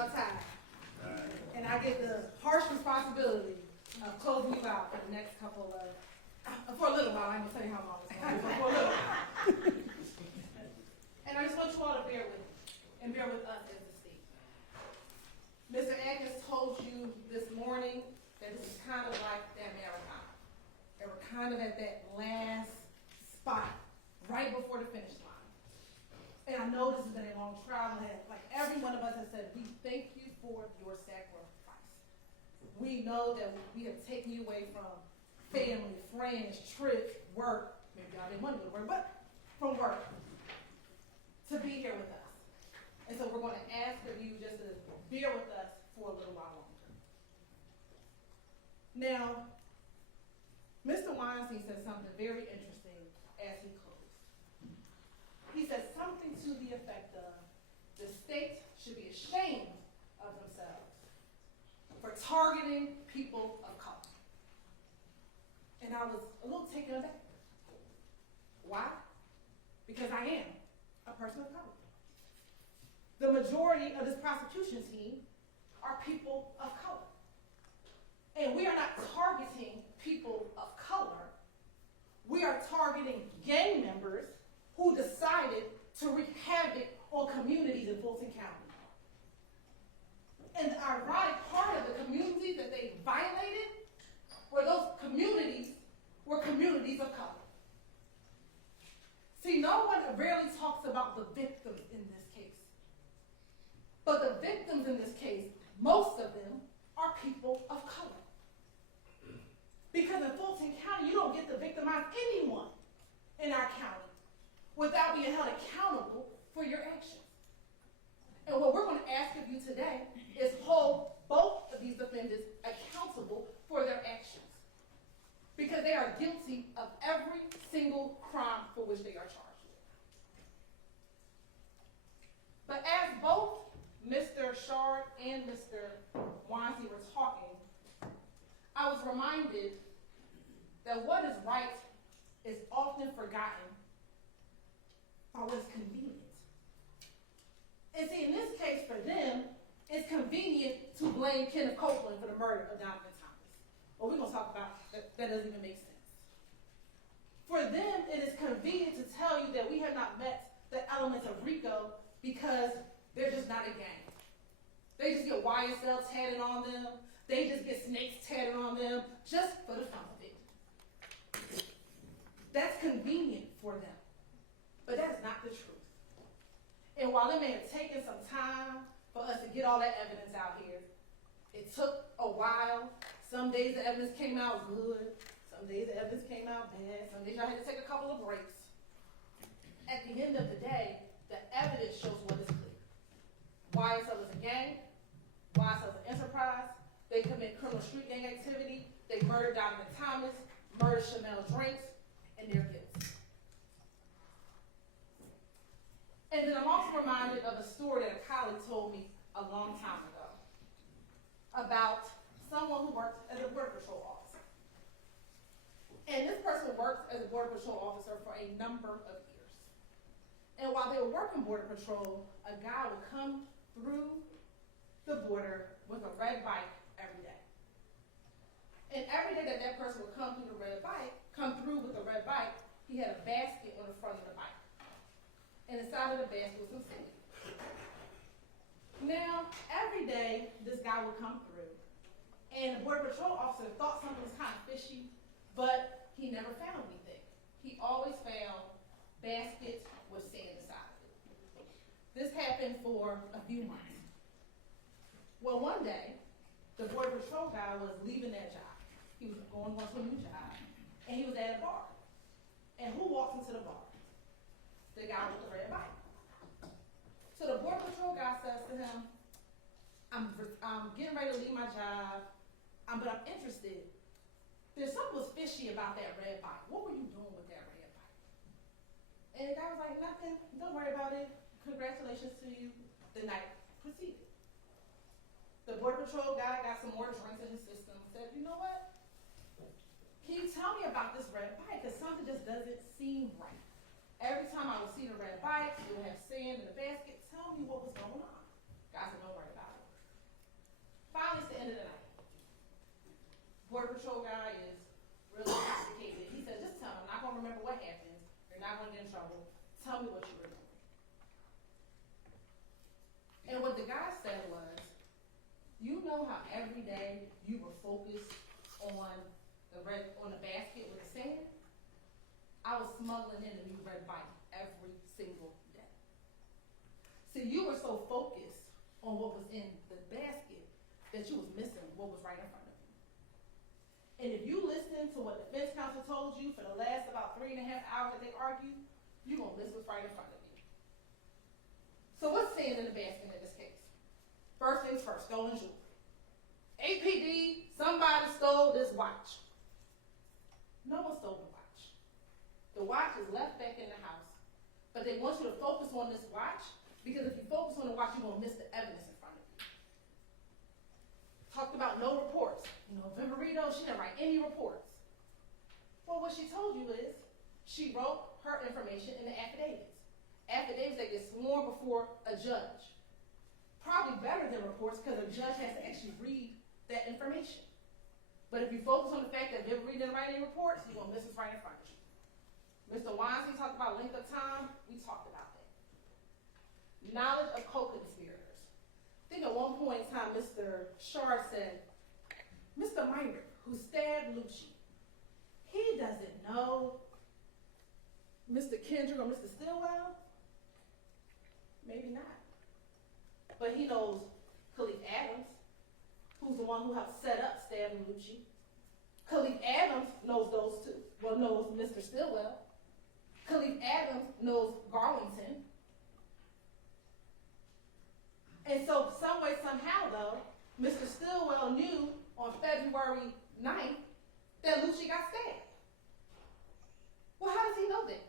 y'all tired. And I get the harsh responsibility of closing you out for the next couple of, for a little while. I ain't gonna tell you how long it's gonna be, but for a little while. And I just want you all to bear with me and bear with us as a state. Mr. Atkins told you this morning that this is kind of like that marathon. They were kind of at that last spot, right before the finish line. And I know this has been a long trial, and like every one of us has said, we thank you for your sacrifice. We know that we have taken you away from family, friends, trip, work. Maybe y'all didn't want to go to work, but from work to be here with us. And so we're going to ask of you just to bear with us for a little while longer. Now, Mr. Weinstein said something very interesting as he closed. He said something to the effect of, the state should be ashamed of themselves for targeting people of color. And I was a little taken aback. Why? Because I am a person of color. The majority of this prosecution team are people of color. And we are not targeting people of color. We are targeting gang members who decided to wreak havoc on communities in Fulton County. And the ironic part of the community that they violated were those communities were communities of color. See, no one rarely talks about the victims in this case. But the victims in this case, most of them are people of color. Because in Fulton County, you don't get to victimize anyone in our county without being held accountable for your actions. And what we're going to ask of you today is hold both of these defendants accountable for their actions. Because they are guilty of every single crime for which they are charged with. But as both Mr. Shard and Mr. Weinstein were talking, I was reminded that what is right is often forgotten by what is convenient. And see, in this case for them, it's convenient to blame Kenneth Copeland for the murder of Donovan Thomas. Well, we're going to talk about that. That doesn't even make sense. For them, it is convenient to tell you that we have not met the elements of RICO because they're just not a gang. They just get YSL tatted on them. They just get snakes tatted on them just for the fun of it. That's convenient for them. But that's not the truth. And while it may have taken some time for us to get all that evidence out here, it took a while. Some days the evidence came out good. Some days the evidence came out bad. Some days y'all had to take a couple of breaks. At the end of the day, the evidence shows what is clear. YSL is a gang. YSL is an enterprise. They commit criminal street gang activity. They murdered Donovan Thomas, murdered Shymel Drinks, and they're guilty. And then I'm also reminded of a story that a colleague told me a long time ago about someone who worked as a Border Patrol officer. And this person worked as a Border Patrol officer for a number of years. And while they were working Border Patrol, a guy would come through the border with a red bike every day. And every day that that person would come through with the red bike, he had a basket on the front of the bike. And inside of the basket was some seed. Now, every day, this guy would come through, and the Border Patrol officer thought something was kind of fishy, but he never found anything. He always found baskets with sand inside of it. This happened for a few months. Well, one day, the Border Patrol guy was leaving that job. He was going to a new job, and he was at a bar. And who walks into the bar? The guy with the red bike. So the Border Patrol guy says to him, I'm getting ready to leave my job, but I'm interested. There's something was fishy about that red bike. What were you doing with that red bike? And the guy was like, nothing, don't worry about it. Congratulations to you. The night proceeded. The Border Patrol guy got some more drinks in his system and said, you know what? Can you tell me about this red bike? Because something just doesn't seem right. Every time I would see the red bike, it would have sand in the basket. Tell me what was going on. Guy said, don't worry about it. Border Patrol guy is really sophisticated. He said, just tell me, I'm not gonna remember what happened. You're not gonna get in trouble. Tell me what you were doing. And what the guy said was, you know how every day you were focused on the basket with the sand? I was smuggling in a new red bike every single day. See, you were so focused on what was in the basket that you was missing what was right in front of you. And if you listen to what the defense counsel told you for the last about 3.5 hours that they argued, you're gonna miss what's right in front of you. So what's sand in the basket in this case? First things first, stolen jewelry. APD, somebody stole this watch. No one stole the watch. The watch is left back in the house, but they want you to focus on this watch, because if you focus on the watch, you're gonna miss the evidence in front of you. Talked about no reports. Viverito, she didn't write any reports. Well, what she told you is, she wrote her information in the affidavits. Affidavits that get sworn before a judge. Probably better than reports, because a judge has to actually read that information. But if you focus on the fact that Viverito didn't write any reports, you're gonna miss what's right in front of you. Mr. Weinstein talked about length of time. We talked about that. Knowledge of co-conspirators. I think at one point in time, Mr. Shard said, Mr. Minor, who stabbed Lucci, he doesn't know Mr. Kendrick or Mr. Stillwell? Maybe not. But he knows Khalif Adams, who's the one who helped set up stabbing Lucci. Khalif Adams knows those two. Well, knows Mr. Stillwell. Khalif Adams knows Garlington. And so, some way, somehow, though, Mr. Stillwell knew on February 9th that Lucci got stabbed. Well, how does he know that?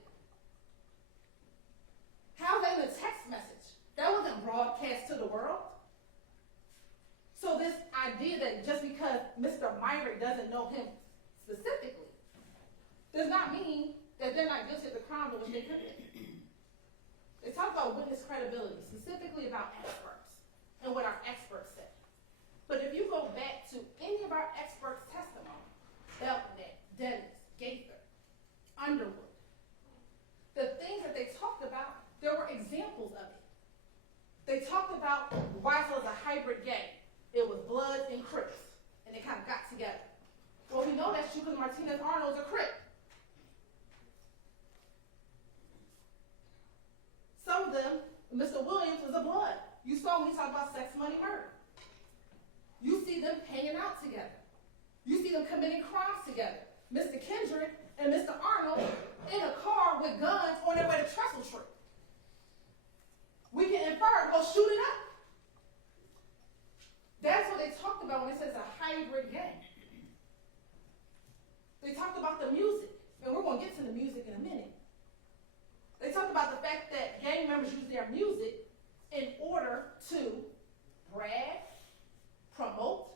How's that in a text message? That wasn't broadcast to the world. So this idea that just because Mr. Myrick doesn't know him specifically does not mean that they're not guilty of the crime in which they committed. They talk about witness credibility, specifically about experts and what our experts said. But if you go back to any of our experts' testimony, Belknap, Dennis, Gaither, Underwood, the things that they talked about, there were examples of it. They talked about YSL as a hybrid gang. It was Bloods and Crips, and they kind of got together. Well, we know that's true because Martinez Arnold's a Crip. Some of them, Mr. Williams was a Blood. You saw when he talked about sex, money, murder. You see them hanging out together. You see them committing crimes together. Mr. Kendrick and Mr. Arnold in a car with guns on their way to Trestle Tree. We can infer, well, shoot it up. That's what they talked about when it says a hybrid gang. They talked about the music, and we're going to get to the music in a minute. They talked about the fact that gang members use their music in order to brag, promote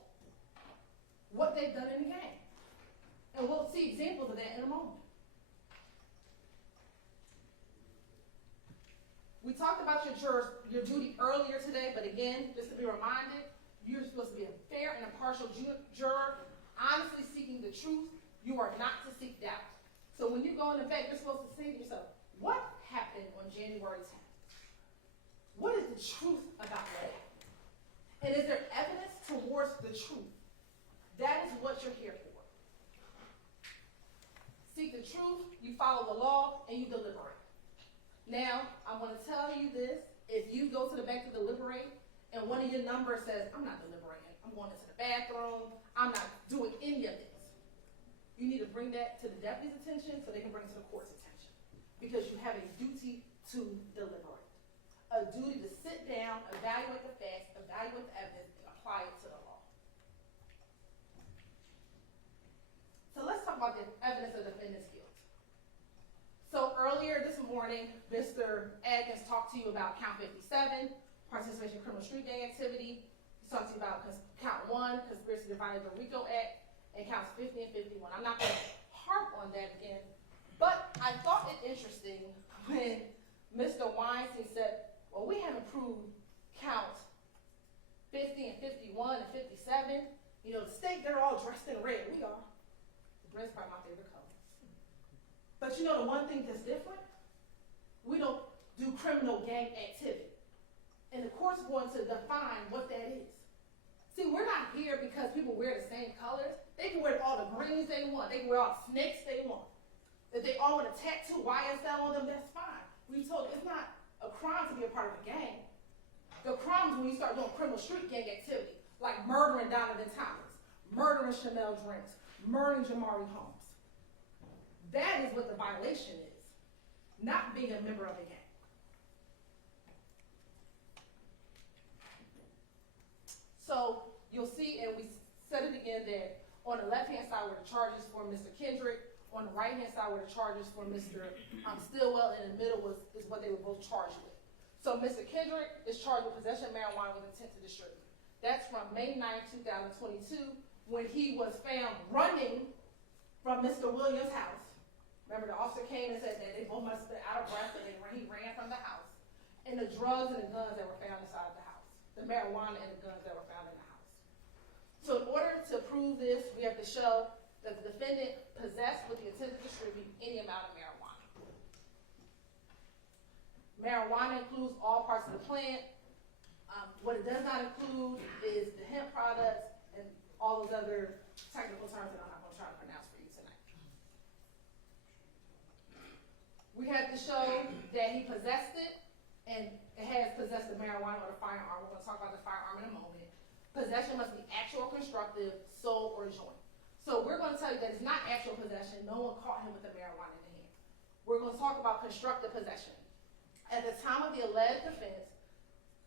what they've done in the gang. And we'll see examples of that in a moment. We talked about your duty earlier today, but again, just to be reminded, you're supposed to be a fair and impartial juror, honestly seeking the truth. You are not to seek doubt. So when you go in the fact, you're supposed to say to yourself, what happened on January 10th? What is the truth about what happened? And is there evidence towards the truth? That is what you're here for. Seek the truth, you follow the law, and you deliberate. Now, I want to tell you this. If you go to the back to deliberate, and one of your numbers says, I'm not deliberating, I'm going into the bathroom, I'm not doing any of this, you need to bring that to the deputy's attention so they can bring it to the court's attention. Because you have a duty to deliberate. A duty to sit down, evaluate the facts, evaluate the evidence, and apply it to the law. So let's talk about the evidence of the defendant's guilt. So earlier this morning, Mr. Adkins talked to you about count 57, participation in criminal street gang activity. He talked to you about count 1, conspiracy to violate the RICO Act, and counts 50 and 51. I'm not going to harp on that again, but I thought it interesting when Mr. Weinstein said, well, we haven't proved count 50 and 51 and 57, You know, the state, they're all dressed in red. We are. The red's probably my favorite color. But you know the one thing that's different? We don't do criminal gang activity. And the court's going to define what that is. See, we're not here because people wear the same colors. They can wear all the greens they want. They can wear all the snakes they want. If they all want to tattoo YSL on them, that's fine. We've told it's not a crime to be a part of a gang. The crime is when you start doing criminal street gang activity, like murdering Donovan Thomas, murdering Shymel Drinks, murdering Jamari Holmes. That is what the violation is, not being a member of a gang. So you'll see, and we said it again, that on the left-hand side were the charges for Mr. Kendrick, on the right-hand side were the charges for Mr. Stillwell, and in the middle is what they were both charged with. So Mr. Kendrick is charged with possession of marijuana with intent to distribute. That's from May 9, 2022, when he was found running from Mr. Williams' house. Remember, the officer came and said that they both must have been out of breath and he ran from the house. And the drugs and the guns that were found inside the house. The marijuana and the guns that were found in the house. So in order to prove this, we have to show that the defendant possessed with the intent to distribute any amount of marijuana. Marijuana includes all parts of the plant. What it does not include is the hemp products and all those other technical terms that I'm not going to try to pronounce for you tonight. We have to show that he possessed it, and it has possessed the marijuana or the firearm. We're going to talk about the firearm in a moment. Possession must be actual, constructive, sold, or joint. So we're going to tell you that it's not actual possession. No one caught him with the marijuana in the hand. We're going to talk about constructive possession. At the time of the alleged offense,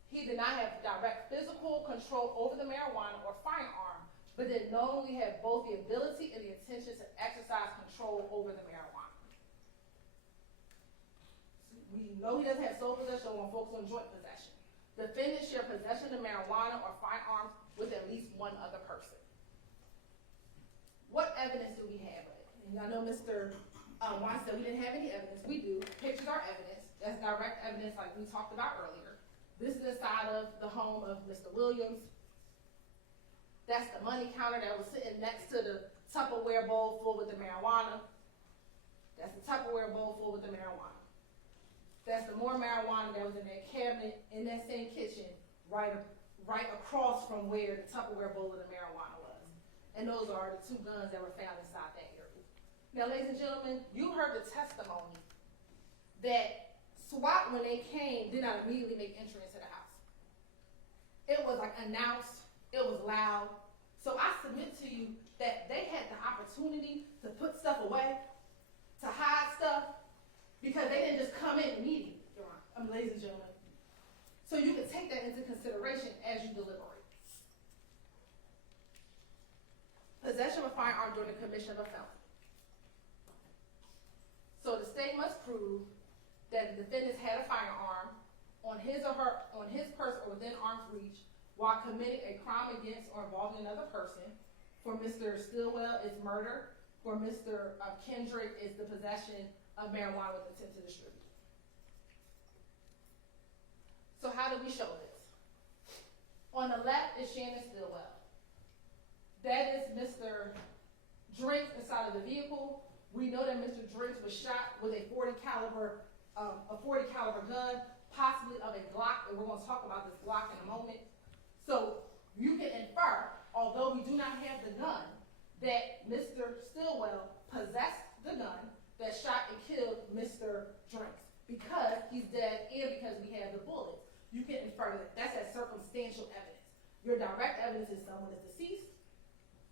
he did not have direct physical control over the marijuana or firearm, but did knowingly have both the ability and the intention to exercise control over the marijuana. We know he doesn't have sole possession, so we're going to focus on joint possession. Defendants share possession of marijuana or firearms with at least one other person. What evidence do we have of it? And I know Mr. Wine said we didn't have any evidence. We do. Pictures are evidence. That's direct evidence like we talked about earlier. This is inside of the home of Mr. Williams. That's the money counter that was sitting next to the Tupperware bowl full with the marijuana. That's the Tupperware bowl full with the marijuana. That's the more marijuana that was in that cabinet in that same kitchen right across from where the Tupperware bowl of the marijuana was. And those are the two guns that were found inside that area. Now, ladies and gentlemen, you heard the testimony that SWAT, when they came, did not immediately make entry into the house. It was like announced, it was loud. So I submit to you that they had the opportunity to put stuff away, to hide stuff, because they didn't just come in immediately, ladies and gentlemen. So you can take that into consideration as you deliberate. Possession of a firearm during the commission of a felony. So the state must prove that the defendant had a firearm on his person or within arm's reach while committing a crime against or involving another person. For Mr. Stillwell, it's murder. For Mr. Kendrick, it's the possession of marijuana with intent to distribute. So how do we show this? On the left is Shannon Stillwell. That is Mr. Drinks inside of the vehicle. We know that Mr. Drinks was shot with a 40 caliber gun, possibly of a Glock, and we're going to talk about this Glock in a moment. So you can infer, although we do not have the gun, that Mr. Stillwell possessed the gun that shot and killed Mr. Drinks because he's dead and because we have the bullets. You can infer that. That's that circumstantial evidence. Your direct evidence is someone is deceased.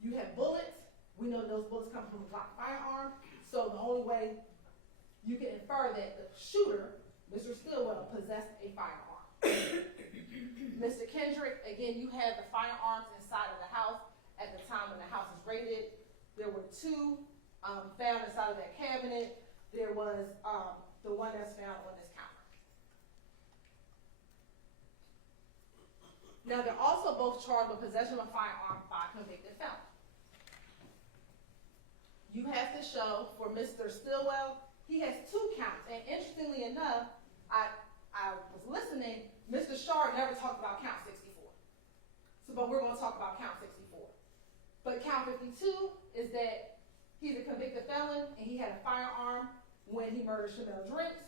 You have bullets. We know those bullets come from a Glock firearm. So the only way you can infer that the shooter, Mr. Stillwell, possessed a firearm. Mr. Kendrick, again, you have the firearms inside of the house at the time when the house was raided. There were two found inside of that cabinet. There was the one that's found on this counter. Now, they're also both charged with possession of a firearm by a convicted felon. You have to show for Mr. Stillwell, he has 2 counts. And interestingly enough, I was listening, Mr. Shard never talked about count 64. So, but we're going to talk about count 64. But count 52 is that he's a convicted felon and he had a firearm when he murdered Shymel Drinks.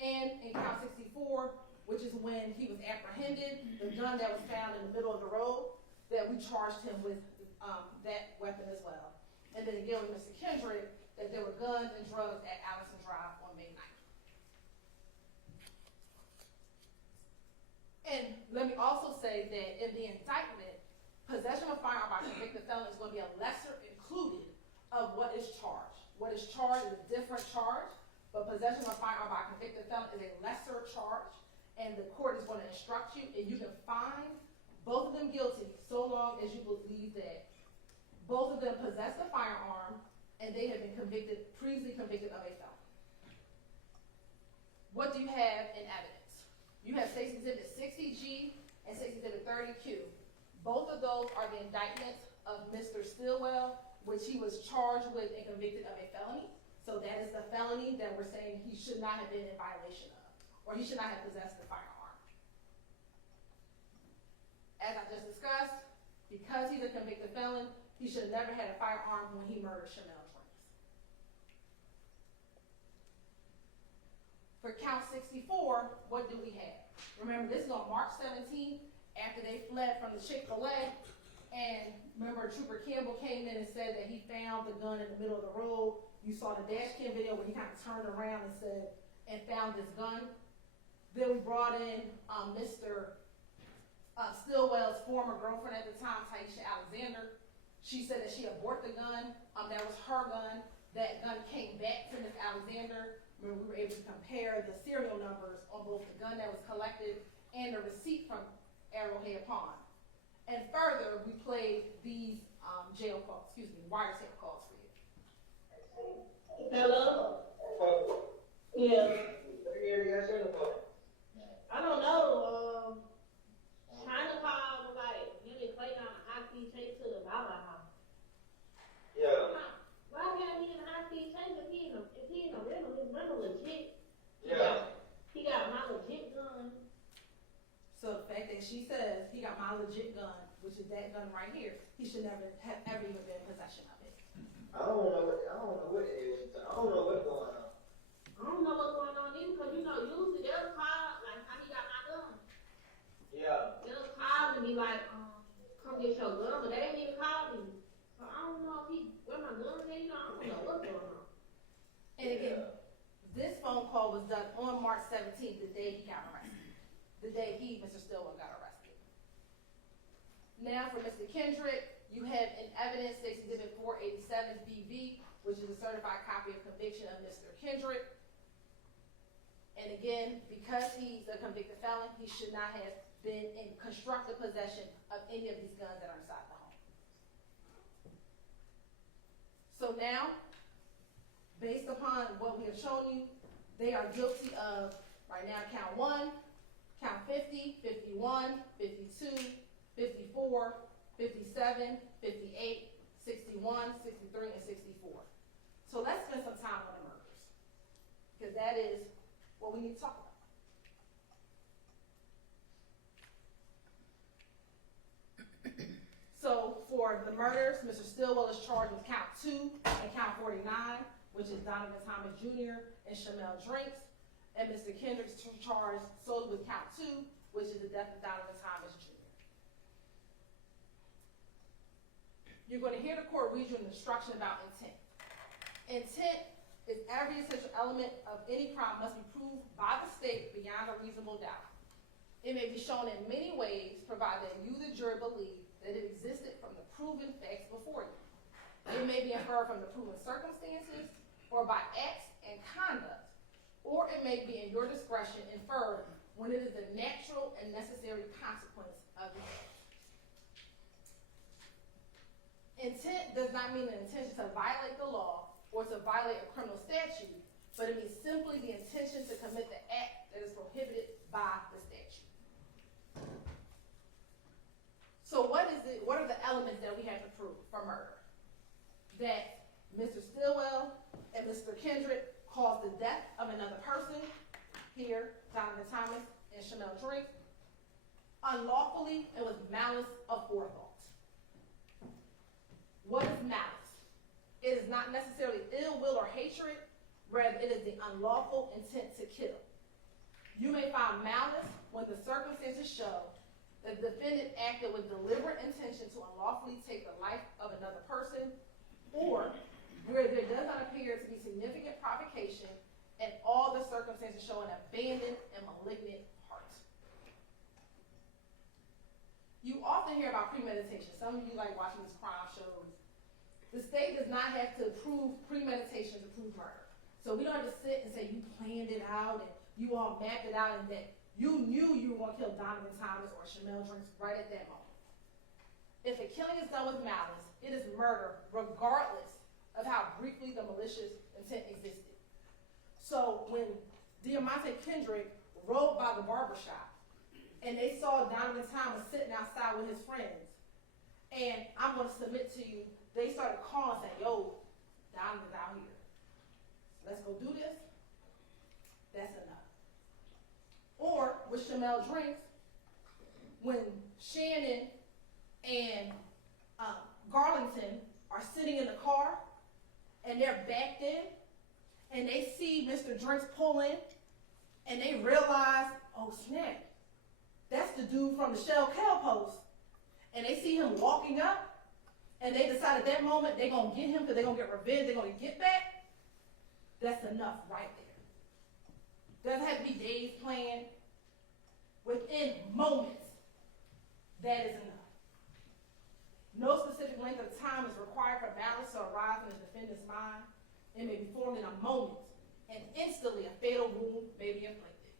And in count 64, which is when he was apprehended, the gun that was found in the middle of the road, that we charged him with that weapon as well. And then again with Mr. Kendrick, that there were guns and drugs at Allison Drive on May 9th. And let me also say that in the indictment, possession of a firearm by a convicted felon is going to be a lesser included of what is charged. What is charged is a different charge, but possession of a firearm by a convicted felon is a lesser charge, and the court is going to instruct you, and you can find both of them guilty so long as you believe that both of them possess the firearm and they have been previously convicted of a felony. What do you have in evidence? You have State's Exhibit 60G and State's Exhibit 30Q. Both of those are the indictments of Mr. Stillwell, which he was charged with and convicted of a felony. So that is the felony that we're saying he should not have been in violation of, or he should not have possessed the firearm. As I just discussed, because he's a convicted felon, he should have never had a firearm when he murdered Shymel Drinks. For count 64, what do we have? Remember, this is on March 17th, after they fled from the Chick-fil-A, and remember Trooper Campbell came in and said that he found the gun in the middle of the road. You saw the dash cam video when he kind of turned around and found this gun. Then we brought in Mr. Stillwell's former girlfriend at the time, Taisha Alexander. She said that she had bought the gun. That was her gun. That gun came back to Ms. Alexander. We were able to compare the serial numbers on both the gun that was collected and the receipt from Arrowhead Pond. And further, we played these wiretap calls for you. Hello? Yeah. I don't know. China called was like, you need to play down a high-speed chase to the Baba house. Yeah. Why the hell he in a high-speed chase if he in a rental? His rental legit. Yeah. He got my legit gun. So the fact that she says he got my legit gun, which is that gun right here, he should never have ever even been in possession of it. I don't know what it is. I don't know what's going on. I don't know what's going on either, because usually they'll call, like how he got my gun. Yeah. They'll call and be like, come get your gun, but they ain't even called me. So I don't know where my gun is, I don't know what's going on. And again, this phone call was done on March 17th, the day he got arrested. The day Mr. Stillwell got arrested. Now for Mr. Kendrick, you have in evidence State's Exhibit 487 BV, which is a certified copy of conviction of Mr. Kendrick. And again, because he's a convicted felon, he should not have been in constructive possession of any of these guns that are inside the home. So now, based upon what we have shown you, they are guilty of, right now, count 1, count 50, 51, 52, 54, 57, 58, 61, 63, and 64. So let's spend some time on the murders, because that is what we need to talk about. So for the murders, Mr. Stillwell is charged with count 2 and count 49, which is Donovan Thomas Jr. and Shymel Drinks. And Mr. Kendrick is charged solely with count 2, which is the death of Donovan Thomas Jr. You're going to hear the court read you an instruction about intent. Intent is every essential element of any crime must be proved by the state beyond a reasonable doubt. It may be shown in many ways, provided that you, the jury, believe that it existed from the proven facts before you. It may be inferred from the proven circumstances or by acts and conduct, or it may be in your discretion inferred when it is the natural and necessary consequence of the act. Intent does not mean an intention to violate the law or to violate a criminal statute, but it means simply the intention to commit the act that is prohibited by the statute. So what are the elements that we have to prove for murder? That Mr. Stillwell and Mr. Kendrick caused the death of another person, here, Donovan Thomas and Shymel Drinks, unlawfully and with malice aforethought. What is malice? It is not necessarily ill will or hatred, rather it is the unlawful intent to kill. You may find malice when the circumstances show that the defendant acted with deliberate intention to unlawfully take the life of another person, or where there does not appear to be significant provocation and all the circumstances show an abandoned and malignant heart. You often hear about premeditation. Some of you like watching these crime shows. The state does not have to prove premeditation to prove murder. So we don't have to sit and say you planned it out and you all mapped it out and that you knew you were going to kill Donovan Thomas or Shymel Drinks right at that moment. If the killing is done with malice, it is murder regardless of how briefly the malicious intent existed. So when Diamante Kendrick rode by the barbershop and they saw Donovan Thomas sitting outside with his friends, and I'm going to submit to you, they started calling saying, yo, Donovan's out here. Let's go do this. That's enough. Or with Shymel Drinks, when Shannon and Garlington are sitting in the car and they're backed in and they see Mr. Drinks pull in and they realize, oh snap, that's the dude from the Shell Cal post. And they see him walking up and they decide at that moment they're going to get him because they're going to get revenge, they're going to get back. That's enough right there. Doesn't have to be days planned. Within moments, that is enough. No specific length of time is required for malice to arise in the defendant's mind. It may be formed in a moment, and instantly a fatal wound may be inflicted.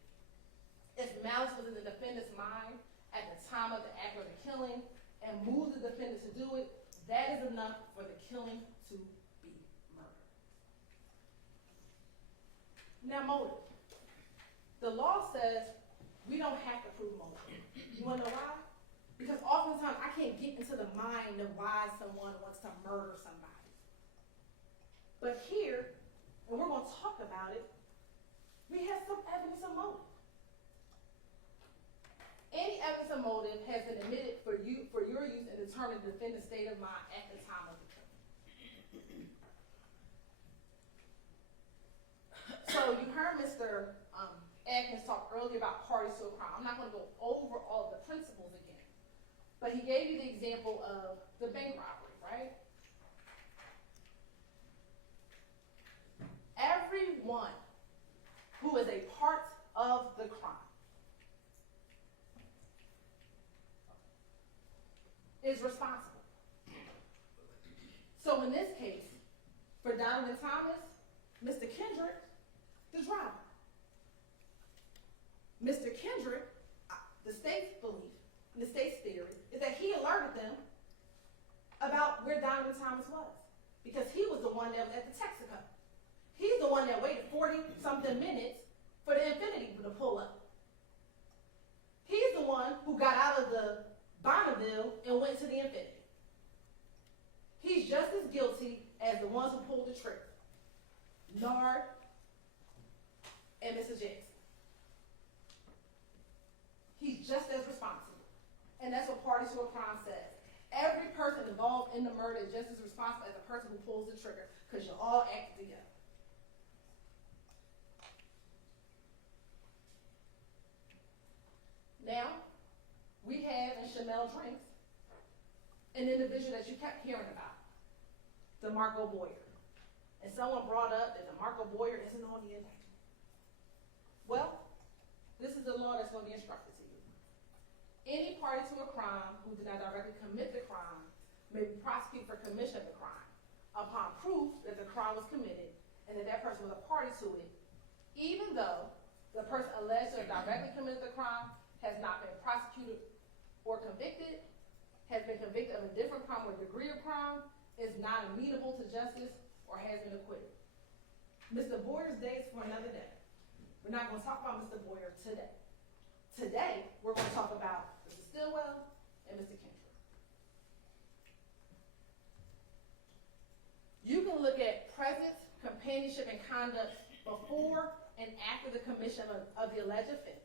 If malice was in the defendant's mind at the time of the act of the killing and moves the defendant to do it, that is enough for the killing to be murder. Now, motive. The law says we don't have to prove motive. You want to know why? Because oftentimes I can't get into the mind of why someone wants to murder somebody. But here, and we're going to talk about it, we have some evidence of motive. Any evidence of motive has been admitted for your use in determining the defendant's state of mind at the time of the killing. So you heard Mr. Agnes talk earlier about parties to a crime. I'm not going to go over all of the principles again, but he gave you the example of the bank robbery, right? Everyone who is a part of the crime is responsible. So in this case, for Donovan Thomas, Mr. Kendrick, the driver. Mr. Kendrick, the state's belief, and the state's theory, is that he alerted them about where Donovan Thomas was because he was the one that was at the Texaco. He's the one that waited 40-something minutes for the Infinity to pull up. He's the one who got out of the Bonneville and went to the Infinity. He's just as guilty as the ones who pulled the trigger, Nard and Mrs. Jackson. He's just as responsible. And that's what parties to a crime says. Every person involved in the murder is just as responsible as the person who pulls the trigger because you all act together. Now, we have in Shymel Drinks an individual that you kept hearing about, DeMarco Boyer. And someone brought up that DeMarco Boyer isn't on the indictment. Well, this is the law that's going to be instructed to you. Any party to a crime who did not directly commit the crime may be prosecuted for commission of the crime upon proof that the crime was committed and that that person was a party to it, even though the person alleged to have directly committed the crime has not been prosecuted or convicted, has been convicted of a different crime or degree of crime, is not amenable to justice, or has been acquitted. Mr. Boyer's day is for another day. We're not going to talk about Mr. Boyer today. Today, we're going to talk about Mr. Stillwell and Mr. Kendrick. You can look at presence, companionship, and conduct before and after the commission of the alleged offense.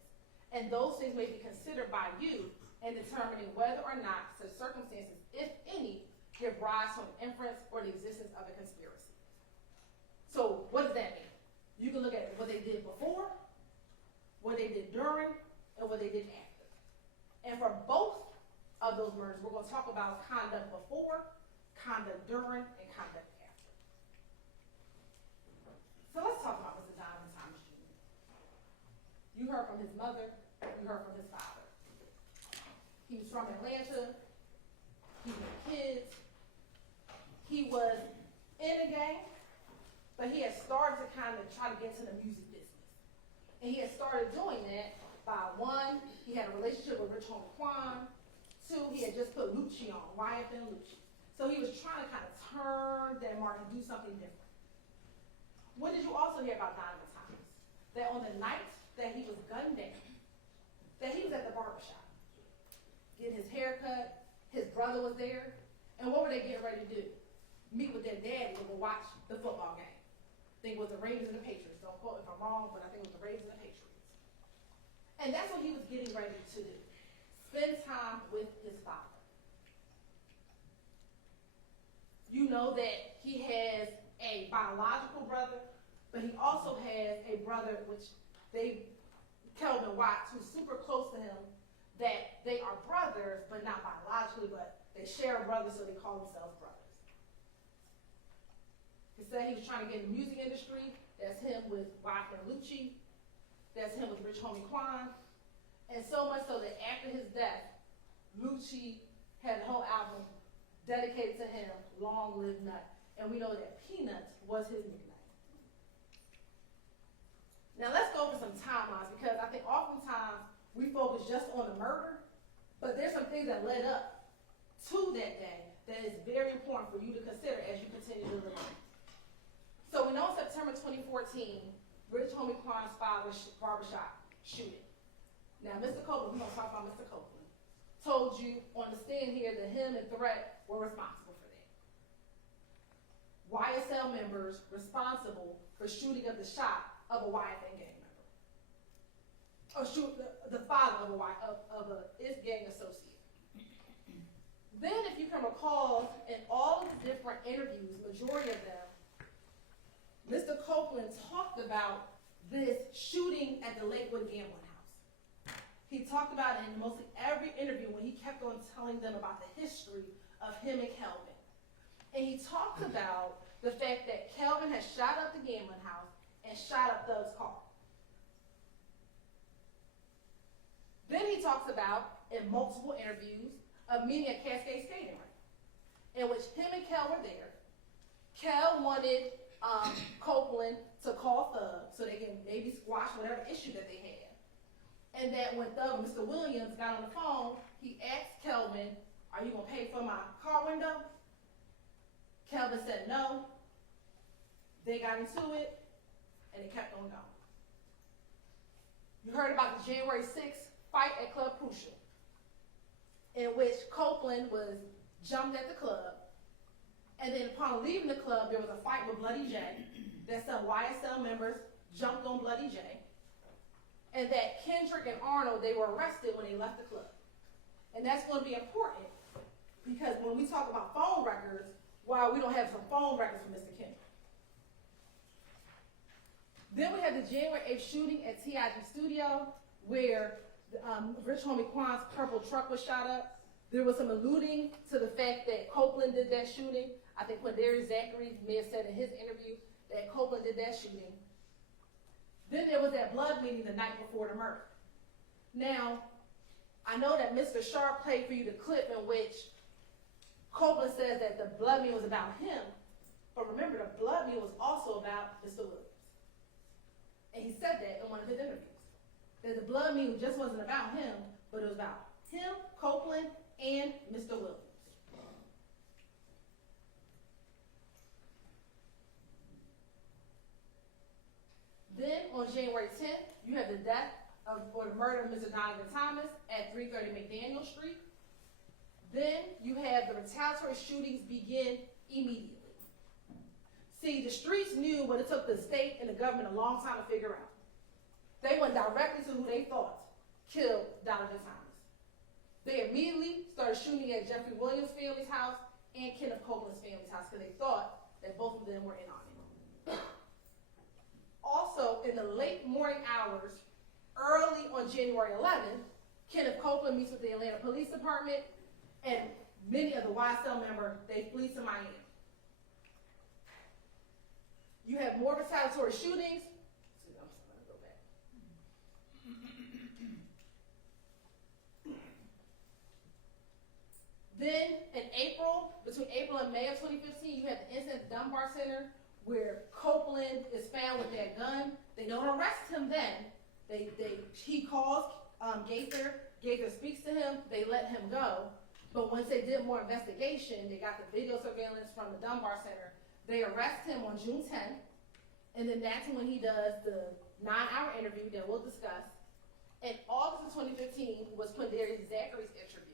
And those things may be considered by you in determining whether or not such circumstances, if any, give rise to an inference or the existence of a conspiracy. So what does that mean? You can look at what they did before, what they did during, and what they did after. And for both of those murders, we're going to talk about conduct before, conduct during, and conduct after. So let's talk about Mr. Donovan Thomas Jr. You heard from his mother, you heard from his father. He was from Atlanta, he had kids, he was in a gang, but he had started to kind of try to get into the music business. And he had started doing that by, one, he had a relationship with Rich Homie Quan. Two, he had just put Lucci on, YSL Lucci. So he was trying to kind of turn that mark and do something different. What did you also hear about Donovan Thomas? That on the night that he was gunned down, that he was at the barbershop, getting his hair cut, his brother was there, and what were they getting ready to do? Meet with their daddy to go watch the football game. I think it was the Ravens and the Patriots. Don't quote me if I'm wrong, but I think it was the Ravens and the Patriots. And that's what he was getting ready to do. Spend time with his father. You know that he has a biological brother, but he also has a brother, Kelvin Watts, who's super close to him, that they are brothers, but not biologically, but they share a brother, so they call themselves brothers. He said he was trying to get in the music industry. That's him with YSL Lucci. That's him with Rich Homie Quan. And so much so that after his death, Lucci had a whole album dedicated to him, Long Live Nut. And we know that Peanuts was his nickname. Now let's go over some timelines, because I think oftentimes we focus just on the murder, but there's some things that led up to that day that is very important for you to consider as you continue to live. So we know in September 2014, Rich Homie Quan's father's barbershop shooting. Now, Mr. Copeland, we're going to talk about Mr. Copeland, told you on the stand here that him and Threat were responsible for that. YSL members responsible for shooting up the shop of a YFN gang member. Or shoot the father of a gang associate. Then, if you can recall, in all of the different interviews, majority of them, Mr. Copeland talked about this shooting at the Lakewood gambling house. He talked about it in mostly every interview when he kept on telling them about the history of him and Kelvin. And he talked about the fact that Kelvin had shot up the gambling house and shot up Doug's car. Then he talks about, in multiple interviews, a meeting at Cascade Skating Rink, in which him and Kel were there. Kel wanted Copeland to call Thug so they can maybe squash whatever issue that they had. And that when Thug, Mr. Williams, got on the phone, he asked Kelvin, "Are you going to pay for my car window?" Kelvin said no. They got into it, and it kept on going. You heard about the January 6th fight at Club Crucial, in which Copeland was jumped at the club. And then upon leaving the club, there was a fight with Bloody J, that some YSL members jumped on Bloody J, and that Kendrick and Arnold, they were arrested when they left the club. And that's going to be important, because when we talk about phone records, while we don't have some phone records from Mr. Kendrick. Then we had the January 8th shooting at TIG Studio, where Rich Homie Quan's purple truck was shot up. There was some alluding to the fact that Copeland did that shooting. I think Quindarius Zachary may have said in his interview that Copeland did that shooting. Then there was that blood meeting the night before the murder. Now, I know that Mr. Sharp played for you the clip in which Copeland says that the blood meeting was about him, but remember, the blood meeting was also about Mr. Williams. And he said that in one of his interviews, that the blood meeting just wasn't about him, but it was about him, Copeland, and Mr. Williams. Then on January 10th, you have the death or the murder of Mr. Donovan Thomas at 330 McDaniel Street. Then you have the retaliatory shootings begin immediately. See, the streets knew what it took the state and the government a long time to figure out. They went directly to who they thought killed Donovan Thomas. They immediately started shooting at Jeffrey Williams' family's house and Kenneth Copeland's family's house because they thought that both of them were in on it. Also, in the late morning hours, early on January 11th, Kenneth Copeland meets with the Atlanta Police Department, and many of the YSL members, they flee to Miami. You have more retaliatory shootings. I'm going to go back. Then, in between April and May of 2015, you have the incident at the Dunbar Center where Copeland is found with that gun. They don't arrest him then. He calls Gaither. Gaither speaks to him. They let him go. But once they did more investigation, they got the video surveillance from the Dunbar Center. They arrest him on June 10th. And then that's when he does the 9-hour interview that we'll discuss. In August of 2015 was Quindarius Zachary's interview.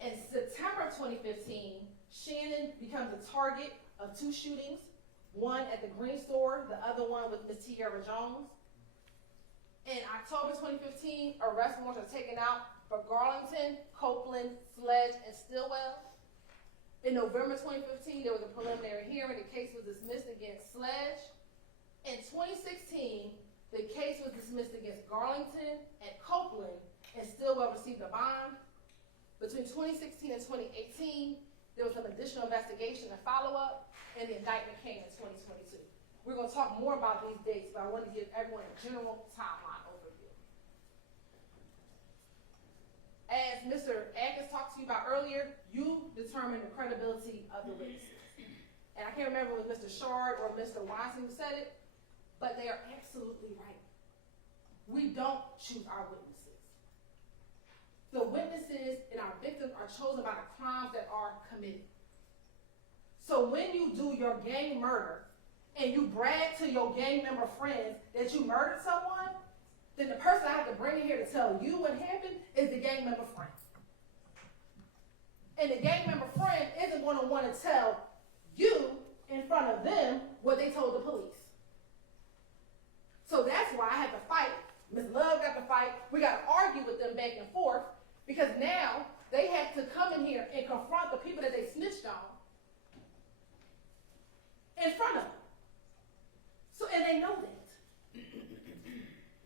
In September of 2015, Shannon becomes a target of 2 shootings, one at the Green Store, the other one with Ms. Tierra Jones. In October 2015, arrest warrants are taken out for Garlington, Copeland, Sledge, and Stillwell. In November 2015, there was a preliminary hearing. The case was dismissed against Sledge. In 2016, the case was dismissed against Garlington and Copeland, and Stillwell received a bond. Between 2016 and 2018, there was some additional investigation and follow-up, and the indictment came in 2022. We're going to talk more about these dates, but I want to give everyone a general timeline overview. As Mr. Atkins talked to you about earlier, you determine the credibility of the witnesses. And I can't remember if it was Mr. Shard or Mr. Weinstein who said it, but they are absolutely right. We don't choose our witnesses. The witnesses and our victims are chosen by the crimes that are committed. So when you do your gang murder and you brag to your gang member friends that you murdered someone, then the person I have to bring in here to tell you what happened is the gang member friend. And the gang member friend isn't going to want to tell you in front of them what they told the police. So that's why I had to fight. Ms. Love got to fight. We got to argue with them back and forth because now they have to come in here and confront the people that they snitched on in front of them. So, and they know that.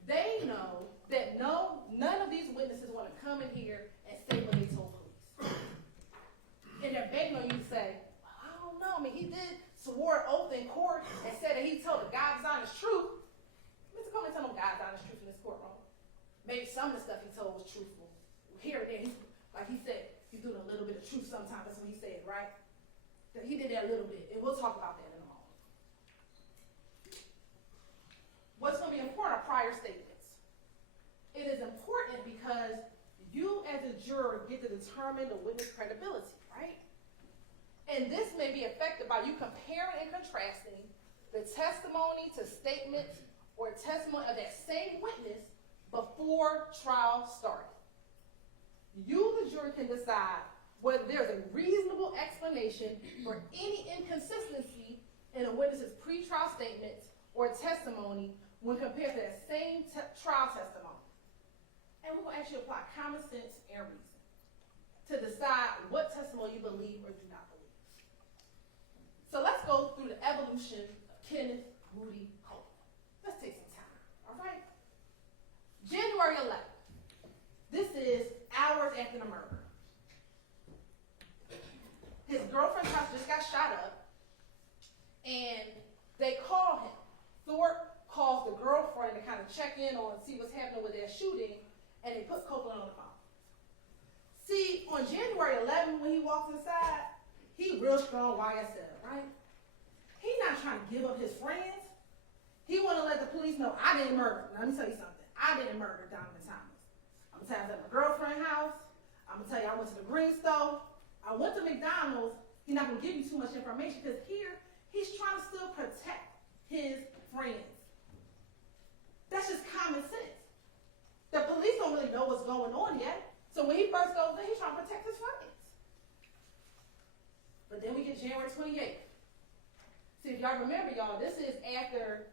They know that none of these witnesses want to come in here and say what they told police. And they're begging on you to say, well, I don't know. I mean, he did swore an oath in court and said that he told the God's honest truth. Mr. Coleman tell them God's honest truth in this courtroom. Maybe some of the stuff he told was truthful. Here and there, like he said, he's doing a little bit of truth sometimes. That's what he said, right? He did that a little bit, and we'll talk about that in a moment. What's going to be important are prior statements. It is important because you as a juror get to determine the witness credibility, right? And this may be affected by you comparing and contrasting the testimony to statements or testimony of that same witness before trial started. You, the jury, can decide whether there's a reasonable explanation for any inconsistency in a witness's pretrial statements or testimony when compared to that same trial testimony. And we're going to actually apply common sense and reason to decide what testimony you believe or do not believe. So let's go through the evolution of Kenneth Rudy Copeland. Let's take some time, all right? January 11th. This is hours after the murder. His girlfriend's house just got shot up, and they call him. Thorpe calls the girlfriend to kind of check in on and see what's happening with their shooting, and they put Copeland on the phone. See, on January 11th, when he walks inside, he real strong YSL, right? He's not trying to give up his friends. He want to let the police know, I didn't murder. Now, let me tell you something. I didn't murder Donovan Thomas. I'm going to tell you I was at my girlfriend's house. I'm going to tell you I went to the Green Store. I went to McDonald's. He's not going to give you too much information because here, he's trying to still protect his friends. That's just common sense. The police don't really know what's going on yet. So when he first goes in, he's trying to protect his friends. But then we get January 28th. See, if y'all remember, y'all, this is after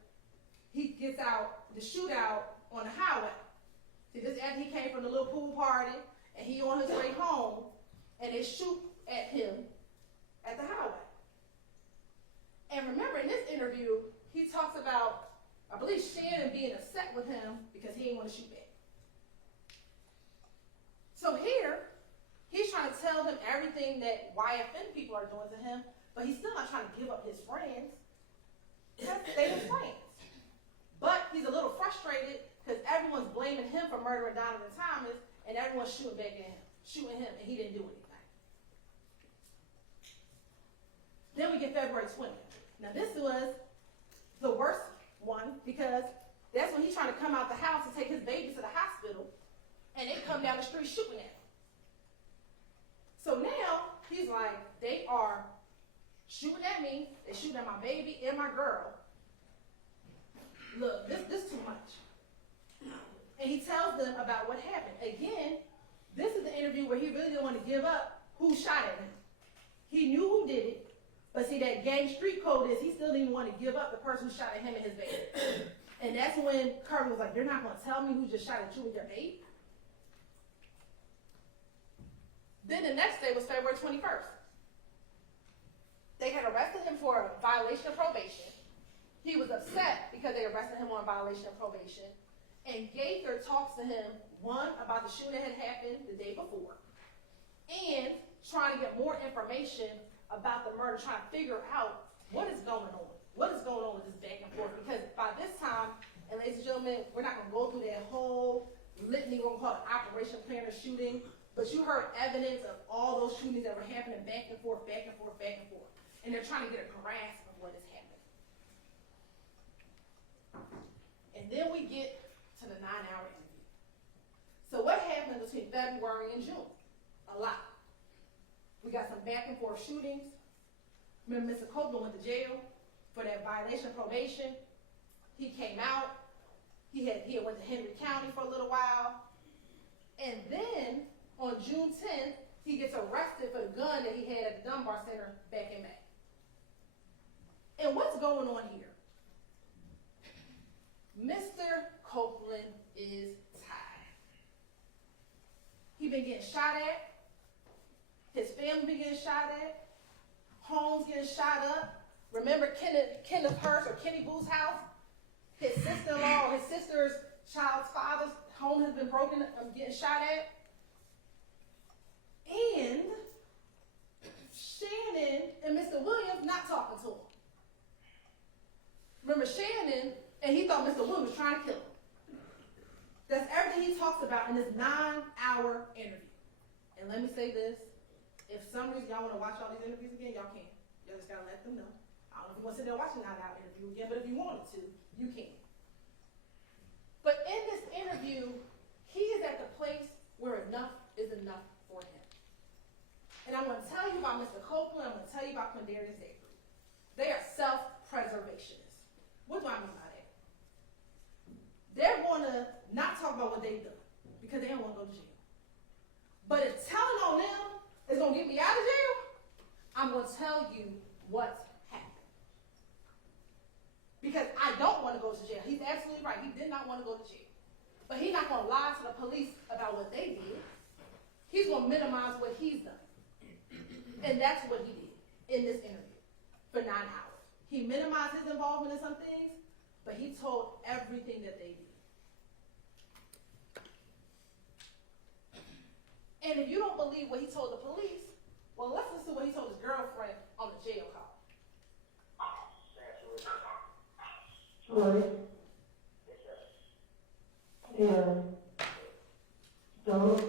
he gets out the shootout on the highway. See, this after he came from the little pool party, and he on his way home, and they shoot at him at the highway. And remember, in this interview, he talks about, I believe, Shannon being upset with him because he didn't want to shoot back. So here, he's trying to tell him everything that YFN people are doing to him, but he's still not trying to give up his friends. They his friends. But he's a little frustrated because everyone's blaming him for murdering Donovan Thomas, and everyone's shooting back at him, and he didn't do anything. Then we get February 20th. Now this was the worst one because that's when he's trying to come out the house to take his baby to the hospital, and they come down the street shooting at him. So now he's like, they are shooting at me, they're shooting at my baby and my girl. Look, this too much. And he tells them about what happened. Again, this is the interview where he really didn't want to give up who shot at him. He knew who did it, but see, that gang street code is he still didn't want to give up the person who shot at him and his baby. And that's when Curry was like, you're not going to tell me who just shot at you and your baby? Then the next day was February 21st. They had arrested him for a violation of probation. He was upset because they arrested him on violation of probation. And Gaither talks to him, one, about the shooting that had happened the day before, and trying to get more information about the murder, trying to figure out what is going on. What is going on with this back and forth? Because by this time, and ladies and gentlemen, we're not going to go through that whole litany, we're going to call it Operation Planner shooting, but you heard evidence of all those shootings that were happening back and forth, back and forth, back and forth. And they're trying to get a grasp of what is happening. And then we get to the 9-hour interview. So what happened between February and June? A lot. We got some back and forth shootings. Remember, Mr. Copeland went to jail for that violation of probation. He came out. He had went to Henry County for a little while. And then on June 10th, he gets arrested for the gun that he had at the Dunbar Center back in May. And what's going on here? Mr. Copeland is tired. He been getting shot at. His family been getting shot at. Homes getting shot up. Remember Kenneth Hurst or Kenny Booth's house? His sister-in-law, his sister's child's father's home has been broken, getting shot at. And Shannon and Mr. Williams not talking to him. Remember Shannon, and he thought Mr. Williams was trying to kill him. That's everything he talks about in this 9-hour interview. And let me say this, if some reason y'all want to watch all these interviews again, y'all can. Y'all just gotta let them know. I don't know if you want to sit there and watch a 9-hour interview again, but if you wanted to, you can. But in this interview, he is at the place where enough is enough for him. And I'm going to tell you about Mr. Copeland, I'm going to tell you about Quindarius Zachary. They are self-preservationists. What do I mean by that? They're going to not talk about what they've done because they don't want to go to jail. But if telling on them is going to get me out of jail, I'm going to tell you what's happened. Because I don't want to go to jail. He's absolutely right. He did not want to go to jail. But he's not going to lie to the police about what they did. He's going to minimize what he's done. And that's what he did in this interview for 9 hours. He minimized his involvement in some things, but he told everything that they did. And if you don't believe what he told the police, well, let's listen to what he told his girlfriend on the jail call. Right. Yeah. Don't.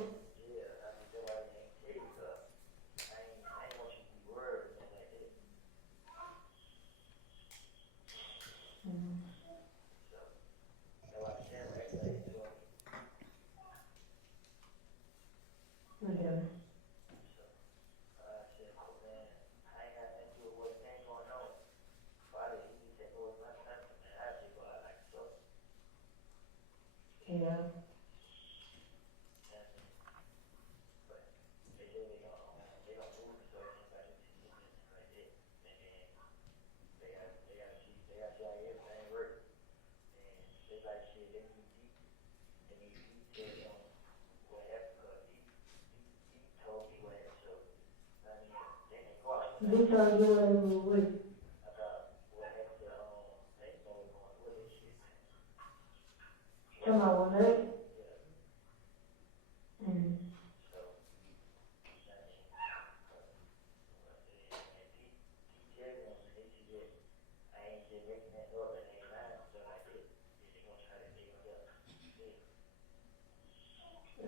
Okay. Yeah. This how you want to move with. Come on, one night. Mm.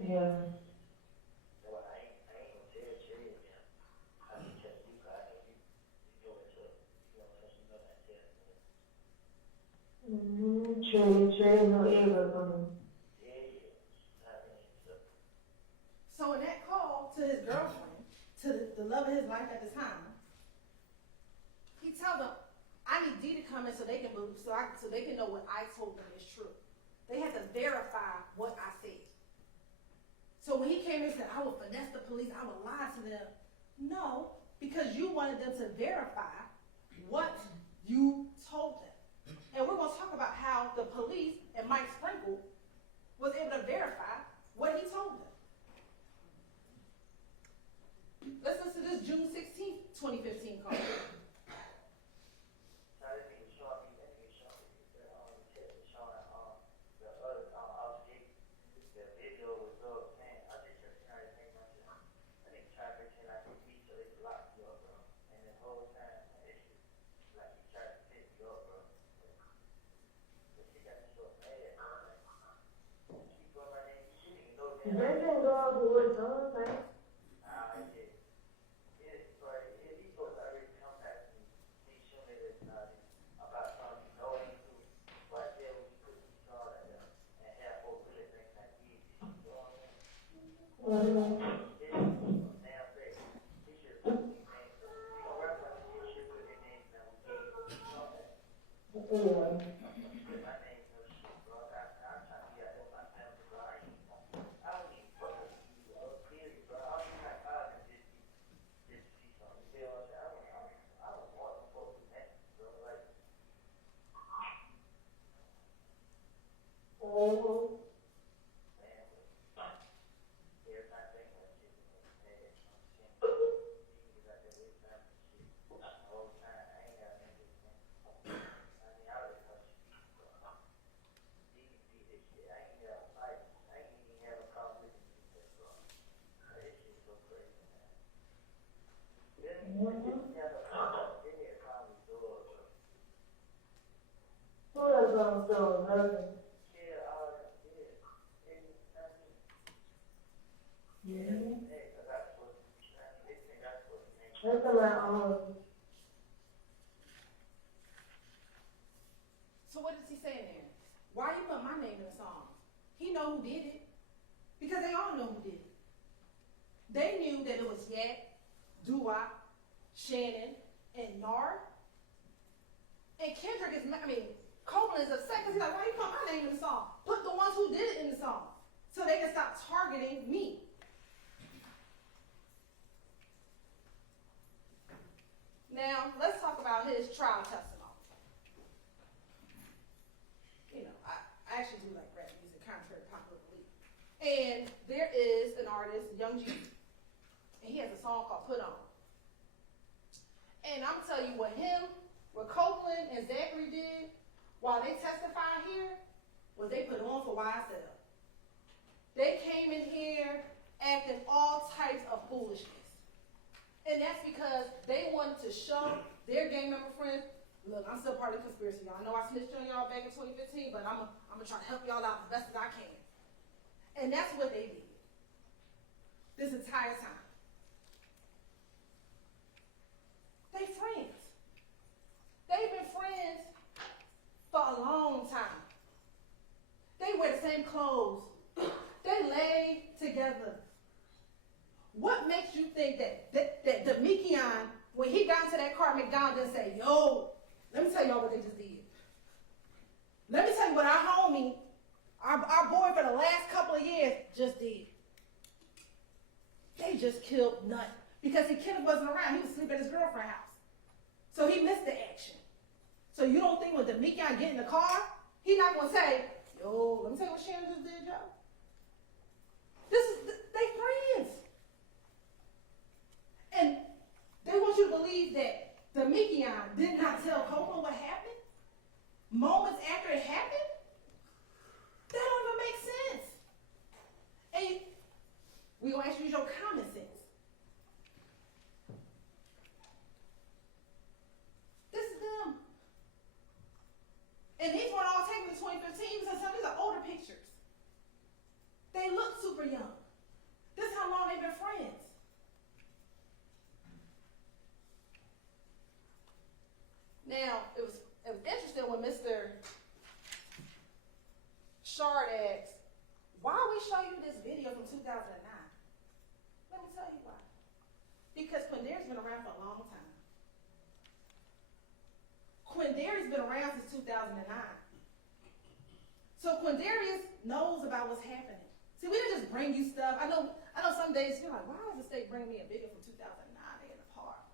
Yeah. Trade no ever gonna. So in that call to his girlfriend, to the love of his life at the time, he tells them, "I need D to come in so they can believe, so they can know what I told them is true. They had to verify what I said." So when he came in and said, "I will finesse the police, I will lie to them," no, because you wanted them to verify what you told them. And we're going to talk about how the police and Mike Sprinkle was able to verify what he told them. Let's listen to this June 16th, 2015 call. They didn't go off with what son, man. So what is he saying there? Why you put my name in the song? He know who did it. Because they all know who did it. They knew that it was Yak, Doo-Wop, Shannon, and Nard. And Kendrick Copeland is upset because he's like, why you put my name in the song? Put the ones who did it in the song. So they can stop targeting me. Now, let's talk about his trial testimony. You know, I actually do like rap music, contrary to popular belief. And there is an artist, Young G, and he has a song called Put On. And I'm telling you what Copeland and Zachary did while they testified here was they put on for YSL. They came in here acting all types of foolishness. And that's because they wanted to show their gang member friends, look, I'm still part of the conspiracy, y'all. I know I snitched on y'all back in 2015, but I'm gonna try to help y'all out as best as I can. And that's what they did this entire time. They friends. They've been friends for a long time. They wear the same clothes. They lay together. What makes you think that Demekian, when he got into that car at McDonald's and say, yo, let me tell y'all what they just did. Let me tell you what our homie, our boy for the last couple of years just did. They just killed Nut. Because the kid wasn't around. He was asleep at his girlfriend's house. So he missed the action. So you don't think when Demekian get in the car, he's not going to say, yo, let me tell you what Shannon just did, Joe. They friends. And they want you to believe young. This is how long they've been friends. Now, it was interesting when Mr. Shard asked, why we show you this video from 2009? Let me tell you why. Because Quindarius been around for a long time. Quindarius been around since 2009. So Quindarius knows about what's happening. See, we didn't just bring you stuff. I know some days you're like, why does the state bring me a video from 2009 in the park?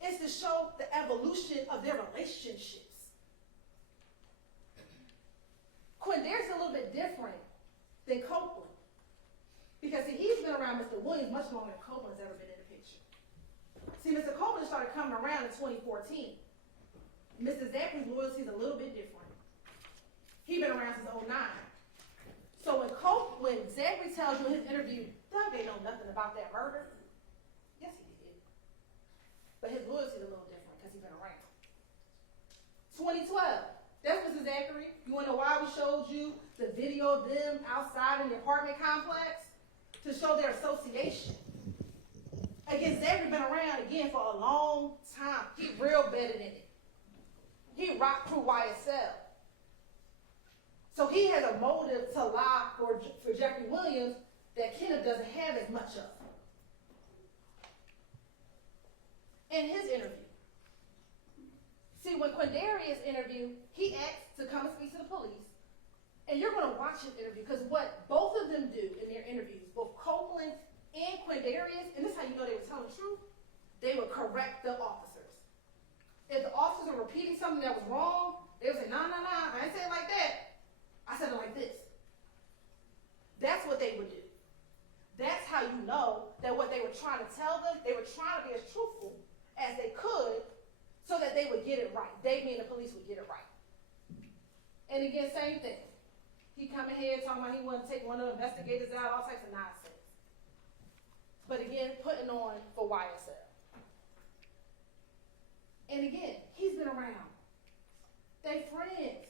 It's to show the evolution of their relationships. Quindarius is a little bit different than Copeland. Because see, he's been around Mr. Williams much longer than Copeland's ever been in the picture. See, Mr. Copeland started coming around in 2014. Mr. Zachary's loyalty is a little bit different. He's been around since 2009. So when Zachary tells you in his interview, Doug ain't know nothing about that murder. Yes, he did. But his loyalty is a little different because he's been around. 2012. That's Mr. Zachary. You want to know why we showed you the video of them outside in the apartment complex? To show their association. Again, Zachary been around again for a long time. He real better than it. He rocked through YSL. So he has a motive to lie for Jeffrey Williams that Kenneth doesn't have as much of. In his interview. See, when Quindarius interviewed, he asked to come and speak to the police. And you're going to watch his interview because what both of them do in their interviews, both Copeland and Quindarius, and this is how you know they were telling the truth, they would correct the officers. If the officers were repeating something that was wrong, they would say, no, I didn't say it like that. I said it like this. That's what they would do. That's how you know that what they were trying to tell them, they were trying to be as truthful as they could so that they would get it right. They, meaning the police, would get it right. And again, same thing. He come in here talking about he wanted to take one of the investigators out, all types of nonsense. But again, putting on for YSL. And again, he's been around. They friends.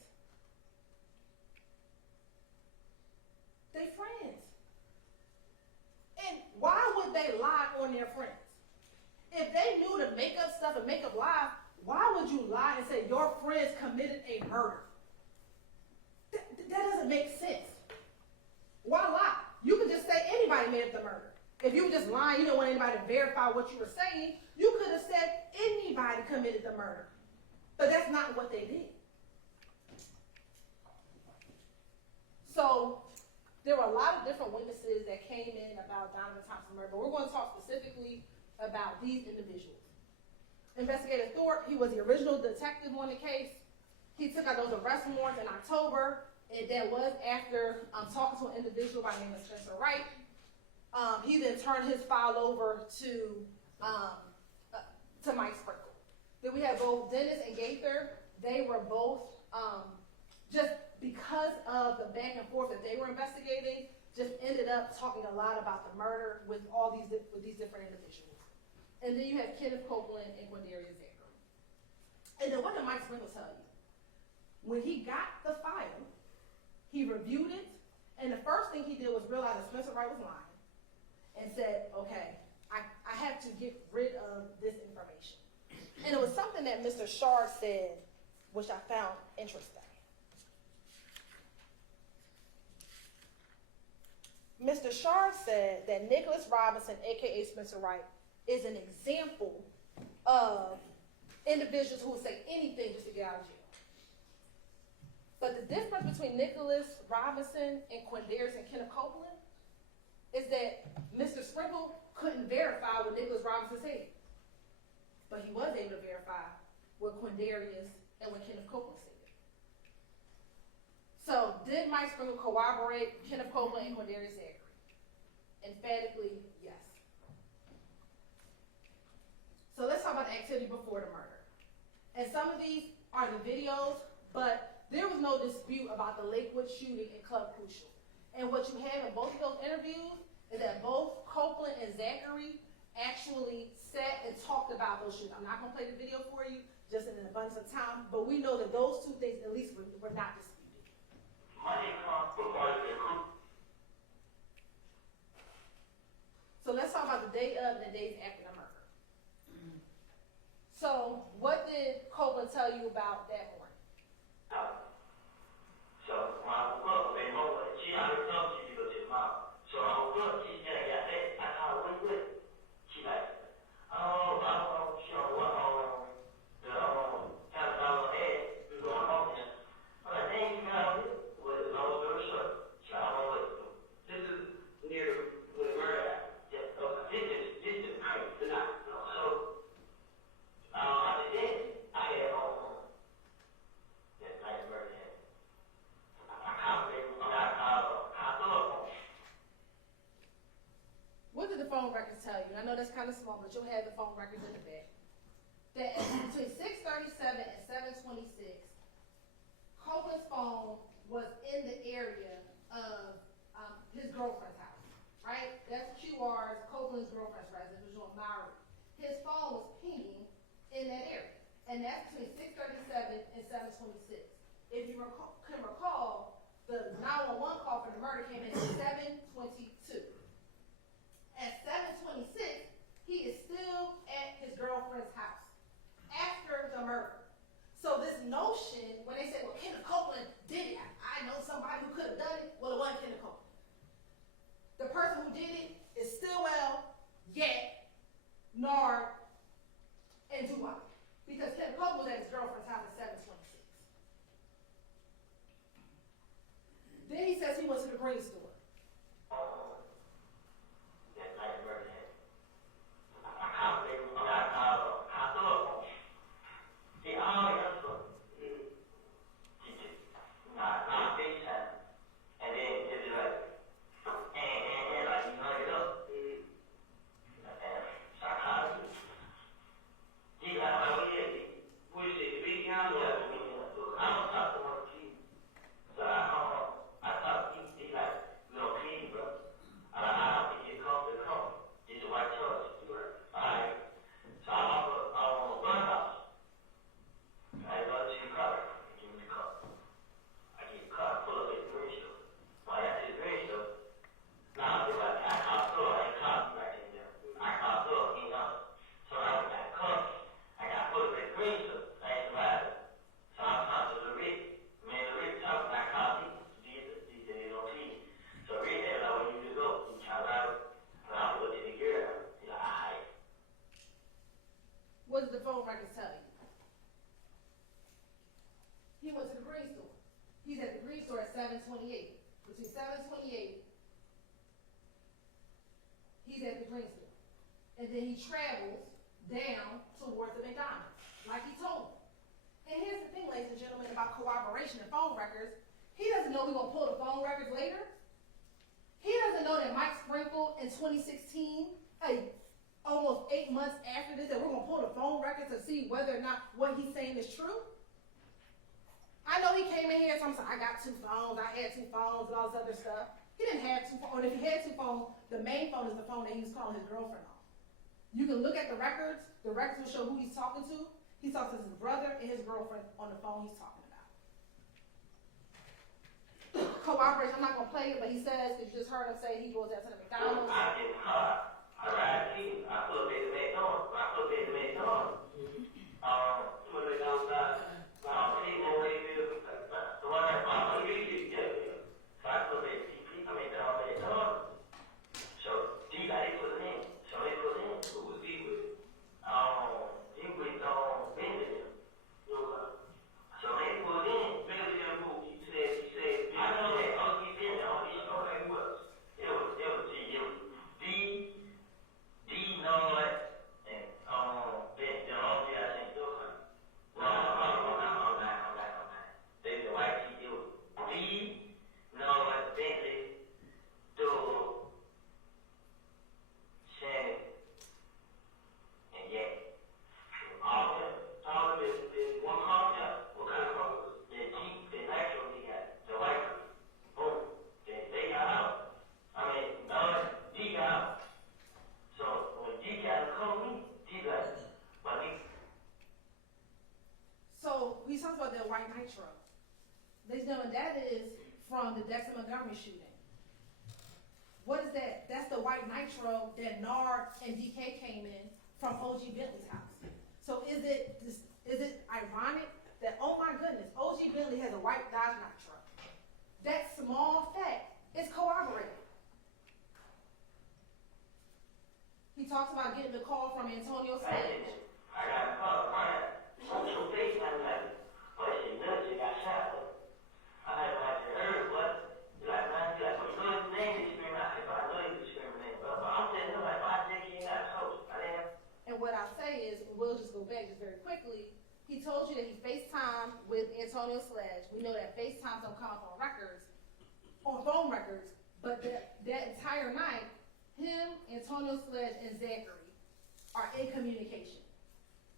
They friends. And why would they lie on their friends? If they knew to make up stuff and make up lies, why would you lie and say your friends committed a murder? That doesn't make sense. Why lie? You could just say anybody made up the murder. If you were just lying, you don't want anybody to verify what you were saying, you could have said anybody committed the murder. But that's not what they did. So there were a lot of different witnesses that came in about Donovan Thomas murder, but we're going to talk specifically about these individuals. Investigator Thorpe, he was the original detective on the case. He took out those arrest warrants in October. And that was after talking to an individual by the name of Spencer Wright. He then turned his file over to Mike Sprinkle. Then we have both Dennis and Gaither. They were both, just because of the back and forth that they were investigating, just ended up talking a lot about the murder with these different individuals. And then you have Kenneth Copeland and Quindarius Zachary. And then what did Mike Sprinkle tell you? When he got the file, he reviewed it, and the first thing he did was realize that Spencer Wright was lying and said, okay, I have to get rid of this information. And it was something that Mr. Shard said, which I found interesting. Mr. Shard said that Nicholas Robinson, aka Spencer Wright, is an example of individuals who would say anything just to get out of jail. But the difference between Nicholas Robinson and Quindarius and Kenneth Copeland is that Mr. Sprinkle couldn't verify what Nicholas Robinson said. But he was able to verify what Quindarius and what Kenneth Copeland said. So did Mike Sprinkle corroborate Kenneth Copeland and Quindarius Zachary? Emphatically, yes. So let's talk about the activity before the murder. And some of these are the videos, but there was no dispute about the Lakewood shooting in Club Crucial. And what you have in both of those interviews is that both Copeland and Zachary actually sat and talked about those shootings. I'm not going to play the video for you, just in an abundance of time, but we know that those two things at least were not disputed. day of and the days after the murder. So, what did Copeland tell you about that morning? So when I woke up, they know that she already told me to go to the mall. So I woke up, she said, I got that. I called her, what you with? She like, oh, I don't know. She don't want the $10,000 head. We going home there. I'm like, dang, you got it. With a long story short, she don't know what to do. This is near where the murder happened. Yeah, this is crazy. So, after that, I had that night murder happened. What did the phone records tell you? I know that's kind of small, but you'll have the phone records in the back. That between 6:37 and 7:26, Copeland's phone was in the area of his girlfriend's house, right? That's QR's, Copeland's girlfriend's residence, which was on Maury. His phone was pinging in that area, and that's between 6:37 and 7:26. If you can recall, the 911 call for the murder came in at 7:22. At 7:26, he is still at his girlfriend's house after the murder. So this notion, when they say, well, Kenneth Copeland did it, I know somebody who could have done it, well, it wasn't Kenneth Copeland. The person who did it is Stillwell, Yak, Nard, and Dubois. Because Kenneth Copeland was at his girlfriend's house at 7:26. Then he says he went to the green store. What did the phone records tell you? He went to the green store. He's at the green store at 7:28. Between 7:28, he's at the green store. And then he travels down towards the McDonald's, like he told him. And here's the thing, ladies and gentlemen, about corroboration and phone records. He doesn't know we're going to pull the phone records later. He doesn't know that Mike Sprinkle in 2016, almost 8 months after this, that we're going to pull the phone records to see whether or not what he's saying is true. I know he came in here and told me, I got 2 phones, I had 2 phones, and all this other stuff. He didn't have 2 phones. Or if he had 2 phones, the main phone is the phone that he was calling his girlfriend on. You can look at the records. The records will show who he's talking to. He talks to his brother and his girlfriend on the phone he's talking about. Cooperation, I'm not going to play it, but he says, because you just heard him say he goes out to the McDonald's. I get caught. I ride cheap. I put it in the McDonald's. Put it outside. The one that I usually get. So I put it in McDonald's. So these guys put it in. So they put it in. Who was he with? He was on Benjamin. So they put it in. Benjamin who he said, I know that. Oh, he's in there. Okay, who was? It was D, Nord, and Ben, all the I think those are. No, they the white T, it was D, Nord, Bentley, Doe, Shannon, and Yak. All of this is one car, yeah. What kind of car was it? The Jeep, the actual he got, the white one. Boom. They got out. I mean, D got out. So when D got to come me, D got but me. So we talked about that white nitro. Ladies and gentlemen, that is from the Dexter Montgomery shooting. What is that? That's the white nitro that Nard and DK came in from OG Bentley's house. So is it ironic that, oh my goodness, OG Bentley has a white Dodge nitro? That small fact is corroborated. He talks about getting the call from Antonio Sledge. I got a call from social face. I was like, boy, she nuts, she got shot. I had heard what? You're like, man, you're like, well, you know his name, he's screaming. I said, but I know he's discriminating. But I'm telling him, like, why think he ain't got coach? I didn't. And what I'll say is, we'll just go back just very quickly. He told you that he FaceTimed with Antonio Sledge. We know that FaceTimes don't come up on records, on phone records, but that entire night, him, Antonio Sledge, and Zachary are in communication.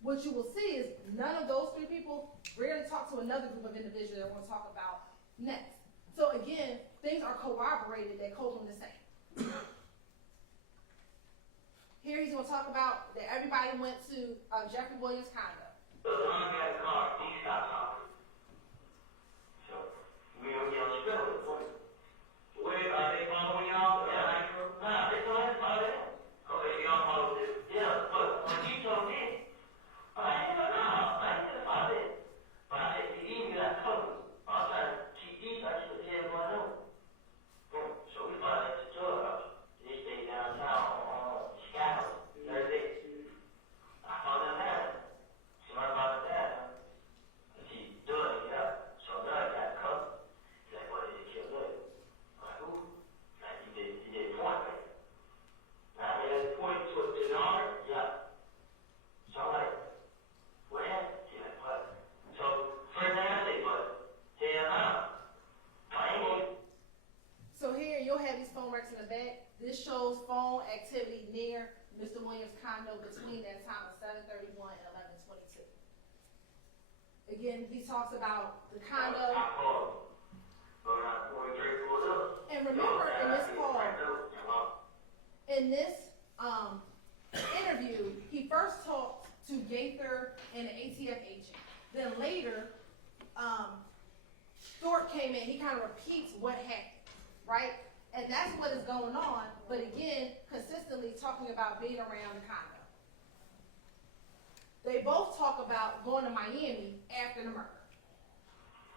What you will see is none of those three people rarely talk to another group of individuals that we're going to talk about next. So again, things are corroborated that Copeland is saying. Here he's going to talk about that everybody went to Jeffrey Williams' condo. So the one guy in the car, he stopped talking. So we don't get on spill with the where are they following y'all? Yeah, nah, they told us follow them. Okay, y'all follow this. Yeah, but when you told me, I didn't follow it. But I said, you even got covered. I'm trying to keep these, I should have said going on. Boom. So we followed the store. They stayed downtown on Chicago. That's it. I followed them down. Somebody followed them down. And she doing it up. So now I got covered. He's like, what did he kill Doug? I'm like, who? Like, he did point, man. Now, he had point to the honor. Yeah. So I'm like, what happened? He's like, what? So, first thing I say, what? Hell no. I ain't going. So here you'll have these phone records in the back. This shows phone activity near Mr. Williams' condo between that time of 7:31 and 11:22. Again, he talks about the condo. I called. But when I pulled up. And remember in this call, in this interview, he first talked to Gaither and the ATF agent. Then later, Stewart came in. He kind of repeats what happened, right? And that's what is going on. But again, consistently talking about being around the condo. They both talk about going to Miami after the murder.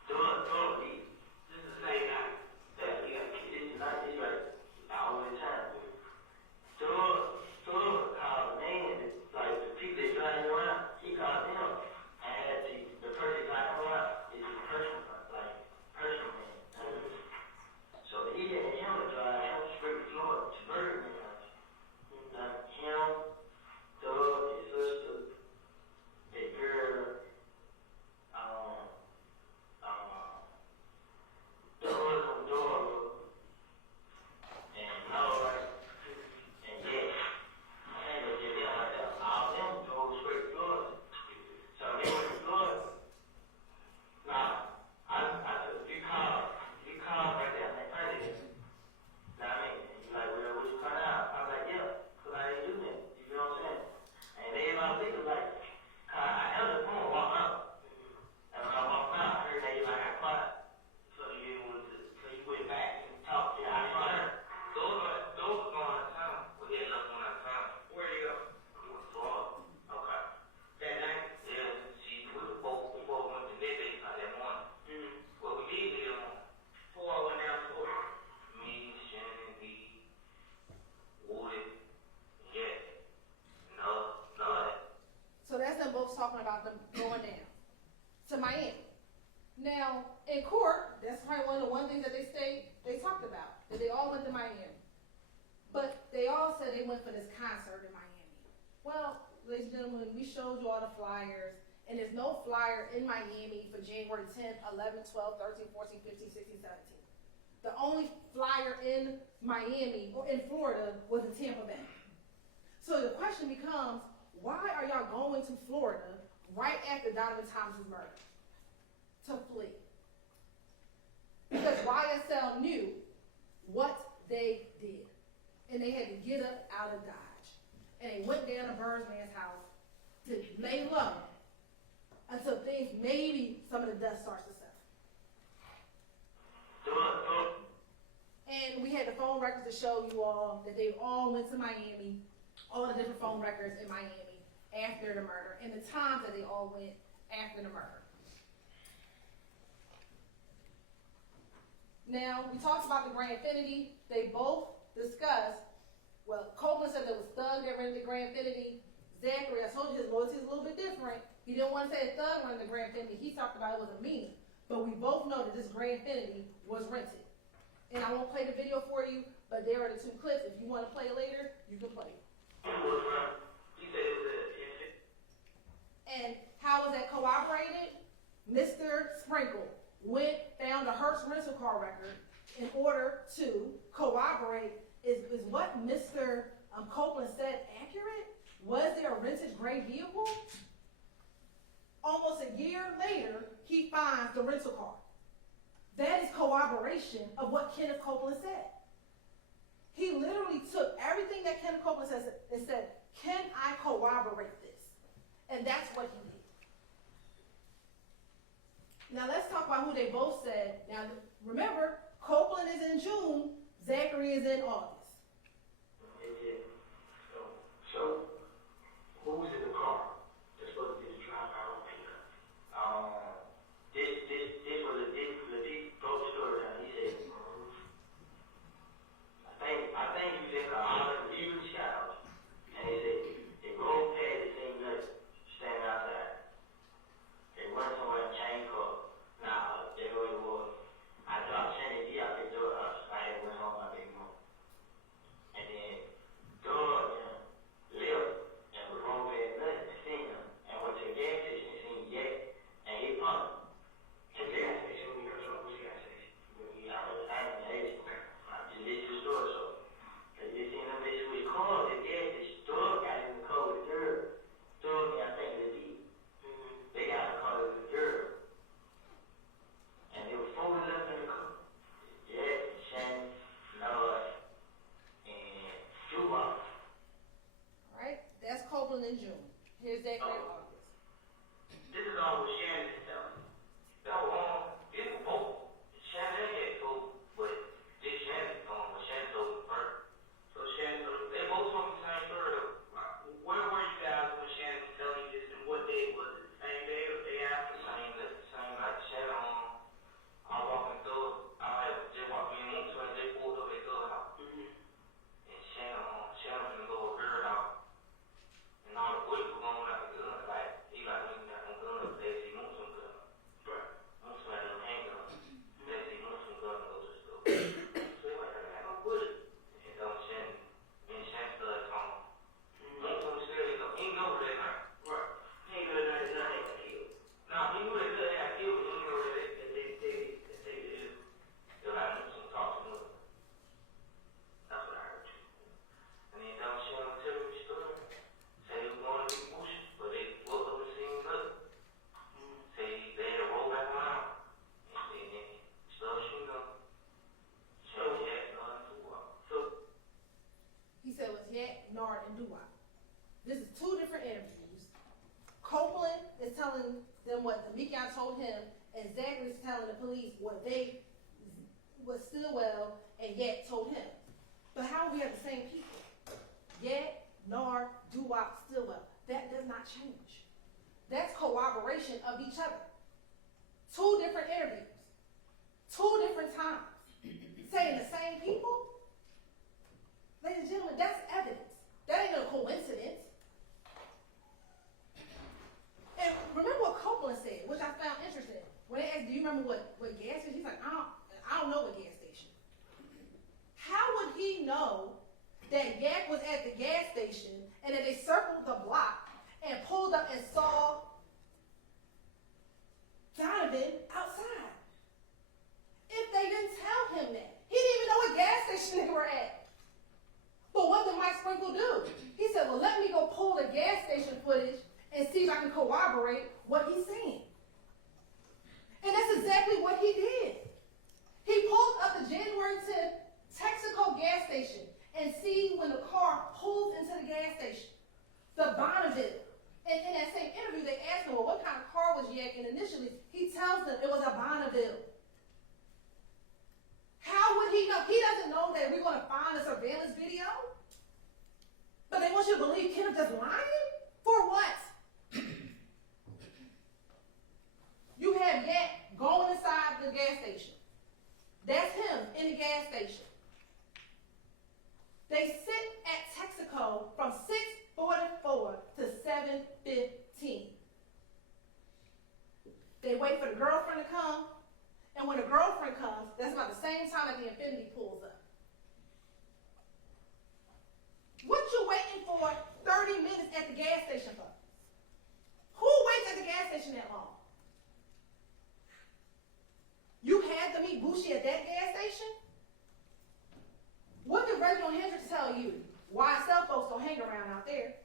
Totally. This is the same night that we got kids tonight. He's like, all the time. Stewart called name, like the people that driving around, he called them. And had the person driving around is his personal man. So he didn't him to drive him straight to Florida to murder me. Like him, Doug, his sister, a girl, talking about them going down to Miami. Now, in court, that's probably one things that they talked about, that they all went to Miami. But they all said they went for this concert in Miami. Well, ladies and gentlemen, we showed you all the flyers, and there's no flyer in Miami for January 10th, 11th, 12th, 13th, 14th, 15th, 16th, 17th. The only flyer in Miami, or in Florida, was in Tampa Bay. So the question becomes, why are y'all going to Florida right after Donovan Thomas' murder? To flee. Because YSL knew what they did. And they had to get up out of Dodge. And they went down to Birdman's house to lay low until things, maybe some of the dust starts to settle. And we had the phone records to show you all that they all went to Miami, all the different phone records in Miami after the murder, and the times that they all went after the murder. Now, we talked about the Grand Infinity. They both discussed, well, Copeland said there was Thug that rented the Grand Infinity. Zachary, I told you his loyalty is a little bit different. He didn't want to say that Thug rented the Grand Infinity. He talked about it was a meaning. But we both know that this Grand Infinity was rented. And I won't play the video for you, but there are the two clips. If you want to play it later, you can play it. And how was that corroborated? Mr. Sprinkle found a Hertz rental car record in order to corroborate is what Mr. Copeland said accurate? Was there a rented gray vehicle? Almost a year later, he finds the rental car. That is corroboration of what Kenneth Copeland said. He literally took everything that Kenneth Copeland says and said, can I corroborate this? And that's what he did. Now let's talk about who they both said. Now remember, Copeland is in June, Zachary is in August. So who was in the car that's supposed to be the driver? I don't think. This was a deep broke story. He said, I think he was in the island, he was shot, and he said, they rolled past the same night, standing outside. They went somewhere and changed car. Nah, they know it was. I dropped Shannon D out the door. I went home my big mom. And then Doug left and was rolled past nothing and seen him and went to the gas station and seen Yak and he pumped. To the gas station, we heard from the gas station. I didn't ask him. I just listened to the story, so they seen him mess with his car. The gas station, Doug got in the car with the girl. Doug, I think the D. They got in the car with the girl. And there were four left in the car. Yak, Shannon, Lord, and Dubois. All right, that's Copeland in June. Here's Zachary in August. This is all what Shannon is telling me. No, it was both. Shannon had told, but this Shannon what Shannon told me first. So Shannon, they both told me the same story. Where were you guys when Shannon was telling you this, and what day was it? The same day or the day after? Same night. Shannon, I was walking through. They walked me in into it, and they pulled up at the house. And Shannon was go with her out. And all the boys were going out the gun, like, he got me got no gun up there, he wants some gun. Right. I'm just like, no handgun. Then he wants some gun and goes to the store. So he like, I don't put it. And so Shannon, me and Shannon started talking. Wants some serious, he ain't know that night. Right. He ain't know that night they got killed. Nah, he knew that they got killed, but he didn't know that they did. They're like, want some talk to him. That's what I heard. And then down Shannon tell me the story. Say he was going to be bushy, but they woke up and seen nothing. Say they had to roll back around. And then started shooting them. So Yak, Nard, and Dubois. So He said it was Yak, Nard, and Dubois. This is two different interviews. Copeland is telling them what Demekion told him, and Zachary is telling the police what Stillwell and Yak told him. But how we have the same people? Yak, Nard, Dubois, Stillwell. That does not change. That's corroboration of each other. Two different interviews. Two different times. Saying the same people? Ladies and gentlemen, that's evidence. That ain't no coincidence. And remember what Copeland said, which I found interesting. When they asked, do you remember what gas station? He's like, I don't know what gas station. How would he know that Yak was at the gas station and that they circled the block and pulled up and saw Donovan outside? If they didn't tell him that. He didn't even know what gas station they were at. But what did Mike Sprinkle do? He said, well, let me go pull the gas station footage and see if I can corroborate what he's saying. And that's exactly what he did. He pulled up the January 10th Texaco gas station and see when the car pulls into the gas station. The Bonneville. And in that same interview, they asked him, well, what kind of car was Yak in initially? He tells them it was a Bonneville. How would he know? He doesn't know that we're going to find a surveillance video. But they want you to believe Kenneth just lying? For what? You have Yak going inside the gas station. That's him in the gas station. They sit at Texaco from 6:44 to 7:15. They wait for the girlfriend to come, and when the girlfriend comes, that's about the same time that the Infinity pulls up. What you waiting for 30 minutes at the gas station for? Who waits at the gas station that long? You had to meet Bushi at that gas station? What did Reginald Hendricks tell you? YSL folks don't hang around out there.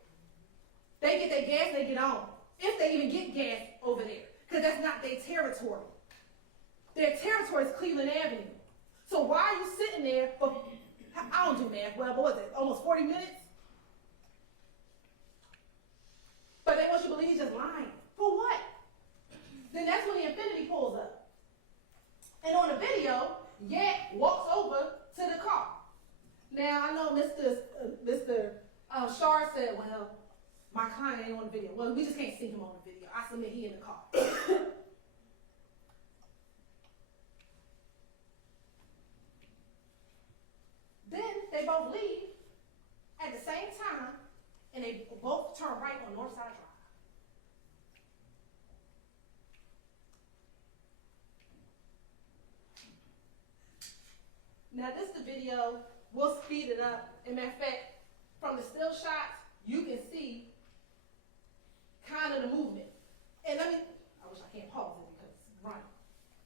They get their gas, they get on. If they even get gas over there. Because that's not their territory. Their territory is Cleveland Avenue. So why are you sitting there for, I don't do math well, but what was it, almost 40 minutes? But they want you to believe he's just lying. For what? Then that's when the Infinity pulls up. And on the video, Yak walks over to the car. Now, I know Mr. Shar said, well, my client ain't on the video. Well, we just can't see him on the video. I submit he in the car. Then they both leave at the same time, and they both turn right on Northside Drive. Now, this is the video. We'll speed it up. As a matter of fact, from the still shots, you can see kind of the movement. And I wish I can't pause it because it's running.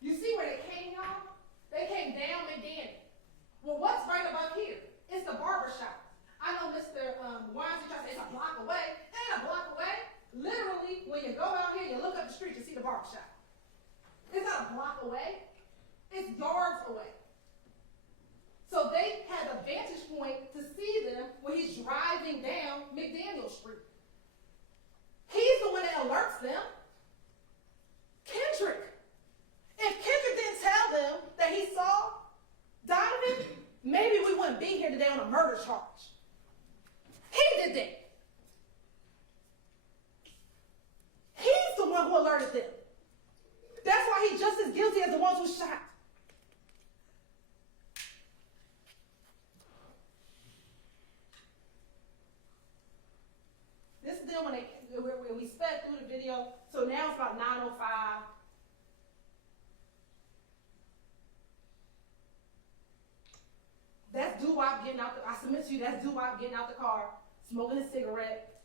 You see where they came, y'all? They came down McDaniel. Well, what's right about here? It's the barber shop. I know Mr. Wines tries to say it's a block away. It ain't a block away. Literally, when you go out here, you look up the street, you see the barber shop. It's not a block away. It's yards away. So they had a vantage point to see them when he's driving down McDaniel Street. He's the one that alerts them. Kendrick. If Kendrick didn't tell them that he saw Donovan, maybe we wouldn't be here today on a murder charge. He did that. He's the one who alerted them. That's why he's just as guilty as the ones who shot. This is them when we sped through the video. So now it's about 9:05. That's Doo-Wop getting out I submit to you, that's Doo-Wop getting out the car, smoking a cigarette.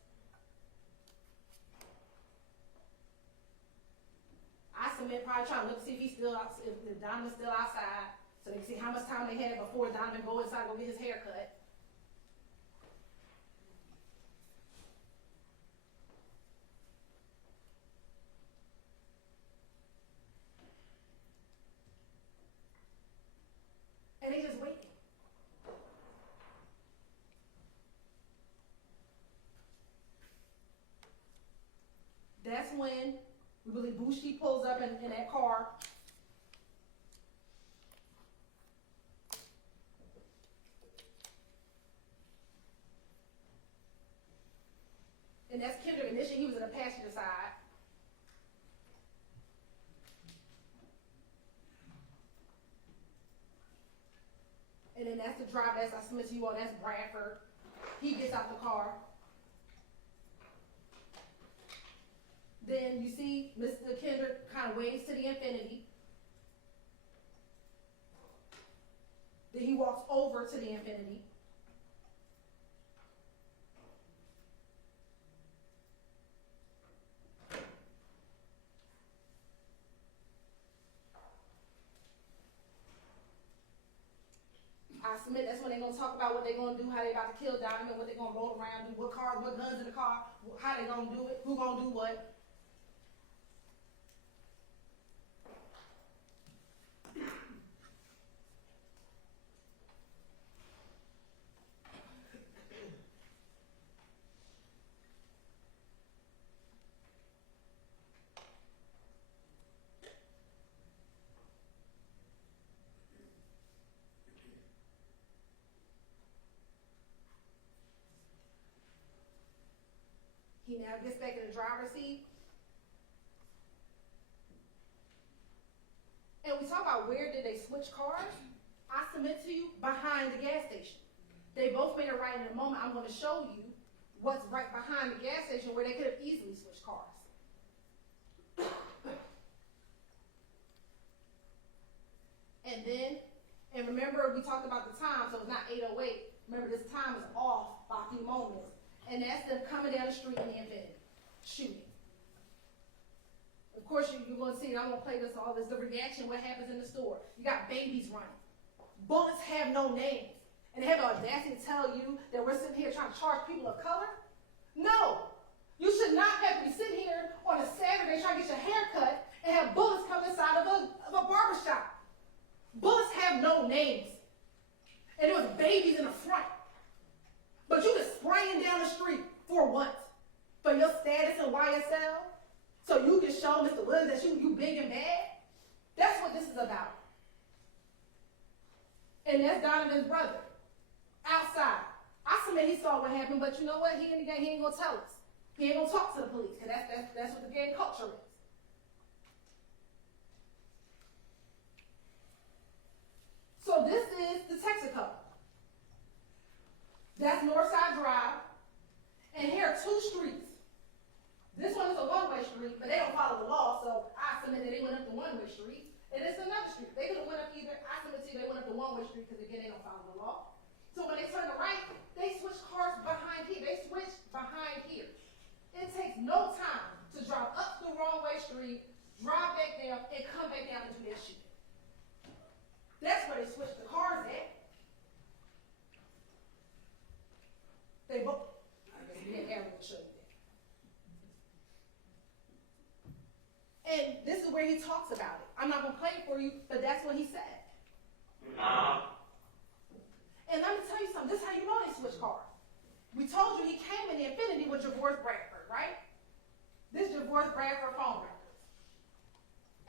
I submit probably trying to look to see if he's still out, if Donovan's still outside, so they can see how much time they had before Donovan go inside and go get his hair cut. And they just waiting. That's when we believe Bushi pulls up in that car. And that's Kendrick. Initially, he was in the passenger side. And then that's the driver, that's I submit to you all, that's Bradford. He gets out the car. Then you see Mr. Kendrick kind of waves to the Infinity. Then he walks over to the Infinity. I submit that's when they're going to talk about what they're going to do, how they're about to kill Donovan, what they're going to roll around, do what cars, what guns in the car, how they're going to do it, who going to do what. He now gets back in the driver's seat. And we talk about where did they switch cars. I submit to you, behind the gas station. They both made it right in a moment. I'm going to show you what's right behind the gas station where they could have easily switched cars. And then, and remember we talked about the time, so it's not 8:08. Remember this time is off by a few moments. And that's them coming down the street in the Infiniti, shooting. Of course, you're going to see, and I'm going to play this, all this, the reaction, what happens in the store. You got babies running. Bullets have no names. And they have the audacity to tell you that we're sitting here trying to charge people of color? No. You should not have to be sitting here on a Saturday trying to get your hair cut and have bullets come inside of a barbershop. Bullets have no names. And there was babies in the front. But you just spraying down the street for what? For your status in YSL? So you can show Mr. Williams that you big and bad? That's what this is about. And that's Donovan's brother. Outside. I submit he saw what happened, but you know what? He ain't gonna tell us. He ain't gonna talk to the police, because that's what the gang culture is. So this is the Texaco. That's Northside Drive. And here are two streets. This one is a one-way street, but they don't follow the law, so I submit that they went up the one-way street. And it's another street. They could have went up either. I submit to you they went up the one-way street because, again, they don't follow the law. So when they turn to right, they switch cars behind here. They switch behind here. It takes no time to drive up the wrong way street, drive back down, and come back down and do their shooting. That's where they switch the cars at. They both. I guess we didn't ever show you that. And this is where he talks about it. I'm not going to play it for you, but that's what he said. And let me tell you something. This is how you know they switch cars. We told you he came in the Infiniti with Javor's Bradford, right? This is Javor's Bradford phone records.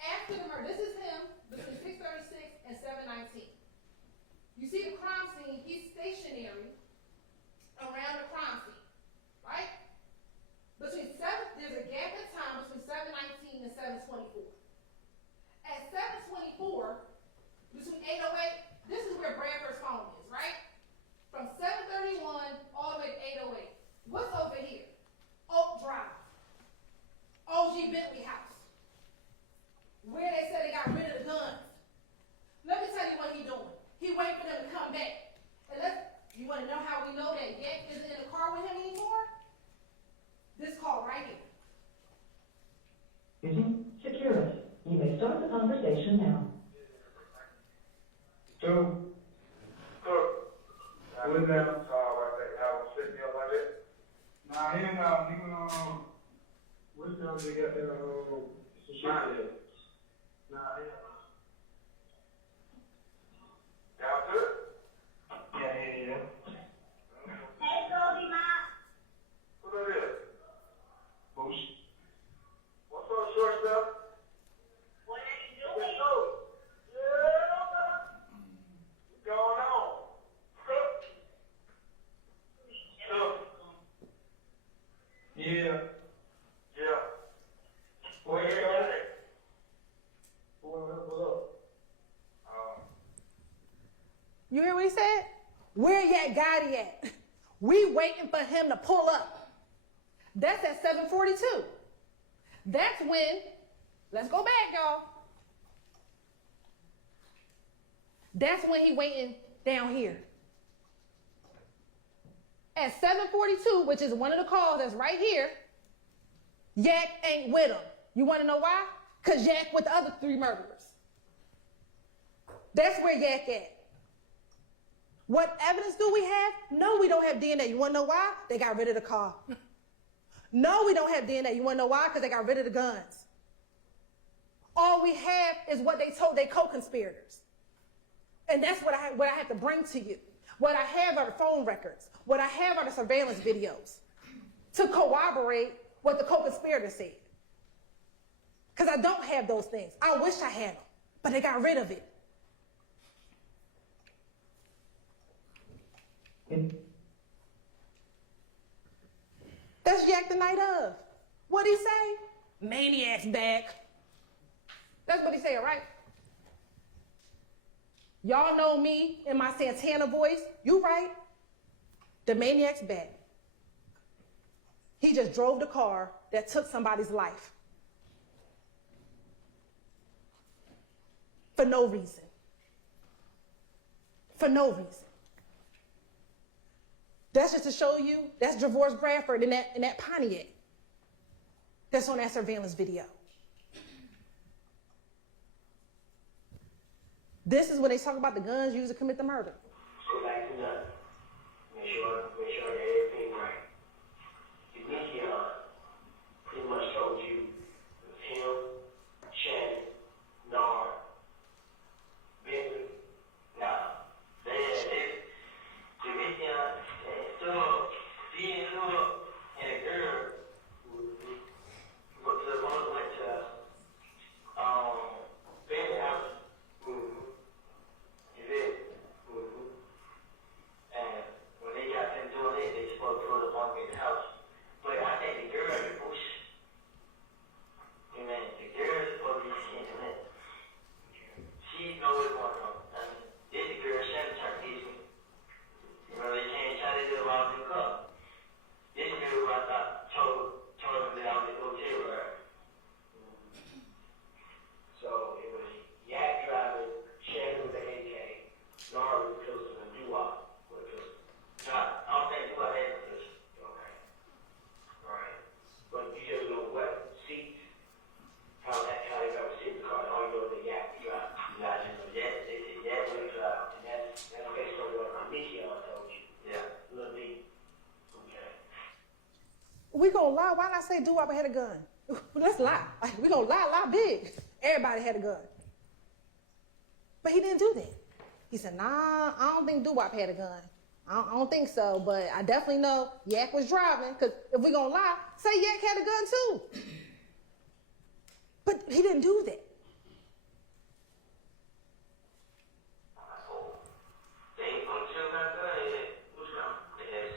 After the murder, this is him between 6:36 and 7:19. You see the crime scene, he's stationary around the crime scene, right? There's a gap in time between 7:19 and 7:24. At 7:24, between 8:08, this is where Bradford's phone is, right? From 7:31 all the way to 8:08. What's over here? Oak Drive. OG Bentley House. Where they said they got rid of the guns. Let me tell you what he's doing. He waiting for them to come back. And you want to know how we know that Yak isn't in the car with him anymore? This call right here. Security. You may start the conversation now. So, what is that? Nah, he ain't what's the other they got there? Security. Nah, Y'all good? yeah. Hey, Goldie, Ma. Who that is? Boosh. What's up, shortstop? What are you Let's doing? go. Yeah. What's going on? Yeah. Yeah. Where you at? What's up? You hear what he said? Where Yak Gotti at? We waiting for him to pull up. That's at 7:42. That's when, let's go back, y'all. That's when he waiting down here. At 7:42, which is one of the calls that's right here, Yak ain't with him. You want to know why? Because Yak with the other three murderers. That's where Yak at. What evidence do we have? No, we don't have DNA. You want to know why? They got rid of the car. No, we don't have DNA. You want to know why? Because they got rid of the guns. All we have is what they told their co-conspirators. And that's what I have to bring to you. What I have are the phone records. What I have are the surveillance videos to corroborate what the co-conspirators said. Because I don't have those things. I wish I had them, but they got rid of it. That's Yak the night of. What'd he say? Maniac's back. That's what he said, right? Y'all know me in my Santana voice. You right. The maniac's back. He just drove the car that took somebody's life. For no reason. For no reason. That's just to show you, that's Javorce Bradford in that Pontiac. That's on that surveillance video. This is when they talk about the guns used to commit the murder. Go back to nothing. Make sure that everything right. Demetrius pretty much told you it was him, Shannon, Nard, Bentley. Now, Demetrius and Stillwell, being Stillwell and a girl who the one went to Bentley house. And when they got them doing it, they supposed to put up on the house. But I think the girl is bullshit. You know, the girl is supposed to be seeing it. She knows what's going on. I mean, this the girl Shannon turned to me. You know, they can't try to do a lot of cup. This girl who I thought told them that I was go jail with her. So it was Yak driving, Shannon with the AK, Nard with the pistol, and Dewap with the pistol. Now, I don't think Dewap had the pistol. Okay. Alright. But you just know what seats, how they got to sit in the car, and all you know is the Yak drive. You guys just know that. They said Yak when he drive. And that's based on what Michigan told you. Yeah. Little B. Okay. We gonna lie, why not say Doo-Wop had a gun? Let's lie. Like, we gonna lie big. Everybody had a gun. But he didn't do that. He said, nah, I don't think Doo-Wop had a gun. I don't think so, but I definitely know Yak was driving, because if we gonna lie, say Yak had a gun too. But he didn't do that. They ain't gonna chill back there. What's wrong? They had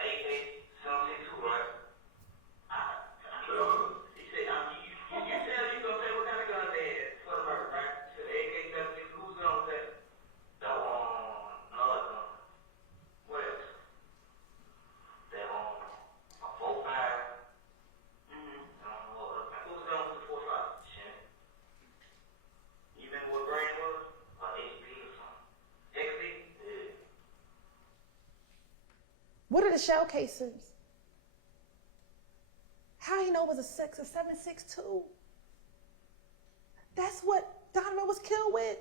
AK-762, right? He said, you tell you gonna say what kind of gun they had for the murder, right? He said AK-762, who's gonna say? That one, what else? That one, a 4.5. Who's gonna with the 4.5? Shannon. You remember what brand it was? HP or something. XP? Yeah. What are the shell casings? How he know it was a 7.62? That's what Donovan was killed with.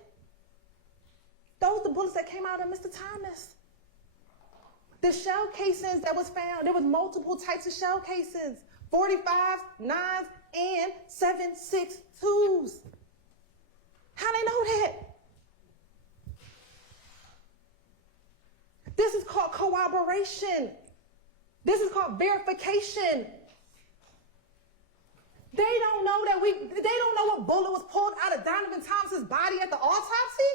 Those the bullets that came out of Mr. Thomas. The shell casings that was found, there was multiple types of shell casings. 45s, 9s, and 7.62s. How they know that? This is called corroboration. This is called verification. They don't know they don't know what bullet was pulled out of Donovan Thomas's body at the autopsy.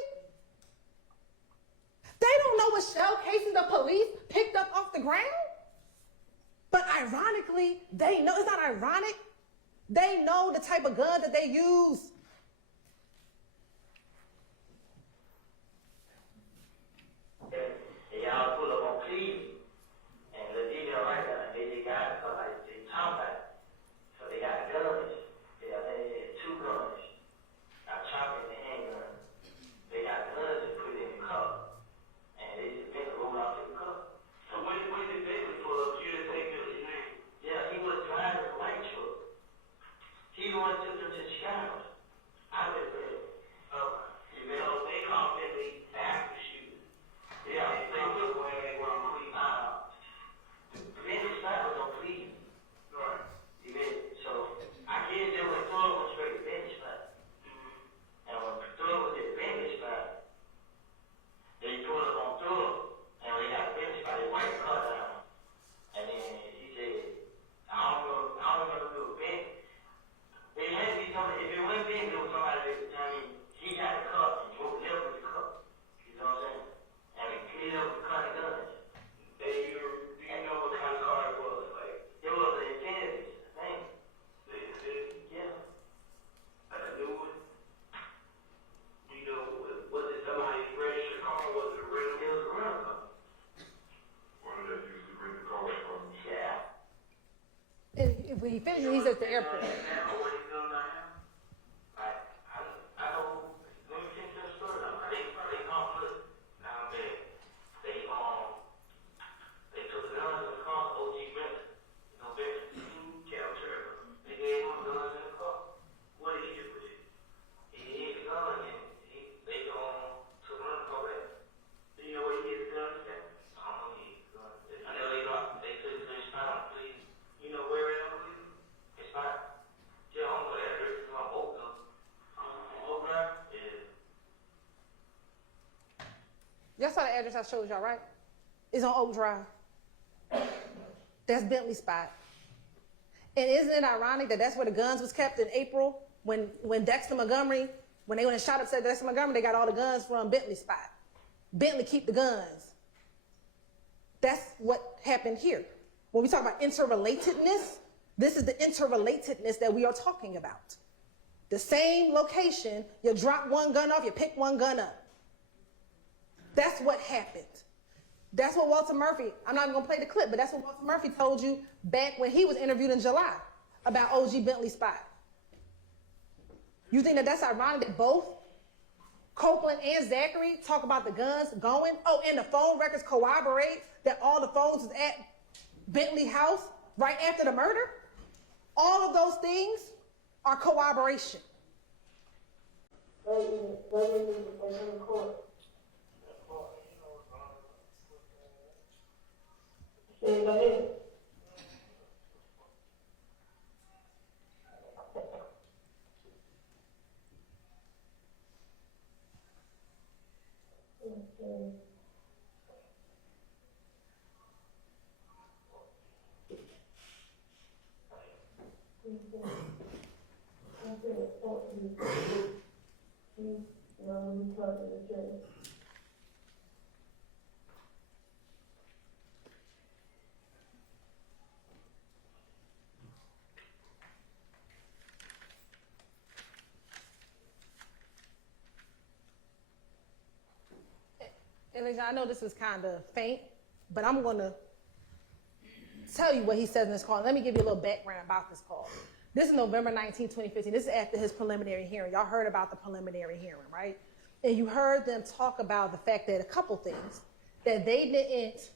They don't know what shell casings the police picked up off the ground. But ironically, they know, it's not ironic, they know the type of gun that they use. And y'all pull up on plea, and the video right now, they got somebody, they talking about it. So they got guns, they had 2 guns, a chopper and a handgun. They got guns and put it in the cup, and they just been rolled out to the cup. So when did Bentley pull up, you didn't take Bentley's name? Yeah, he was driving a white truck. He the one took them to Chicago. when he finishes, he's at the airport. What he's doing now? I know. Let me finish the story. They come look. Now they took the guns in the car. OG Benson, Benson, capture. They gave him guns in the car. What did he do with it? He hid the gun and they took him in the car back. Do you know where he hid the gun at? I don't know where he hid the gun. I know they took it to his pound, please. You know where it is, please? It's not. Yeah, I don't know the address. It's on Oak though. Oak Drive? Yeah. Y'all saw the address I showed y'all, right? It's on Oak Drive. That's Bentley spot. And isn't it ironic that that's where the guns was kept in April when Dexter Montgomery, when they went and shot up Dexter Montgomery, they got all the guns from Bentley spot. Bentley keep the guns. That's what happened here. When we talk about interrelatedness, this is the interrelatedness that we are talking about. The same location, you drop one gun off, you pick one gun up. That's what happened. That's what Walter Murphy, I'm not even gonna play the clip, but that's what Walter Murphy told you back when he was interviewed in July about OG Bentley spot. You think that that's ironic that both Copeland and Zachary talk about the guns going? Oh, and the phone records corroborate that all the phones was at Bentley house right after the murder? All of those things are corroboration. And I know this is kind of faint, but I'm going to tell you what he says in this call. Let me give you a little background about this call. This is November 19, 2015. This is after his preliminary hearing. Y'all heard about the preliminary hearing, right? And you heard them talk about the fact that a couple things, that they didn't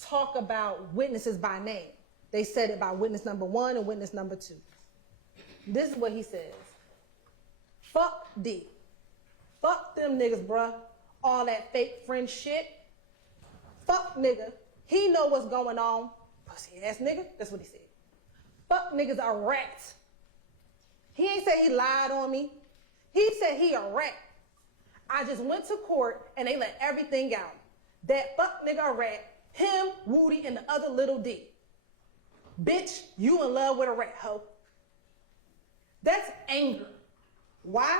talk about witnesses by name. They said it by witness number 1 and witness number 2. This is what he says. Fuck D. Fuck them niggas, bruh. All that fake friend shit. Fuck nigga. He know what's going on. Pussy ass nigga. That's what he said. Fuck niggas are rats. He ain't say he lied on me. He said he a rat. I just went to court and they let everything out. That fuck nigga a rat. Him, Woody, and the other little D. Bitch, you in love with a rat, hoe. That's anger. Why?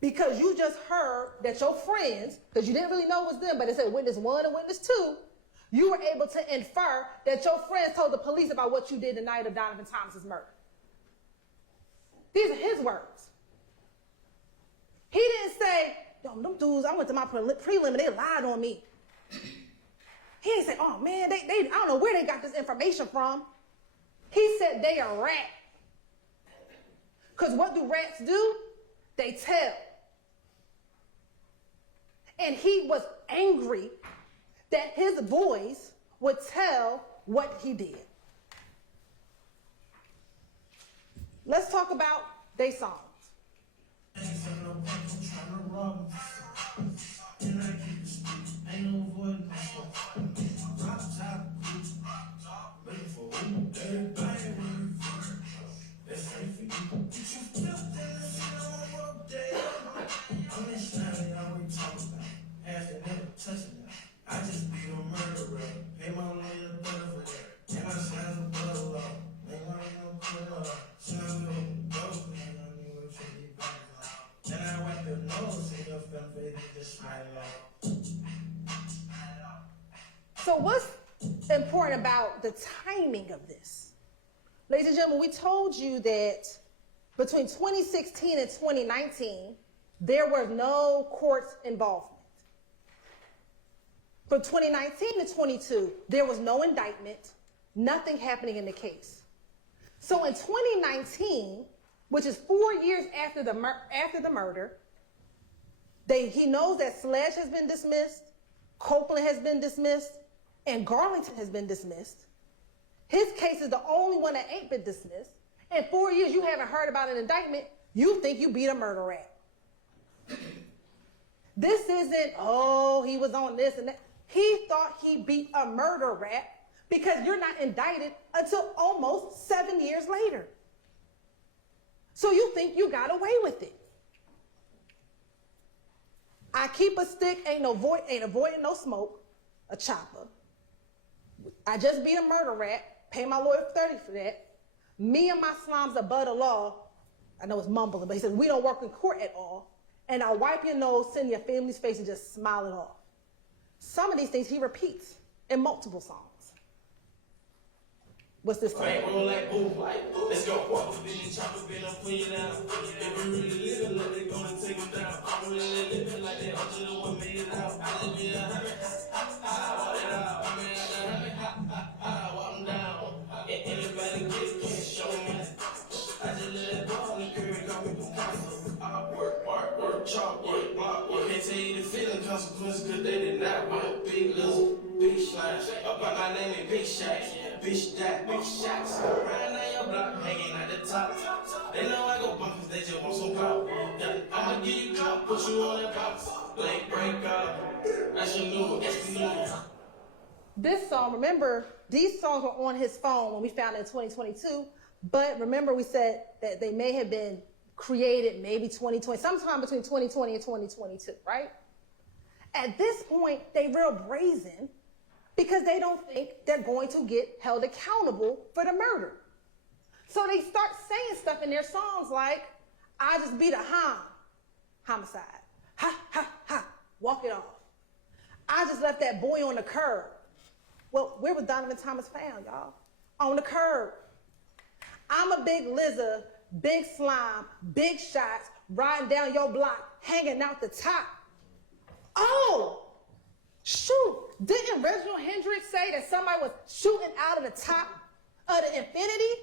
Because you just heard that your friends, because you didn't really know it was them, but it said witness 1 and witness 2, you were able to infer that your friends told the police about what you did the night of Donovan Thomas's murder. These are his words. He didn't say, yo, them dudes, I went to my prelim and they lied on me. He didn't say, oh man, I don't know where they got this information from. He said they are rats. Because what do rats do? They tell. And he was angry that his boys would tell what he did. Let's talk about their songs. I just be a murderer. Pay my lawyer better for that. And I sound a butter law. Make my own killer. Sound a dope, man. I knew what should be back. Then I wipe your nose and your film face just smile out. So what's important about the timing of this? Ladies and gentlemen, we told you that between 2016 and 2019, there was no court involvement. From 2019 to 22, there was no indictment, nothing happening in the case. So in 2019, which is 4 years after the murder, he knows that Sledge has been dismissed, Copeland has been dismissed, and Garlington has been dismissed. His case is the only one that ain't been dismissed. In 4 years, you haven't heard about an indictment. You think you beat a murder rap. This isn't, oh, he was on this and that. He thought he beat a murder rap because you're not indicted until almost 7 years later. So you think you got away with it. I keep a stick, ain't avoiding no smoke, a chopper. I just beat a murder rap, pay my lawyer $30 for that. Me and my slime's above the law. I know it's mumbling, but he said, we don't work in court at all. And I wipe your nose, sit in your family's face, and just smile it off. Some of these things he repeats in multiple songs. What's this song? Roll like boom, like boom. Let's go. Walk up in the chopper, been up, put you down. If we really living, like they gonna take them down. I'm really living like that. I'm just the one made it out. I live in a hurry. Walk it out. I mean, I hurry. Walk them down. And anybody get can't show me. I just let it go on the curve, got me Picasso. I work, chalk, work, block, work. Can't tell you the feeling consequences, cause they did not want big little, big slides. Up by my name is Big Shacks. Bitch that, big shots. Riding on your block, hanging at the top. They know I go bumpers, they just want some pop. Yeah, I'ma give you cop, put you on that box. Blank break up. That's your new, that's the new. This song, remember, these songs were on his phone when we found it in 2022. But remember, we said that they may have been created maybe 2020, sometime between 2020 and 2022, right? At this point, they real brazen because they don't think they're going to get held accountable for the murder. So they start saying stuff in their songs like, I just beat a homicide. Ha, ha, ha, walk it off. I just left that boy on the curb. Well, where was Donovan Thomas found, y'all? On the curb. I'm a big lizard, big slime, big shots, riding down your block, hanging out the top. Oh, shoot. Didn't Reginald Hendricks say that somebody was shooting out of the top of the infinity?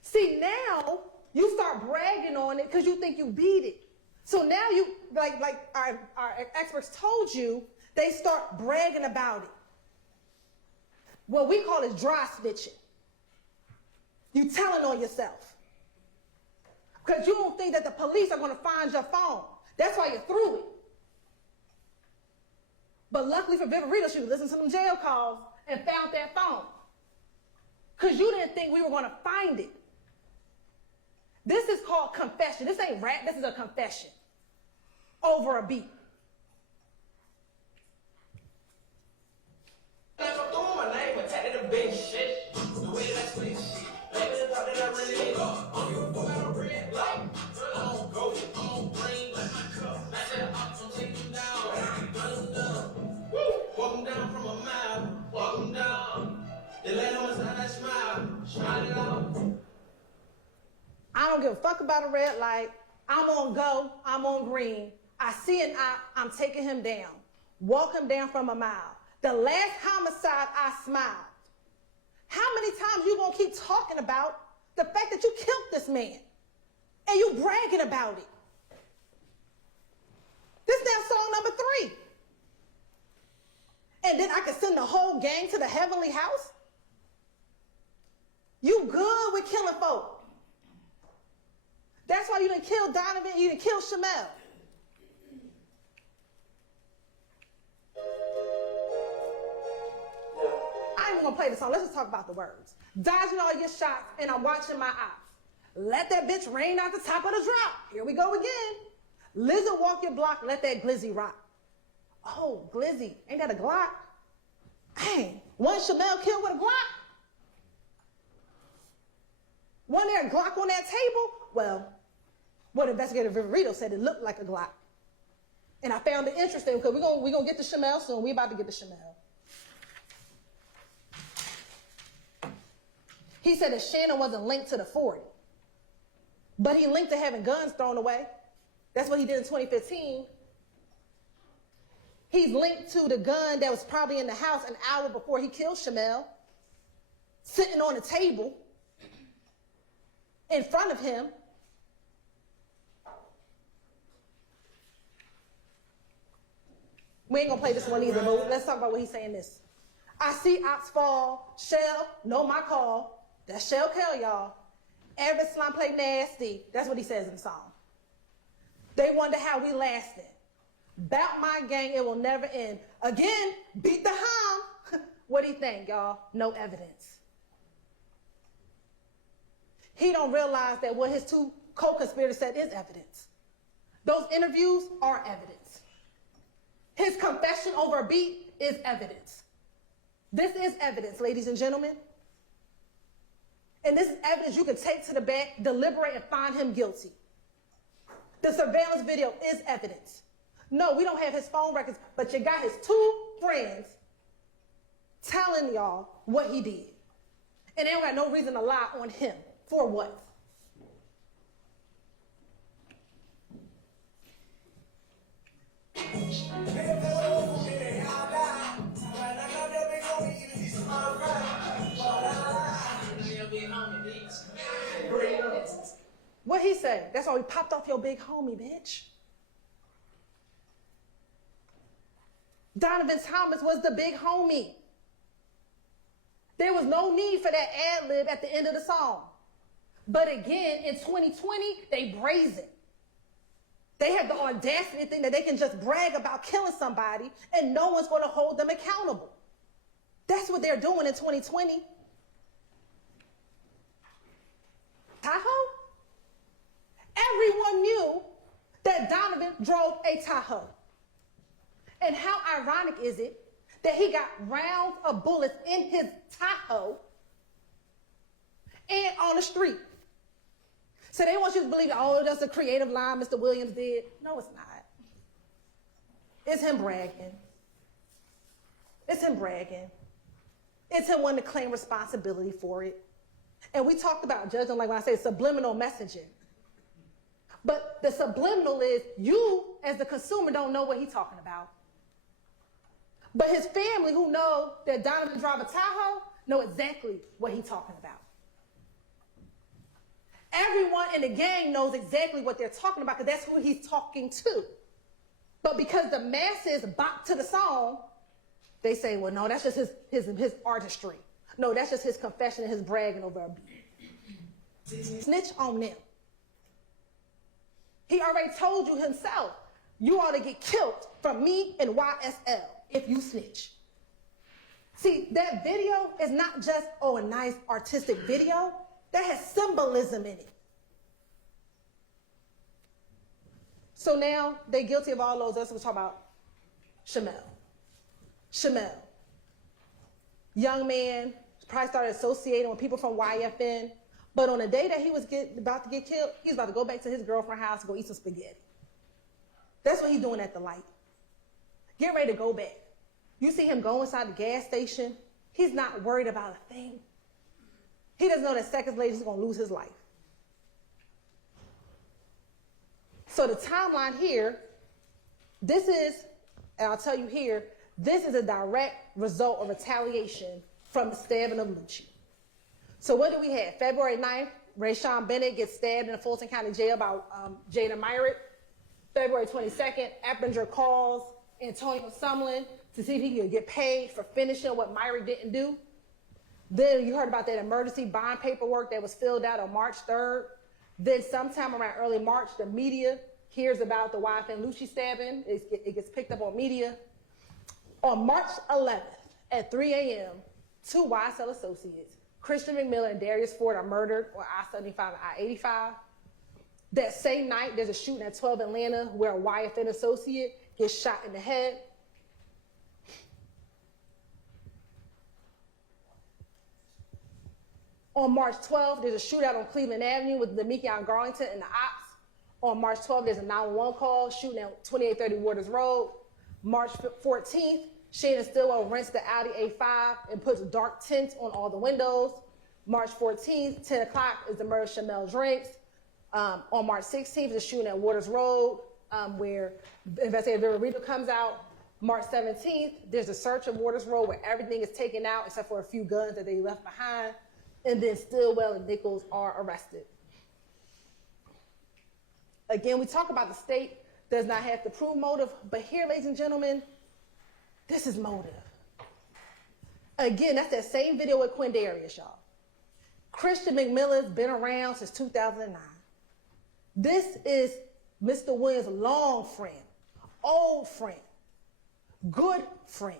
See, now you start bragging on it because you think you beat it. So now you, like our experts told you, they start bragging about it. What we call is dry snitching. You telling on yourself. Because you don't think that the police are going to find your phone. That's why you threw it. But luckily for Viverito, she listened to them jail calls and found that phone. Because you didn't think we were going to find it. This is called confession. This ain't rap. This is a confession over a beat. If I'm throwing my name attack to the big shit, the way that I split shit, maybe the thought that I really ain't got. Oh, you fuck out of red light. I don't go, I don't bring like my cup. I said I'm take you down, run them down. Woo! Walk them down from a mile, walk them down. They let them inside that smile, smile it out. I don't give a fuck about a red light. I'm on go, I'm on green. I see an op, I'm taking him down. Walk him down from a mile. The last homicide, I smiled. How many times you gonna keep talking about the fact that you killed this man? And you bragging about it? This now song number 3. And then I can send the whole gang to the heavenly house? You good with killing folk. That's why you didn't kill Donovan, you didn't kill Shymel. I ain't even gonna play the song. Let's just talk about the words. Dodging all your shots, and I'm watching my ops. Let that bitch rain out the top of the drop. Here we go again. Lizard walk your block, let that glizzy rock. Oh, glizzy, ain't that a Glock? Dang, one Shymel killed with a Glock? One there, a Glock on that table? Well, what investigator Viverito said it looked like a Glock. And I found it interesting because we're gonna get to Shymel soon. We about to get to Shymel. He said that Shannon wasn't linked to the 40, but he linked to having guns thrown away. That's what he did in 2015. He's linked to the gun that was probably in the house an hour before he killed Shymel, sitting on the table. in front of him. We ain't gonna play this one either, but let's talk about what he's saying this. I see ops fall, Shell, know my call. That's Shell Kell, y'all. Every slime play nasty. That's what he says in the song. They wonder how we lasted. Bout my gang, it will never end. Again, beat the hum. What do you think, y'all? No evidence. He don't realize that what his two co-conspirators said is evidence. Those interviews are evidence. His confession over a beat is evidence. This is evidence, ladies and gentlemen. And this is evidence you can take to the back, deliberate, and find him guilty. The surveillance video is evidence. No, we don't have his phone records, but you got his two friends telling y'all what he did. And they don't got no reason to lie on him. For what? What he said? That's why we popped off your big homie, bitch. Donovan Thomas was the big homie. There was no need for that ad lib at the end of the song. But again, in 2020, they brazen. They have the audacity to think that they can just brag about killing somebody and no one's going to hold them accountable. That's what they're doing in 2020. Tahoe? Everyone knew that Donovan drove a Tahoe. And how ironic is it that he got rounds of bullets in his Tahoe and on the street? So they want you to believe that, oh, that's a creative line Mr. Williams did. No, it's not. It's him bragging. It's him bragging. It's him wanting to claim responsibility for it. And we talked about judging, like when I say subliminal messaging. But the subliminal is you, as the consumer, don't know what he's talking about. But his family, who know that Donovan drive a Tahoe, know exactly what he's talking about. Everyone in the gang knows exactly what they're talking about because that's who he's talking to. But because the masses bop to the song, they say, well, no, that's just his artistry. No, that's just his confession and his bragging over a beat. Snitch on them. He already told you himself, you ought to get killed from me and YSL if you snitch. See, that video is not just, oh, a nice artistic video. That has symbolism in it. So now they're guilty of all those. Let's talk about Shymel. Young man, probably started associating with people from YFN. But on the day that he was about to get killed, he was about to go back to his girlfriend's house to go eat some spaghetti. That's what he's doing at the light. Get ready to go back. You see him go inside the gas station. He's not worried about a thing. He doesn't know that seconds later he's going to lose his life. So the timeline here, this is, and I'll tell you here, this is a direct result of retaliation from the stabbing of Lucci. So what do we have? February 9th, Rayshawn Bennett gets stabbed in the Fulton County Jail by Jada Myrick. February 22nd, Eppinger calls Antonio Sumlin to see if he could get paid for finishing what Myrick didn't do. Then you heard about that emergency bond paperwork that was filled out on March 3rd. Then sometime around early March, the media hears about the YFN Lucci stabbing. It gets picked up on media. On March 11th at 3 a.m., two YSL associates, Christian McMillan and Darius Ford, are murdered on I-75 and I-85. That same night, there's a shooting at 12 Atlanta where a YFN associate gets shot in the head. On March 12th, there's a shootout on Cleveland Avenue with Damikion Garlington and the ops. On March 12th, there's a 911 call shooting at 2830 Waters Road. March 14th, Shannon Stillwell rents the Audi A5 and puts dark tints on all the windows. March 14th, 10 o'clock, is the murder of Shymel Drinks. On March 16th, the shooting at Waters Road, where investigator RICO comes out. March 17th, there's a search of Waters Road where everything is taken out except for a few guns that they left behind. And then Stillwell and Nichols are arrested. Again, we talk about the state does not have to prove motive, but here, ladies and gentlemen, this is motive. Again, that's that same video with Quindarius, y'all. Christian McMillan's been around since 2009. This is Mr. Williams' long friend, old friend, good friend.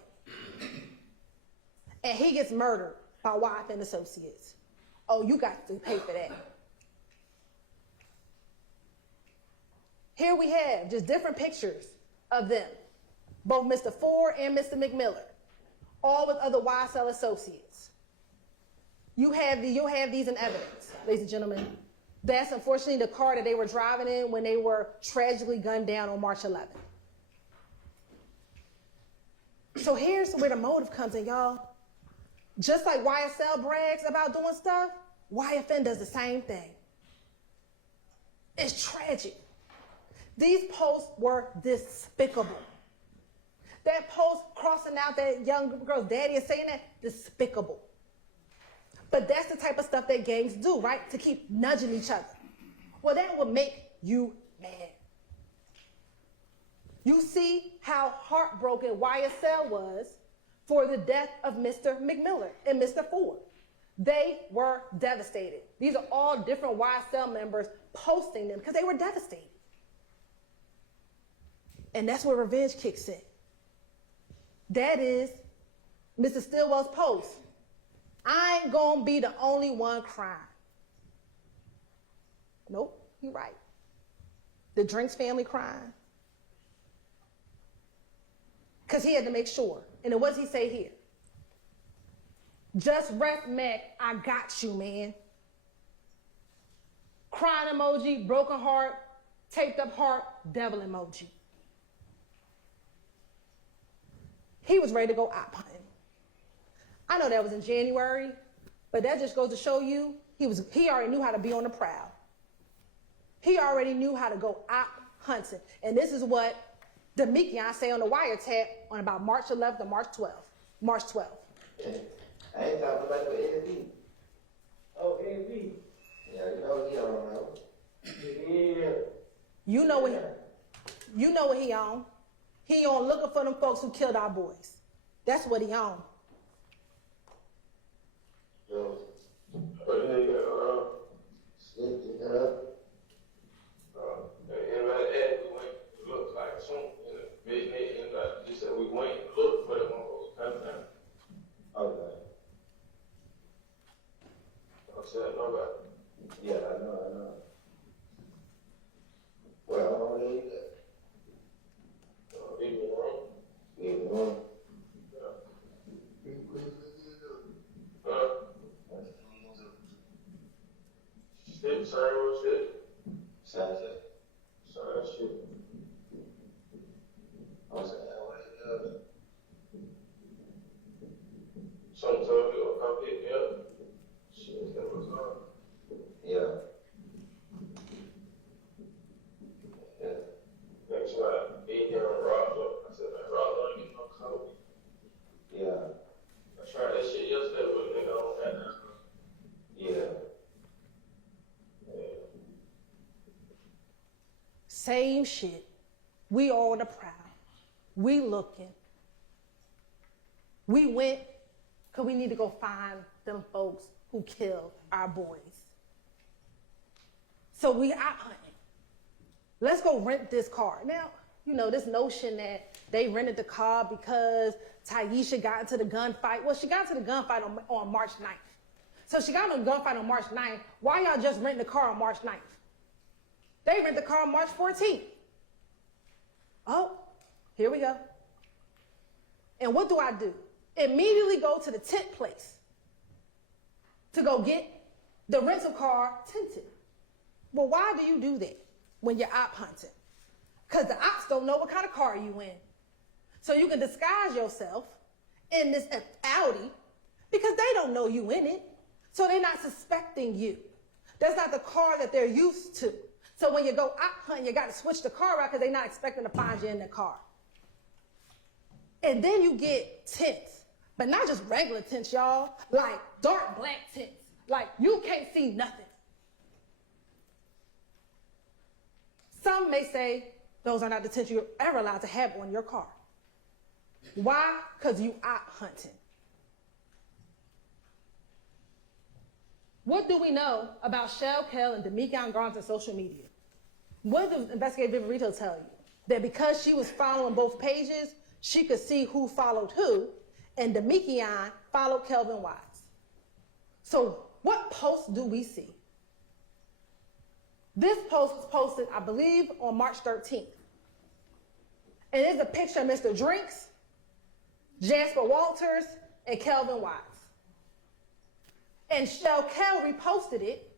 And he gets murdered by YSL Associates. Oh, you got to pay for that. Here we have just different pictures of them, both Mr. Ford and Mr. McMillan, all with other YSL associates. You'll have these in evidence, ladies and gentlemen. That's unfortunately the car that they were driving in when they were tragically gunned down on March 11th. So here's where the motive comes in, y'all. Just like YSL brags about doing stuff, YFN does the same thing. It's tragic. These posts were despicable. That post crossing out that young girl's daddy and saying that, despicable. But that's the type of stuff that gangs do, right? To keep nudging each other. Well, that would make you mad. You see how heartbroken YSL was for the death of Mr. McMillan and Mr. Ford. They were devastated. These are all different YSL members posting them because they were devastated. And that's where revenge kicks in. That is Mr. Stillwell's post. I ain't gonna be the only one crying. Nope, you're right. The Drinks family crying. Because he had to make sure. And what does he say here? Just rest, Mac, I got you, man. Crying emoji, broken heart, taped up heart, devil emoji. He was ready to go op hunting. I know that was in January, but that just goes to show you he already knew how to be on the prowl. He already knew how to go op hunting. And this is what Demekion say on the wiretap on about March 11th to March 12th. March 12th. Yeah. I ain't talking about the AFB. Oh, AFB. Yeah, you know he don't know. Yeah. You know what he on. He on looking for them folks who killed our boys. That's what he on. Yo, But then, slip it up. anybody asked, we went to look like something in the midnight, and just said we went and looked for them on those kind. Okay. I said, nobody. Yeah, I know. Well, I don't know either. Leave me alone. Leave it alone. Shit, same old shit. Sounds like. Same shit. I was like, what it does. Some told me to come pick me up. Shit, that was on. Yeah. Yeah. Next time, be here and robbed up. I said, man, robbed up, get no coat. Yeah. I tried that shit yesterday, but nigga don't got that. Yeah. Same shit. We on the prowl. We looking. We went because we need to go find them folks who killed our boys. So we out hunting. Let's go rent this car. Now, this notion that they rented the car because Taisha got into the gunfight. Well, she got into the gunfight on March 9th. So she got into the gunfight on March 9th. Why y'all just renting the car on March 9th? They rent the car on March 14th. Oh, here we go. And what do? Immediately go to the tent place to go get the rental car tinted. Well, why do you do that when you're op hunting? Because the ops don't know what kind of car you in. So you can disguise yourself in this Audi because they don't know you in it. So they're not suspecting you. That's not the car that they're used to. So when you go op hunting, you got to switch the car out because they're not expecting to find you in the car. And then you get tents, but not just regular tents, y'all, like dark black tents. Like you can't see nothing. Some may say those are not detentions you're ever allowed to have on your car. Why? Because you out hunting. What do we know about Shell Kell and Demikion Garner's social media? What does investigative Viverito tell you? That because she was following both pages, she could see who followed who, and Demikion followed Kelvin Watts. So what post do we see? This post was posted, I believe, on March 13th. And it's a picture of Mr. Drinks, Jasper Walters, and Kelvin Watts. And Shell Kell reposted it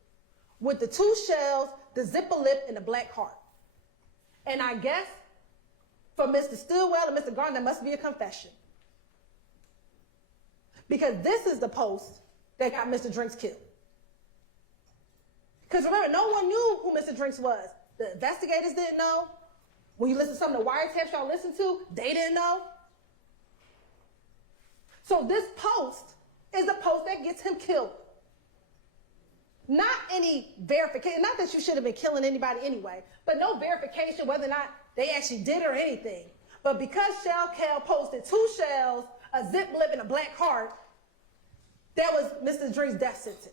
with the 2 shells, the zipper lip, and the black heart. And I guess for Mr. Stillwell and Mr. Garner, there must be a confession. Because this is the post that got Mr. Drinks killed. Because remember, no one knew who Mr. Drinks was. The investigators didn't know. When you listen to some of the wiretaps y'all listen to, they didn't know. So this post is the post that gets him killed. Not any verification, not that you should have been killing anybody anyway, but no verification whether or not they actually did or anything. But because Shell Kell posted 2 shells, a zip lip, and a black heart, that was Mr. Drinks' death sentence.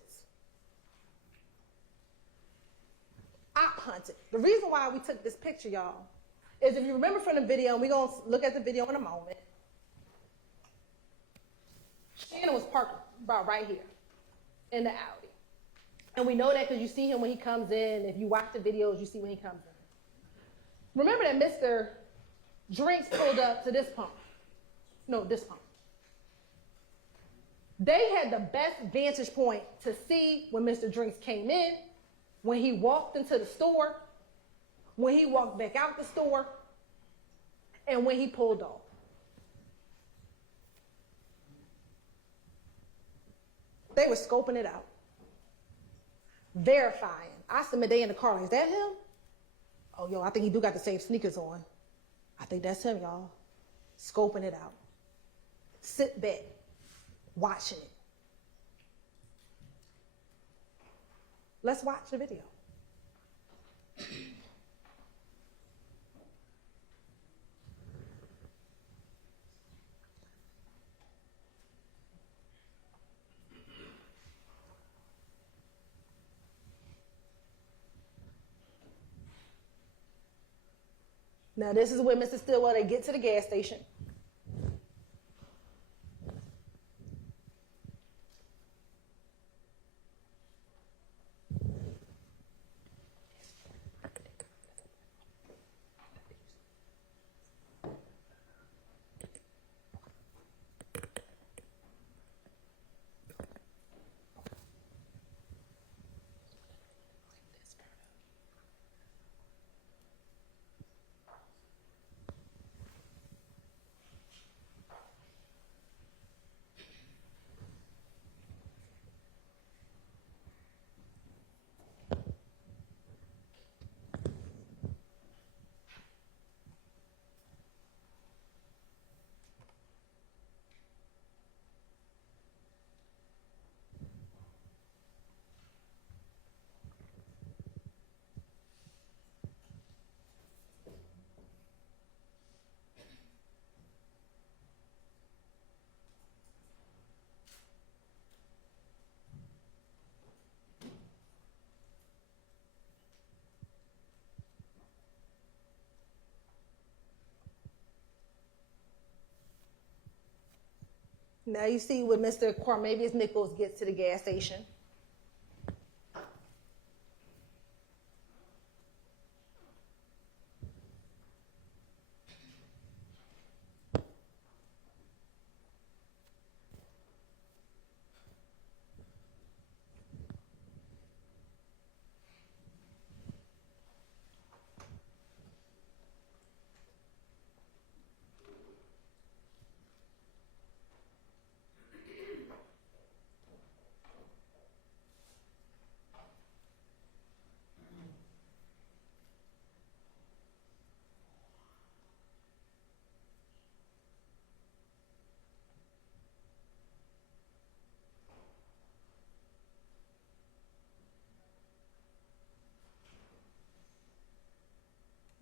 Op hunted. The reason why we took this picture, y'all, is if you remember from the video, and we're going to look at the video in a moment, Shannon was parked about right here in the alley. And we know that because you see him when he comes in. If you watch the videos, you see when he comes in. Remember that Mr. Drinks pulled up to this pump. No, this pump. They had the best vantage point to see when Mr. Drinks came in, when he walked into the store, when he walked back out the store, and when he pulled off. They were scoping it out, verifying. I submit they in the car. Is that him? Oh, yo, I think he do got the same sneakers on. I think that's him, y'all. Scoping it out. Sit back, watching it. Let's watch the video. Now, this is where Mr. Stillwell, they get to the gas station. Now you see when Mr. Cormavius Nichols gets to the gas station.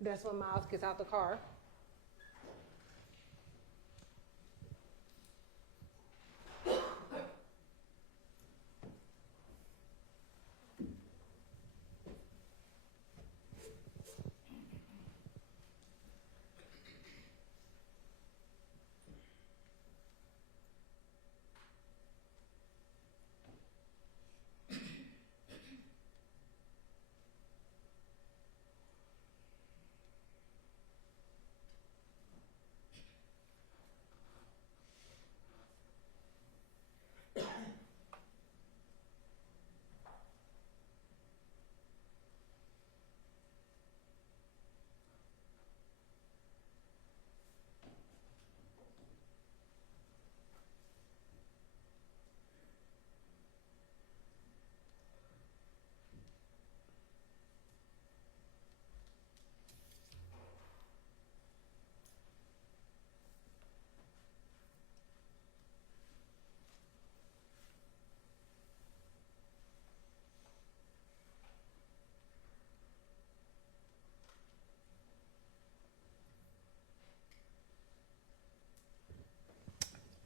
That's when Miles gets out the car.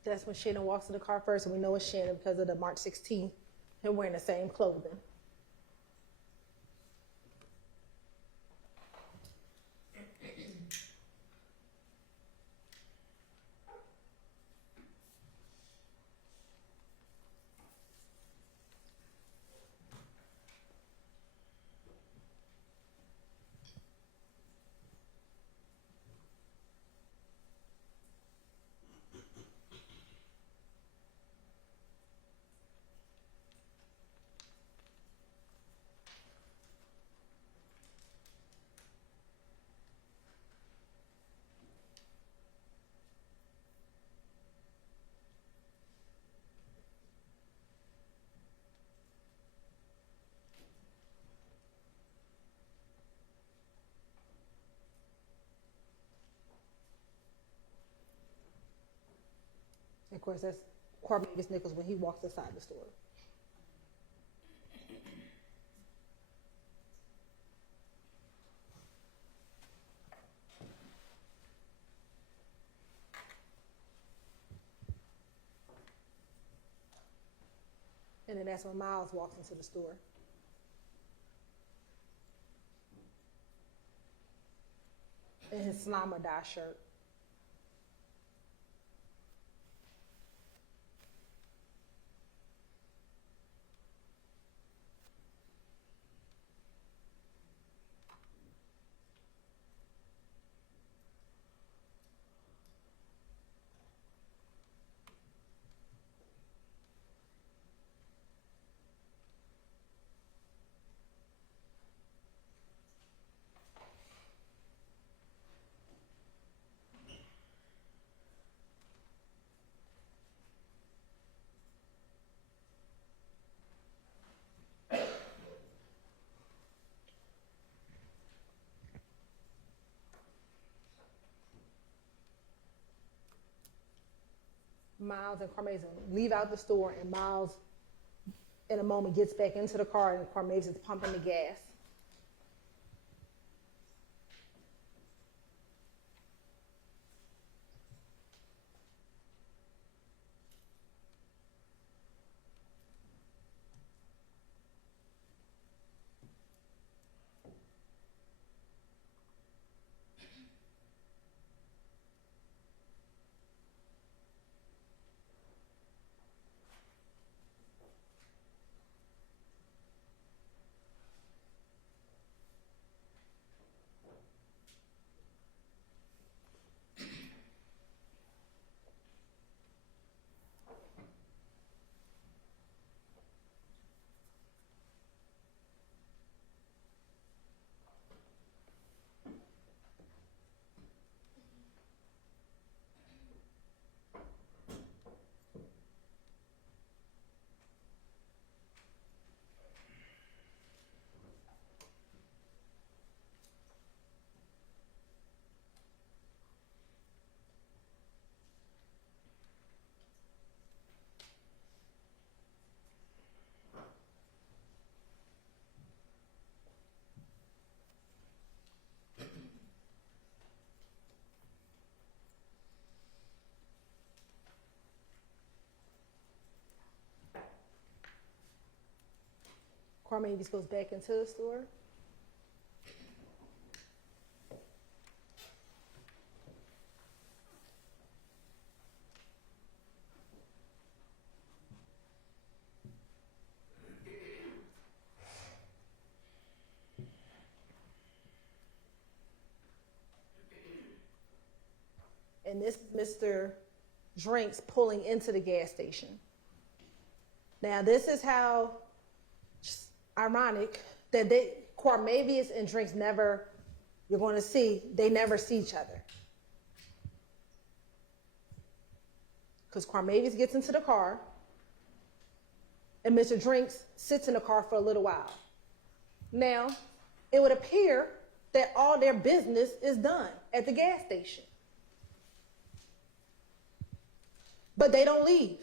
That's when Shannon walks to the car first, and we know it's Shannon because of the March 16th, him wearing the same clothing. Of course, that's Cornelius Nichols when he walks inside the store. And then that's when Miles walks into the store. In his Slama dye shirt. Miles and Carmeza leave out the store, and Miles, in a moment, gets back into the car, and Carmeza is pumping the gas. Cormavis goes back into the store. And this is Mr. Drinks pulling into the gas station. Now, this is how ironic that Cormavis and Drinks never, you're going to see, they never see each other. Because Cormavis gets into the car, and Mr. Drinks sits in the car for a little while. Now, it would appear that all their business is done at the gas station. But they don't leave.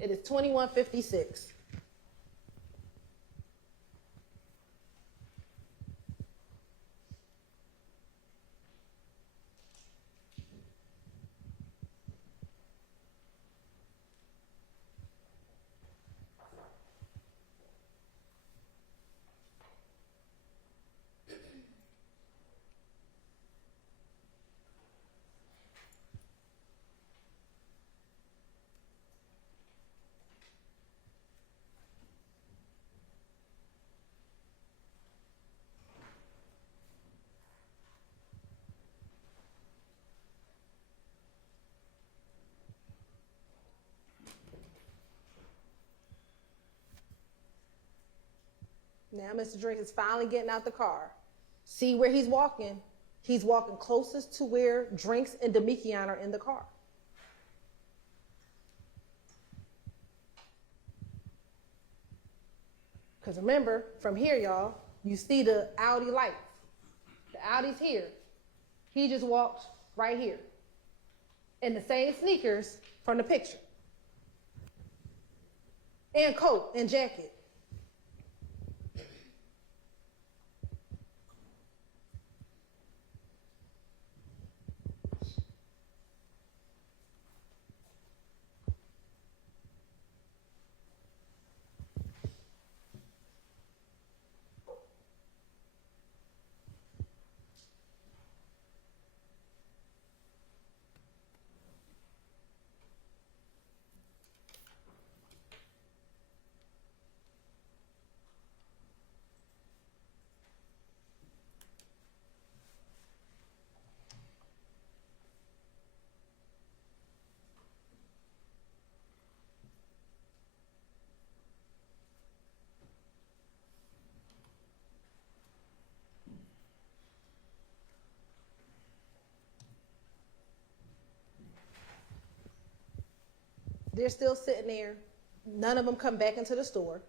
It is 21:56. Now Mr. Drinks is finally getting out the car. See where he's walking? He's walking closest to where Drinks and Demikian are in the car. Because remember, from here, y'all, you see the Audi lights. The Audi's here. He just walked right here. In the same sneakers from the picture. And coat and jacket. They're still sitting there. None of them come back into the store.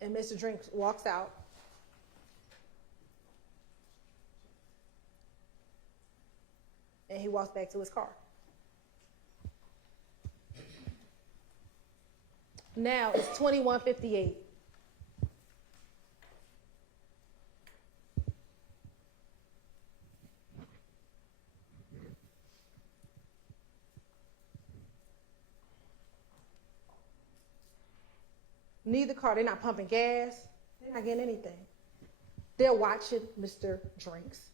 And Mr. Drinks walks out. And he walks back to his car. Now it's 21:58. Neither car, they're not pumping gas, they're not getting anything. They're watching Mr. Drinks.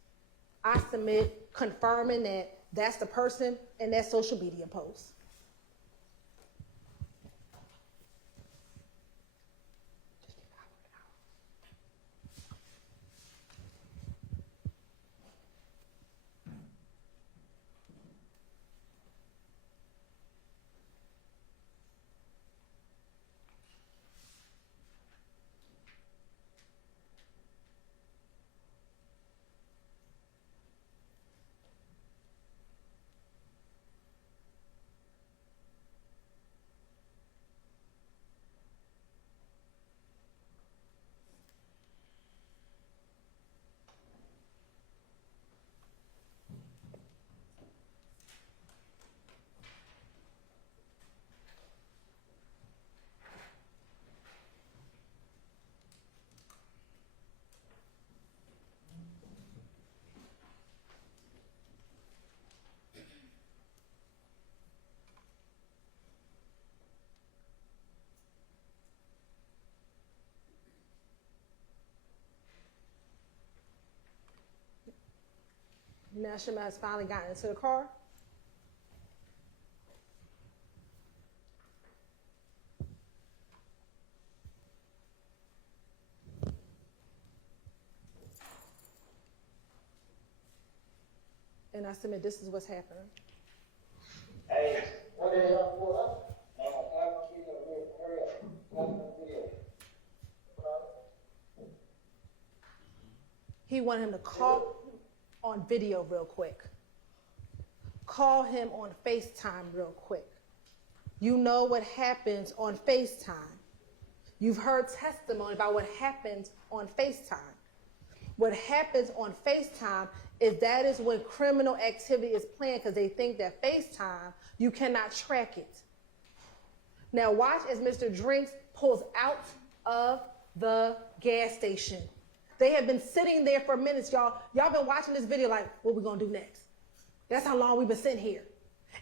I submit confirming that that's the person in that social media post. Now Shymel has finally gotten into the car. And I submit this is what's happening. Hey, what the hell pull up? Man, I have my video, hurry up. Have my video. He wanted him to call on video real quick. Call him on FaceTime real quick. You know what happens on FaceTime. You've heard testimony about what happens on FaceTime. What happens on FaceTime is that is when criminal activity is planned because they think that FaceTime, you cannot track it. Now watch as Mr. Drinks pulls out of the gas station. They have been sitting there for minutes, y'all. Y'all been watching this video like, what we gonna do next? That's how long we've been sitting here.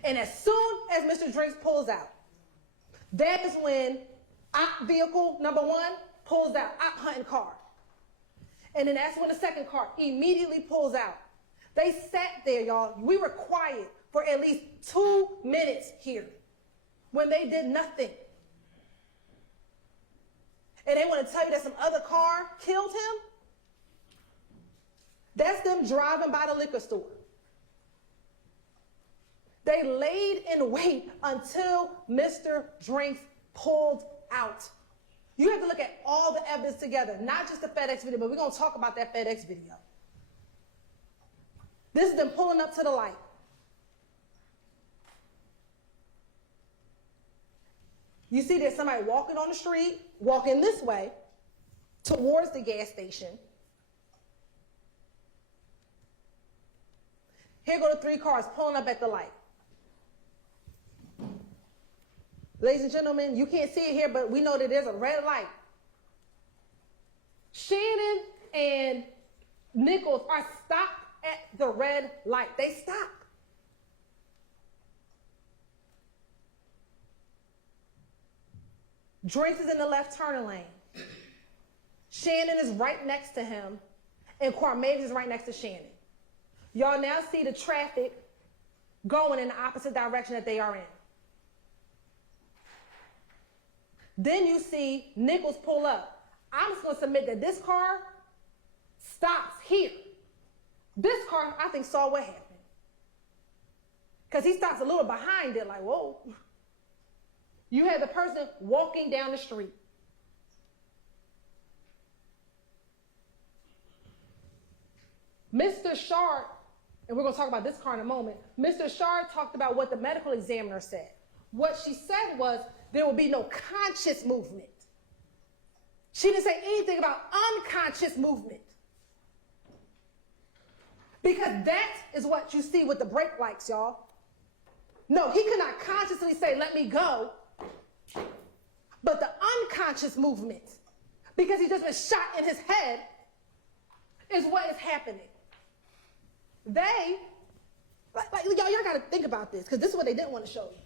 And as soon as Mr. Drinks pulls out, that is when op vehicle number 1 pulls out, op hunting car. And then that's when the second car immediately pulls out. They sat there, y'all. We were quiet for at least 2 minutes here when they did nothing. And they want to tell you that some other car killed him? That's them driving by the liquor store. They laid in wait until Mr. Drinks pulled out. You have to look at all the evidence together, not just the FedEx video, but we're going to talk about that FedEx video. This is them pulling up to the light. You see there's somebody walking on the street, walking this way towards the gas station. Here go the 3 cars pulling up at the light. Ladies and gentlemen, you can't see it here, but we know that there's a red light. Shannon and Nichols are stopped at the red light. They stop. Drinks is in the left turning lane. Shannon is right next to him, and Quarmavis is right next to Shannon. Y'all now see the traffic going in the opposite direction that they are in. Then you see Nichols pull up. I'm just going to submit that this car stops here. This car, I think, saw what happened. Because he stops a little behind it, like, whoa. You had the person walking down the street. Mr. Shard, and we're going to talk about this car in a moment, Mr. Shard talked about what the medical examiner said. What she said was there will be no conscious movement. She didn't say anything about unconscious movement. Because that is what you see with the brake lights, y'all. No, he could not consciously say, let me go. But the unconscious movement, because he just been shot in his head, is what is happening. They, y'all got to think about this, because this is what they didn't want to show you.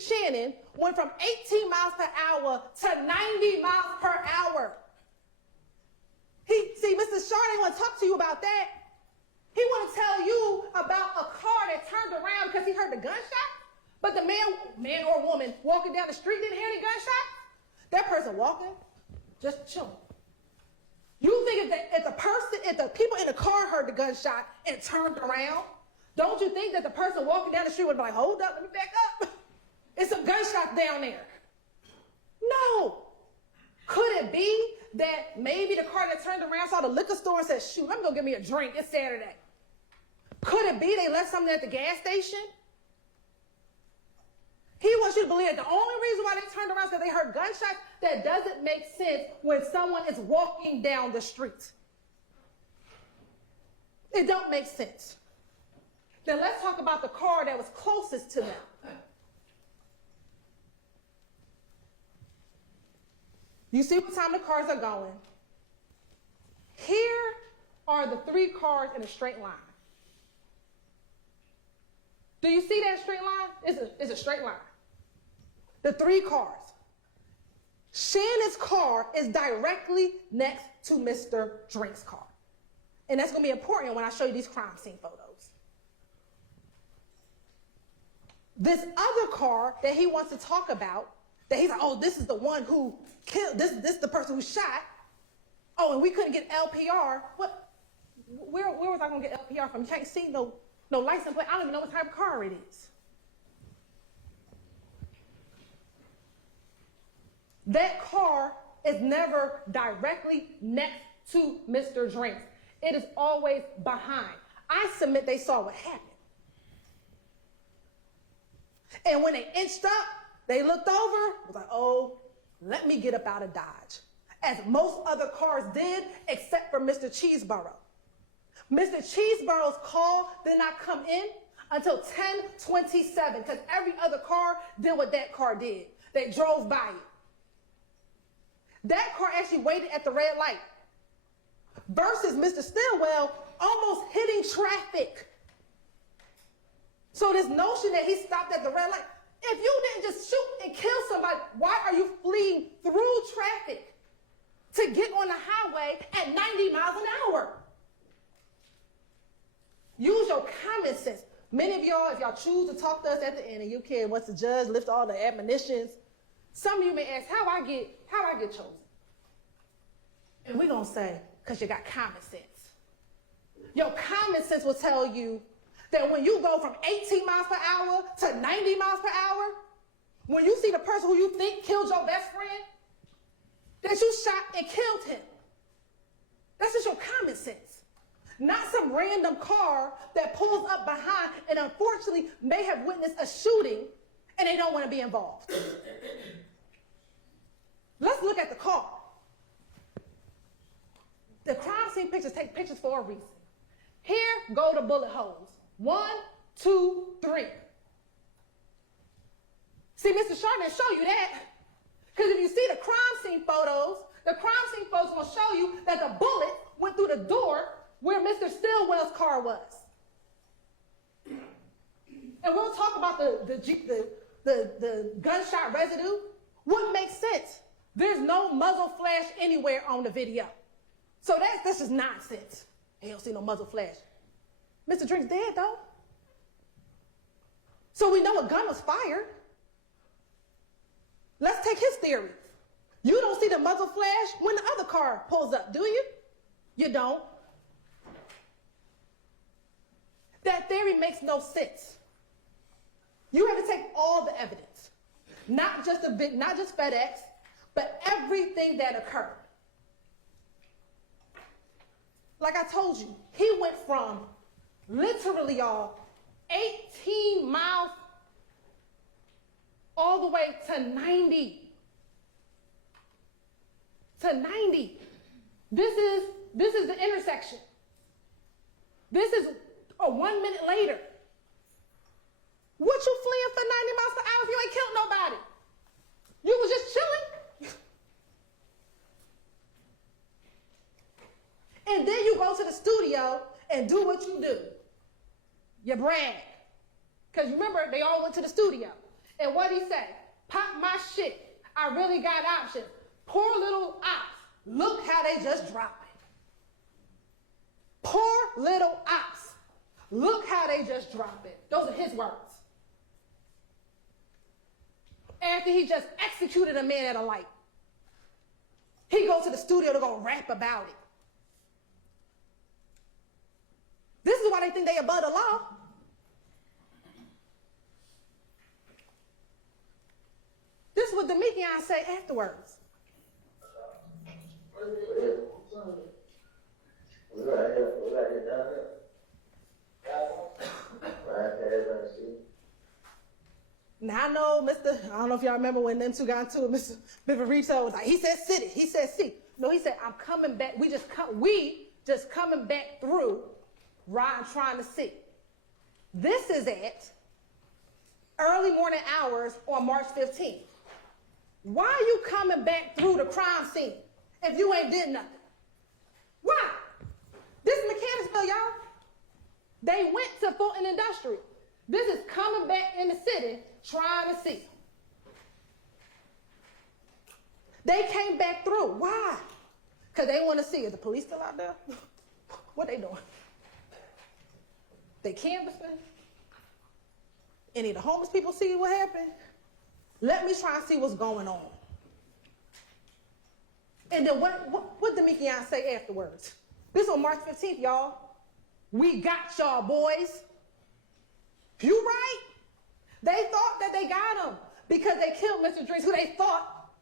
Shannon, went from 18 miles per hour to 90 miles per hour. See, Mr. Shard didn't want to talk to you about that. He want to tell you about a car that turned around because he heard the gunshot, but the man or woman walking down the street didn't hear any gunshots. That person walking, just chilling. You think if the people in the car heard the gunshot and turned around, don't you think that the person walking down the street would be like, hold up, let me back up. It's some gunshots down there. No. Could it be that maybe the car that turned around saw the liquor store and said, shoot, let me go get me a drink. It's Saturday. Could it be they left something at the gas station? He wants you to believe that the only reason why they turned around is because they heard gunshots. That doesn't make sense when someone is walking down the street. It don't make sense. Then let's talk about the car that was closest to them. You see what time the cars are going. Here are the 3 cars in a straight line. Do you see that straight line? It's a straight line. The 3 cars. Shannon's car is directly next to Mr. Drinks' car. And that's going to be important when I show you these crime scene photos. This other car that he wants to talk about, that he's like, oh, this is the one who killed, this is the person who shot. Oh, and we couldn't get LPR. What? Where was I going to get LPR from? You can't see no license plate. I don't even know what type of car it is. That car is never directly next to Mr. Drinks. It is always behind. I submit they saw what happened. And when they inched up, they looked over, was like, oh, let me get up out of Dodge. As most other cars did, except for Mr. Cheeseborough. Mr. Cheeseborough's call did not come in until 10:27, because every other car did what that car did. They drove by it. That car actually waited at the red light versus Mr. Stillwell almost hitting traffic. So this notion that he stopped at the red light, if you didn't just shoot and kill somebody, why are you fleeing through traffic to get on the highway at 90 miles an hour? Use your common sense. Many of y'all, if y'all choose to talk to us at the end and you can, once the judge lifts all the admonitions, some of you may ask, how I get chosen? And we're going to say, because you got common sense. Your common sense will tell you that when you go from 18 miles per hour to 90 miles per hour, when you see the person who you think killed your best friend, that you shot and killed him. That's just your common sense. Not some random car that pulls up behind and unfortunately may have witnessed a shooting and they don't want to be involved. Let's look at the car. The crime scene pictures take pictures for a reason. Here go the bullet holes. 1, 2, 3. See, Mr. Sharp didn't show you that. Because if you see the crime scene photos will show you that the bullet went through the door where Mr. Stillwell's car was. And we'll talk about the gunshot residue. What makes sense? There's no muzzle flash anywhere on the video. So that's just nonsense. You don't see no muzzle flash. Mr. Drinks dead, though. So we know a gun was fired. Let's take his theory. You don't see the muzzle flash when the other car pulls up, do you? You don't. That theory makes no sense. You have to take all the evidence, not just FedEx, but everything that occurred. Like I told you, he went from literally, y'all, 18 miles all the way to 90. To 90. This is the intersection. This is 1 minute later. What you fleeing for 90 miles per hour if you ain't killed nobody? You was just chilling. And then you go to the studio and do what you do. You brag. Because remember, they all went to the studio. And what'd he say? Pop my shit. I really got options. Poor little ops. Look how they just dropped it. Poor little ops. Look how they just dropped it. Those are his words. After he just executed a man at a light. He goes to the studio to go rap about it. This is why they think they above the law. This is what Demekian say afterwards. Now I know I don't know if y'all remember when them two got into it, Mr. Viverito was like, he said city, he said C. No, he said, I'm coming back, we just coming back through riding trying to see. This is at early morning hours on March 15th. Why are you coming back through the crime scene if you ain't did nothing? Why? This is Mechanicsville, y'all. They went to Fulton Industrial. This is coming back in the city trying to see. They came back through. Why? Because they want to see, is the police still out there? What they doing? They canvassing? Any of the homeless people see what happened? Let me try and see what's going on. And then what did Mikian say afterwards? This on March 15th, y'all. We got y'all, boys. You right? They thought that they got him because they killed Mr. Drinks, who they thought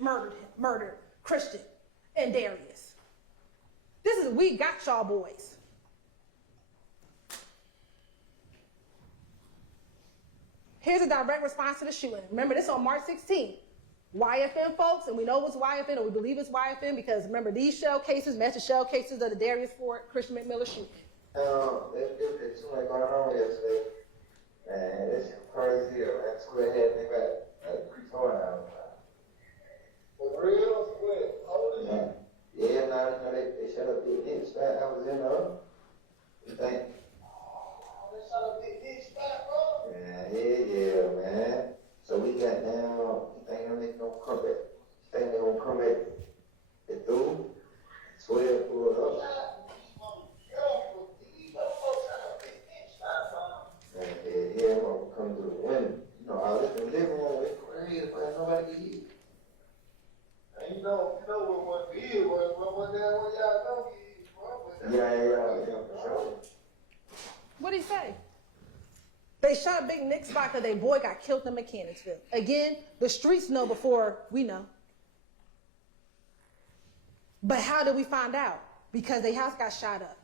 murdered Christian and Darius. This is we got y'all, boys. Here's a direct response to the shooting. Remember, this on March 16th. YFN folks, and we know it's YFN, or we believe it's YFN, because remember, these shell cases match the shell cases of the Darius Ford, Christian McMillan shooting. There's too much going on yesterday. Man, it's crazy. That square head nigga at 3 now. For real? Square? Yeah. Yeah, now they shut up Big Dick spot. I was in you think? Oh, they shot a big spot, bro. Yeah, man. So we got down, you think they gonna come back? You think they gonna come back? They through? 12 pulled up. Yeah, I'm gonna come to the window. You know, I was in the living room with crazy, but nobody get hit. And you know what we did was, what y'all know is, bro. Yeah, for sure. What'd he say? They shot Big Nick spot because their boy got killed in Mechanicsville. Again, the streets know before we know. But how did we find out? Because their house got shot up.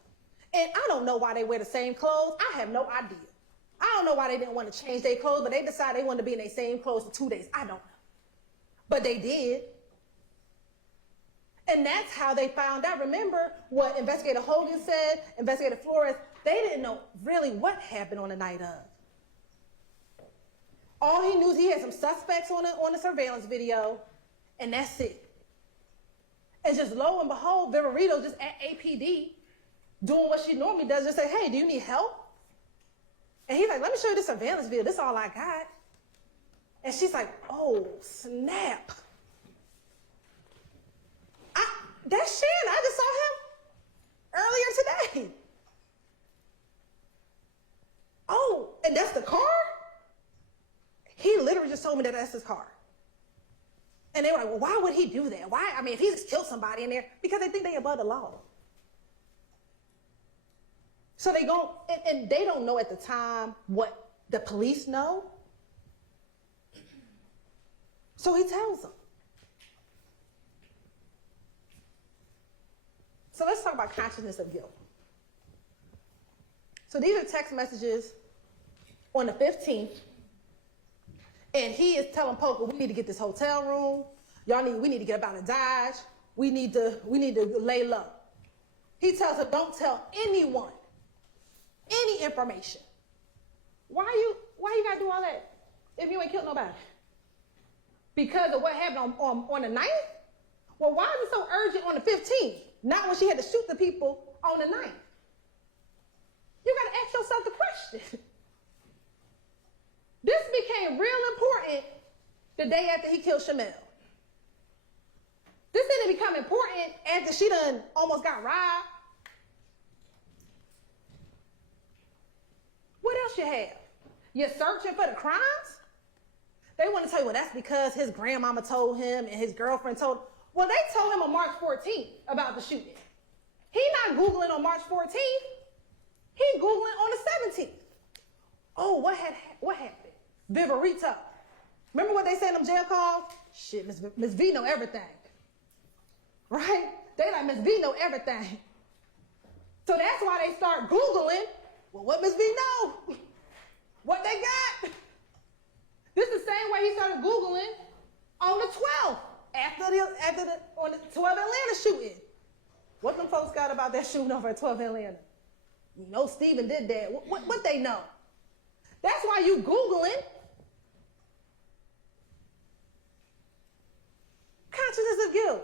And I don't know why they wear the same clothes. I have no idea. I don't know why they didn't want to change their clothes, but they decided they wanted to be in their same clothes for 2 days. I don't know. But they did. And that's how they found out. Remember what Investigator Hogan said, Investigator Flores, they didn't know really what happened on the night of. All he knew is he had some suspects on the surveillance video, and that's it. And just lo and behold, Viverito just at APD doing what she normally does, just say, hey, do you need help? And he's like, let me show you the surveillance video. This is all I got. And she's like, oh, snap. That's Shannon. I just saw him earlier today. Oh, and that's the car? He literally just told me that that's his car. And they were like, well, why would he do that? Why? I mean, if he just killed somebody in there, because they think they above the law. So they go, and they don't know at the time what the police know. So he tells them. So let's talk about consciousness of guilt. So these are text messages on the 15th. And he is telling Poker, we need to get this hotel room. We need to get up out of Dodge. We need to lay low. He tells her, don't tell anyone any information. Why you gotta do all that if you ain't killed nobody? Because of what happened on the 9th? Well, why is it so urgent on the 15th? Not when she had to shoot the people on the 9th. You gotta ask yourself the question. This became real important the day after he killed Shymel. This didn't become important after she done almost got robbed. What else you have? You're searching for the crimes? They want to tell you, well, that's because his grandmama told him and his girlfriend told him. Well, they told him on March 14th about the shooting. He not Googling on March 14th. He Googling on the 17th. Oh, what happened? Viverito. Remember what they said in them jail calls? Shit, Miss V know everything. Right? They like, Miss V know everything. So that's why they start Googling, well, what Miss V know? What they got? This is the same way he started Googling on the 12th, on the 12 Atlanta shooting. What them folks got about that shooting over at 12 Atlanta? You know Stephen did that. What they know? That's why you Googling. Consciousness of guilt.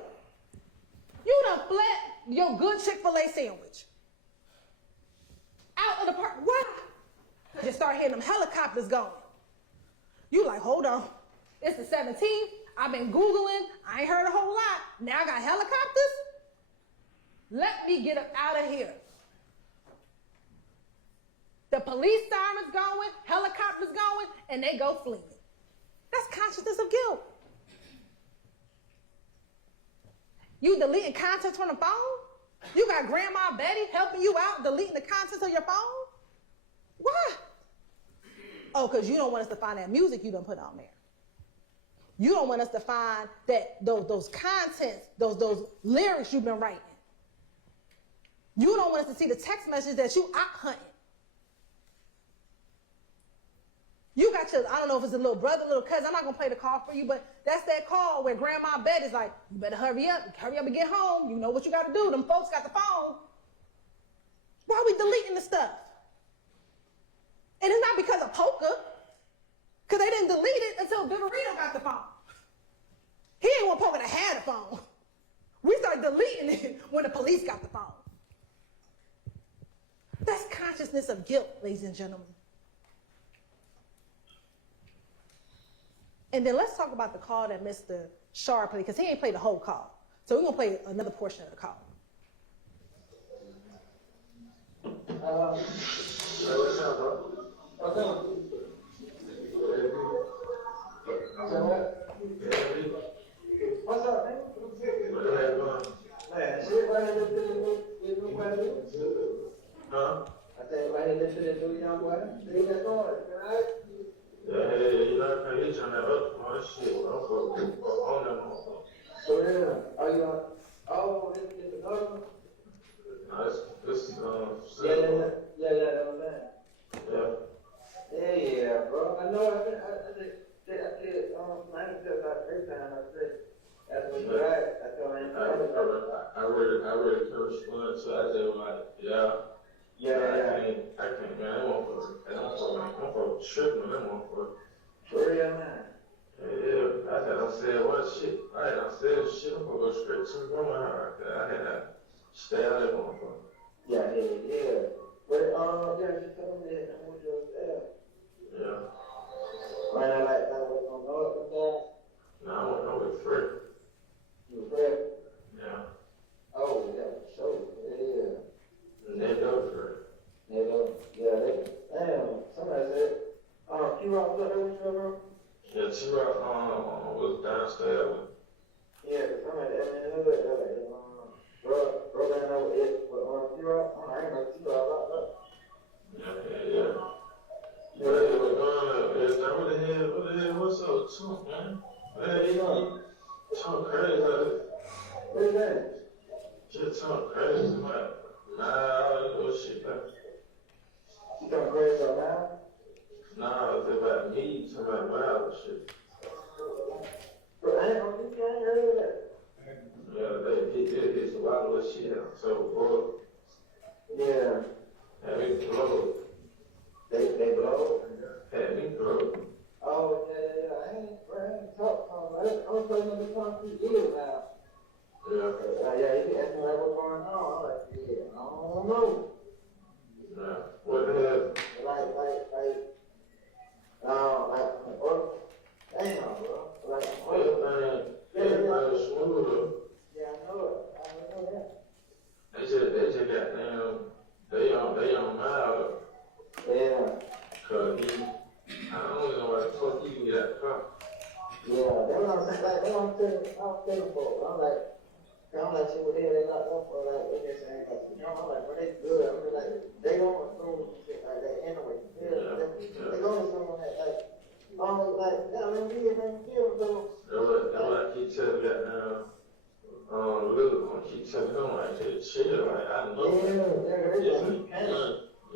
You done fled your good Chick-fil-A sandwich out of the park. Why? You start hearing them helicopters going. You like, hold on. It's the 17th. I've been Googling. I ain't heard a whole lot. Now I got helicopters? Let me get up out of here. The police sirens going, helicopters going, and they go fleeing. That's consciousness of guilt. You deleting contents from the phone? You got Grandma Betty helping you out deleting the contents of your phone? Why? Oh, because you don't want us to find that music you done put on there. You don't want us to find that those contents, those lyrics you've been writing. You don't want us to see the text messages that you out hunting. You got your, I don't know if it's a little brother, little cousin. I'm not going to play the call for you, but that's that call where Grandma Betty's like, you better hurry up and get home. You know what you got to do. Them folks got the phone. Why are we deleting the stuff? And it's not because of poker, because they didn't delete it until Viverito got the phone. He ain't want poker to have the phone. We started deleting it when the police got the phone. That's consciousness of guilt, ladies and gentlemen. And then let's talk about the call that Mr. Shar played, because he ain't played the whole call. So we're going to play another portion of the call. What's up, bro? What's up? What's up, man? What the hell going? Man, shit, why did this Huh? I said, why did this do, young boy? See that going, right? Yeah, you know, I can't hit you on that other one. Shit, I'm on that one. So then, are you on? Oh, this is another one? No, this Yeah, that was that. Yeah. Yeah, bro. I know. I did. Mine said about first time. I said, that's what you're right. I told him. I really could respond, so I just like, yeah. I can't, man. I'm for tripping, man. For real, man. Yeah, I said what shit. I said shit. I'm gonna go straight to the room. I had to stay out of that motherfucker. Yeah. But yeah, she told me that I want you to stay. Yeah. Might not like that was gonna go up and down. No, I want to know with Fred. You afraid? Yeah. Oh, yeah, sure. Yeah. And they go Fred. Damn, somebody said, Q-Rock was up there with you, bro? Yeah, T-Rock was downstairs with. Yeah, somebody, bro down there with it, with Q-Rock. I ain't know Q-Rock locked up. Yeah. What the hell, what's up, Chunk, man? What you doing? Chunk crazy, What is that? just Chunk crazy, man. Nah, I don't know shit, man. You talking crazy right now? Nah, it's about me, it's about wild shit. Bro, I ain't heard of that. Yeah, it's a lot of shit, so, boy, Yeah. had me blow. They blow? Had me blow. Oh, yeah. I ain't talked to them. I'm playing on the concrete years now. Yeah. Yeah, you can ask me like what's going on. I'm like, yeah, I don't know. Yeah. What the hell? Damn, bro. Everything smooth though. Yeah, I know it. I know that. They just got down. They on mild. Yeah. Cause I don't know why the fuck you can get that car. Yeah, that's what I'm saying. Like, that's what I'm telling folks. I'm like, shit, what the hell they locked up for? Like, they just saying, like, you know, I'm like, bro, they good. I'm just like, they gonna assume shit like that anyway. They gonna assume that, like, I mean, we didn't kill them, That's what I keep telling that little one. Keep telling him like, just chill. Like, I know.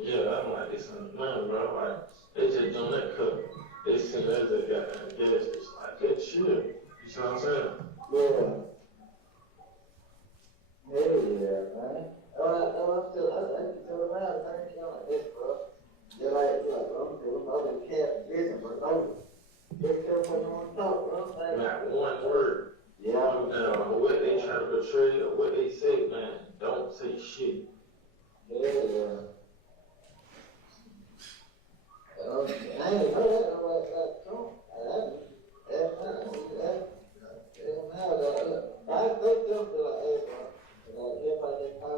I'm like, this ain't nothing, bro. Like, they just doing that cause they send us that goddamn gas. It's like, they chill. You see what I'm saying? Yeah. Yeah, man. I can tell around, I ain't like this, bro. They're like, bro, I'm other cat business, bro. No. Just tell what you want to talk, bro. Like, Not one word. yeah. What they trying to portray or what they say, man, don't say shit. Yeah. I ain't know that, like, Trump. I think they'll be like, hey, bro. Like, everybody get caught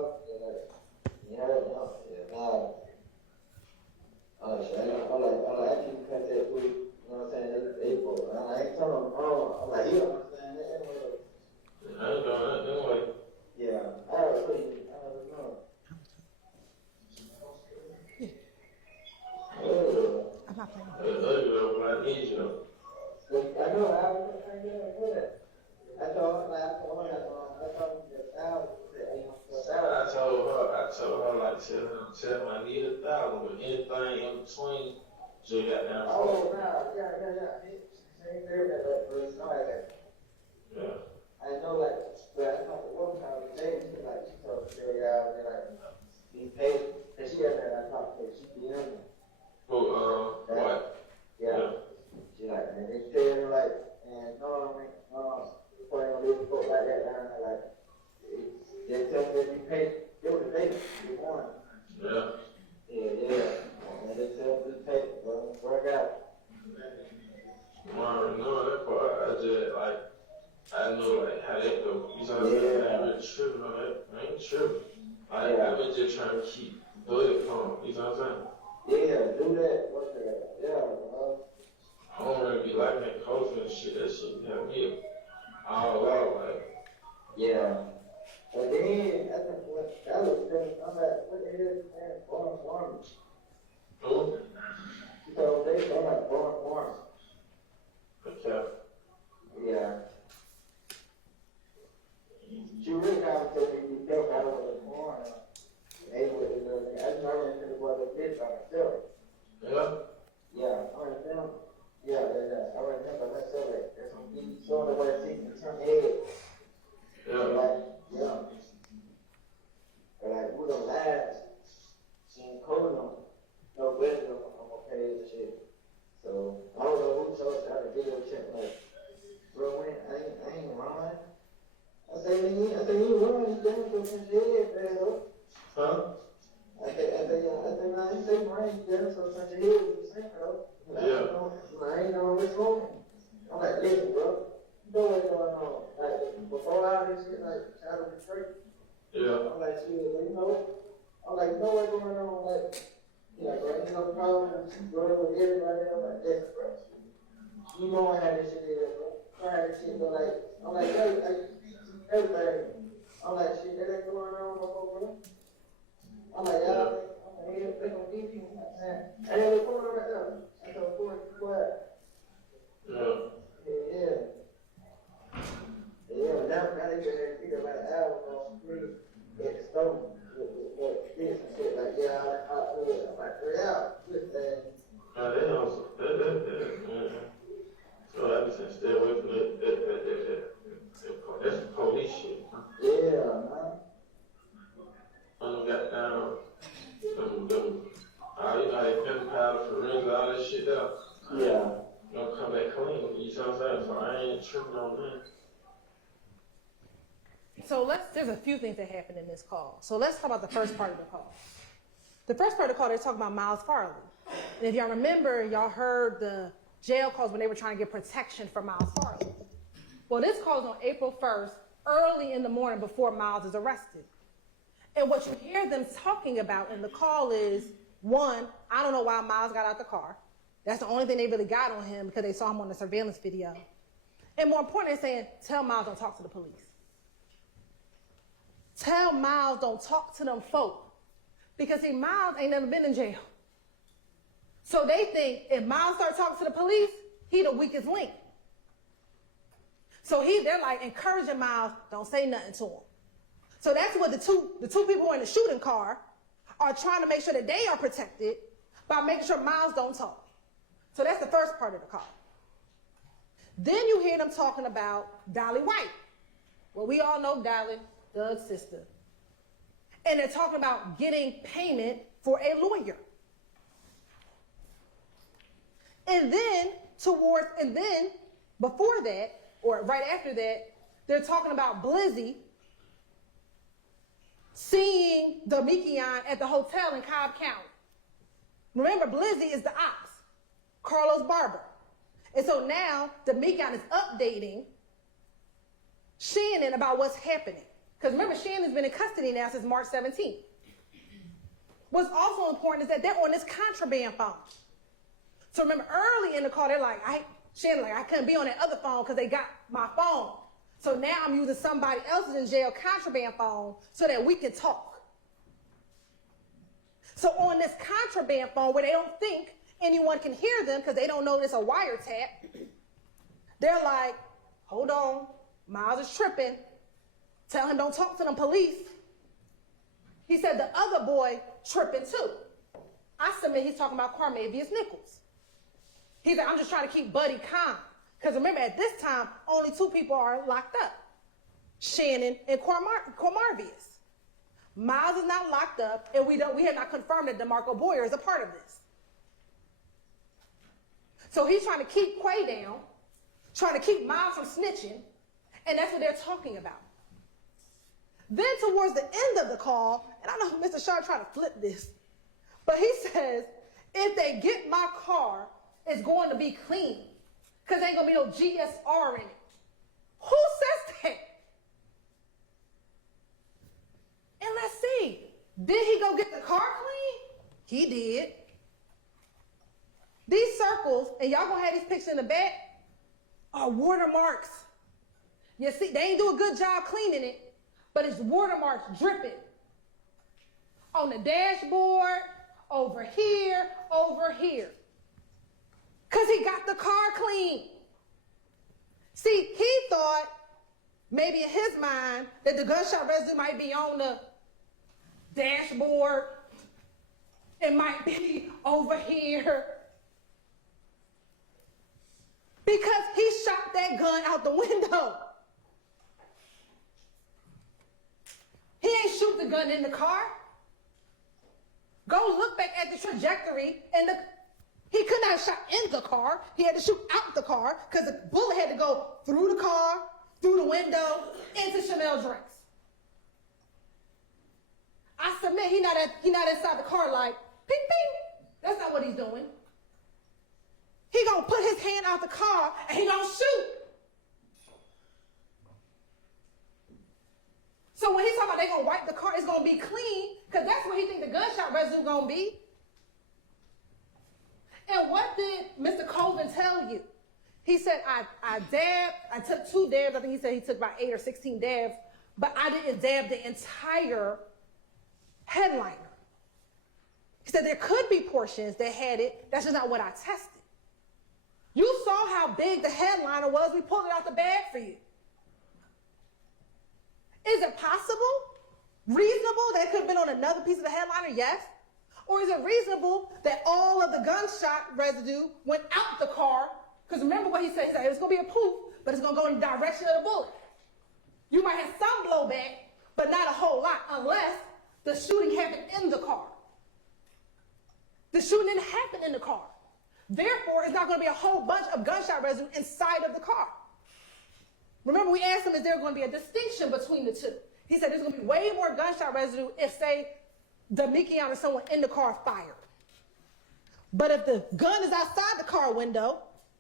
not playing. I need you. I know, I was trying to do that. I told her, I told her, I told her, like, tell her I need 1,000, but anything in between, so you got down. oh, no, yeah. She ain't there that first night. Yeah. I know, like, but I know the one time the day, like, she told me, like, he paid, and she got there, I talked to her, she be in there. What? Yeah. She like, man, they tell her, like, and no, before they gonna leave the boat like that down there, like, they tell me that you paid, it was a day, you won. Yeah. And they tell me you paid, well, work out. I already know that part. I just, like, I know, like, how that go. You know what I'm saying? I ain't really tripping on that. I ain't tripping. Like, I've been just trying to keep budget calm. You know what I'm saying? Yeah, do that, work that, I don't really be liking that culture and shit. That shit have me all out, like. yeah. But then, I think what, that was good, I'm like, what the hell is that, farm? Who? So they, I'm like, farm. Okay. Yeah. She really kind of told me you felt I was born. They would have, I just remember it was a bitch by myself. Yeah. Yeah, I remember. Yeah, I remember myself. That's when he showing the way to see the turn head. Yeah. Like, yeah. But like, who don't last? She ain't coding them. No better on my page and shit. So, I don't know who told her to video check, like, bro, I ain't wrong. I say, you wrong, you damn for some shit, man. Huh? I ain't say brain, you damn for some shit, you think, bro. I ain't know what's wrong. I'm like, listen, bro, you know what's going on. Like, before all this shit, like, child of the church. Yeah. I'm like, shit, you know? I'm like, you know what's going on, like, you know, bro, ain't no problem, she going with everybody, I'm like, listen, bro. You know how this shit is, bro. Trying this shit, but like, I'm like, hey, everything. I'm like, shit, that ain't going on no more, bro. I'm like, y'all, they gonna give you, and then they put on right now. I told her, be quiet. Yeah. Now they get ready to figure about an hour on free at the store with this and shit, like, yeah, I'm like, 3 hours, good thing. They also, so I just stay away from that. That's the police shit. Yeah, man. Got down, you know, they pen powder for rings, all that shit up. Yeah. Don't come back clean, you know what I'm saying? So I ain't tripping on that. So there's a few things that happened in this call. So let's talk about the first part of the call. The first part of the call, they're talking about Miles Farley. And if y'all remember, y'all heard the jail calls when they were trying to get protection for Miles Farley. Well, this call is on April 1st, early in the morning before Miles is arrested. And what you hear them talking about in the call is, one, I don't know why Miles got out the car. That's the only thing they really got on him because they saw him on the surveillance video. And more important, they're saying, tell Miles don't talk to the police. Tell Miles don't talk to them folk. Because see, Miles ain't never been in jail. So they think if Miles starts talking to the police, he the weakest link. So they're like encouraging Miles, don't say nothing to him. So that's what the two people in the shooting car are trying to make sure that they are protected by making sure Miles don't talk. So that's the first part of the call. Then you hear them talking about Dolly White. Well, we all know Dolly, Doug's sister. And they're talking about getting payment for a lawyer. And then before that, or right after that, they're talking about Blizzy seeing Damikian at the hotel in Cobb County. Remember, Blizzy is the ops, Carlos Barber. And so now Damikian is updating Shannon about what's happening. Because remember, Shannon's been in custody now since March 17th. What's also important is that they're on this contraband phone. So remember, early in the call, they're like, Shannon, like, I couldn't be on that other phone because they got my phone. So now I'm using somebody else's in jail contraband phone so that we can talk. So on this contraband phone where they don't think anyone can hear them because they don't know it's a wiretap. They're like, hold on, Miles is tripping. Tell him don't talk to them police. He said the other boy tripping too. I submit he's talking about Carmavius Nichols. He said, I'm just trying to keep Buddy calm. Because remember, at this time, only 2 people are locked up. Shannon and Carmavius. Miles is not locked up, and we have not confirmed that DeMarco Boyer is a part of this. So he's trying to keep Quay down, trying to keep Miles from snitching, and that's what they're talking about. Then towards the end of the call, and I know Mr. Shaw tried to flip this, but he says, if they get my car, it's going to be clean, because there ain't going to be no GSR in it. Who says that? And let's see, did he go get the car clean? He did. These circles, and y'all gonna have these pictures in the back, are watermarks. You see, they ain't do a good job cleaning it, but it's watermarks dripping. On the dashboard, over here, over here. Because he got the car clean. See, he thought, maybe in his mind, that the gunshot residue might be on the dashboard. It might be over here. Because he shot that gun out the window. He ain't shoot the gun in the car. Go look back at the trajectory, and he could not have shot in the car. He had to shoot out the car because the bullet had to go through the car, through the window, into Shymel Drinks. I submit he not inside the car like, ping, ping. That's not what he's doing. He gonna put his hand out the car and he gonna shoot. So when he's talking about they gonna wipe the car, it's gonna be clean, because that's what he think the gunshot residue gonna be. And what did Mr. Colvin tell you? He said, I took 2 dabs. I think he said he took about 8 or 16 dabs, but I didn't dab the entire headliner. He said there could be portions that had it. That's just not what I tested. You saw how big the headliner was. We pulled it out the bag for you. Is it possible, reasonable, that it could have been on another piece of the headliner? Yes. Or is it reasonable that all of the gunshot residue went out the car? Because remember what he said. He said it's going to be a poof, but it's going to go in the direction of the bullet. You might have some blowback, but not a whole lot, unless the shooting happened in the car. The shooting didn't happen in the car. Therefore, it's not going to be a whole bunch of gunshot residue inside of the car. Remember, we asked him, is there going to be a distinction between the two? He said there's going to be way more gunshot residue if, say, Damikian or someone in the car fired. But if the gun is outside the car window,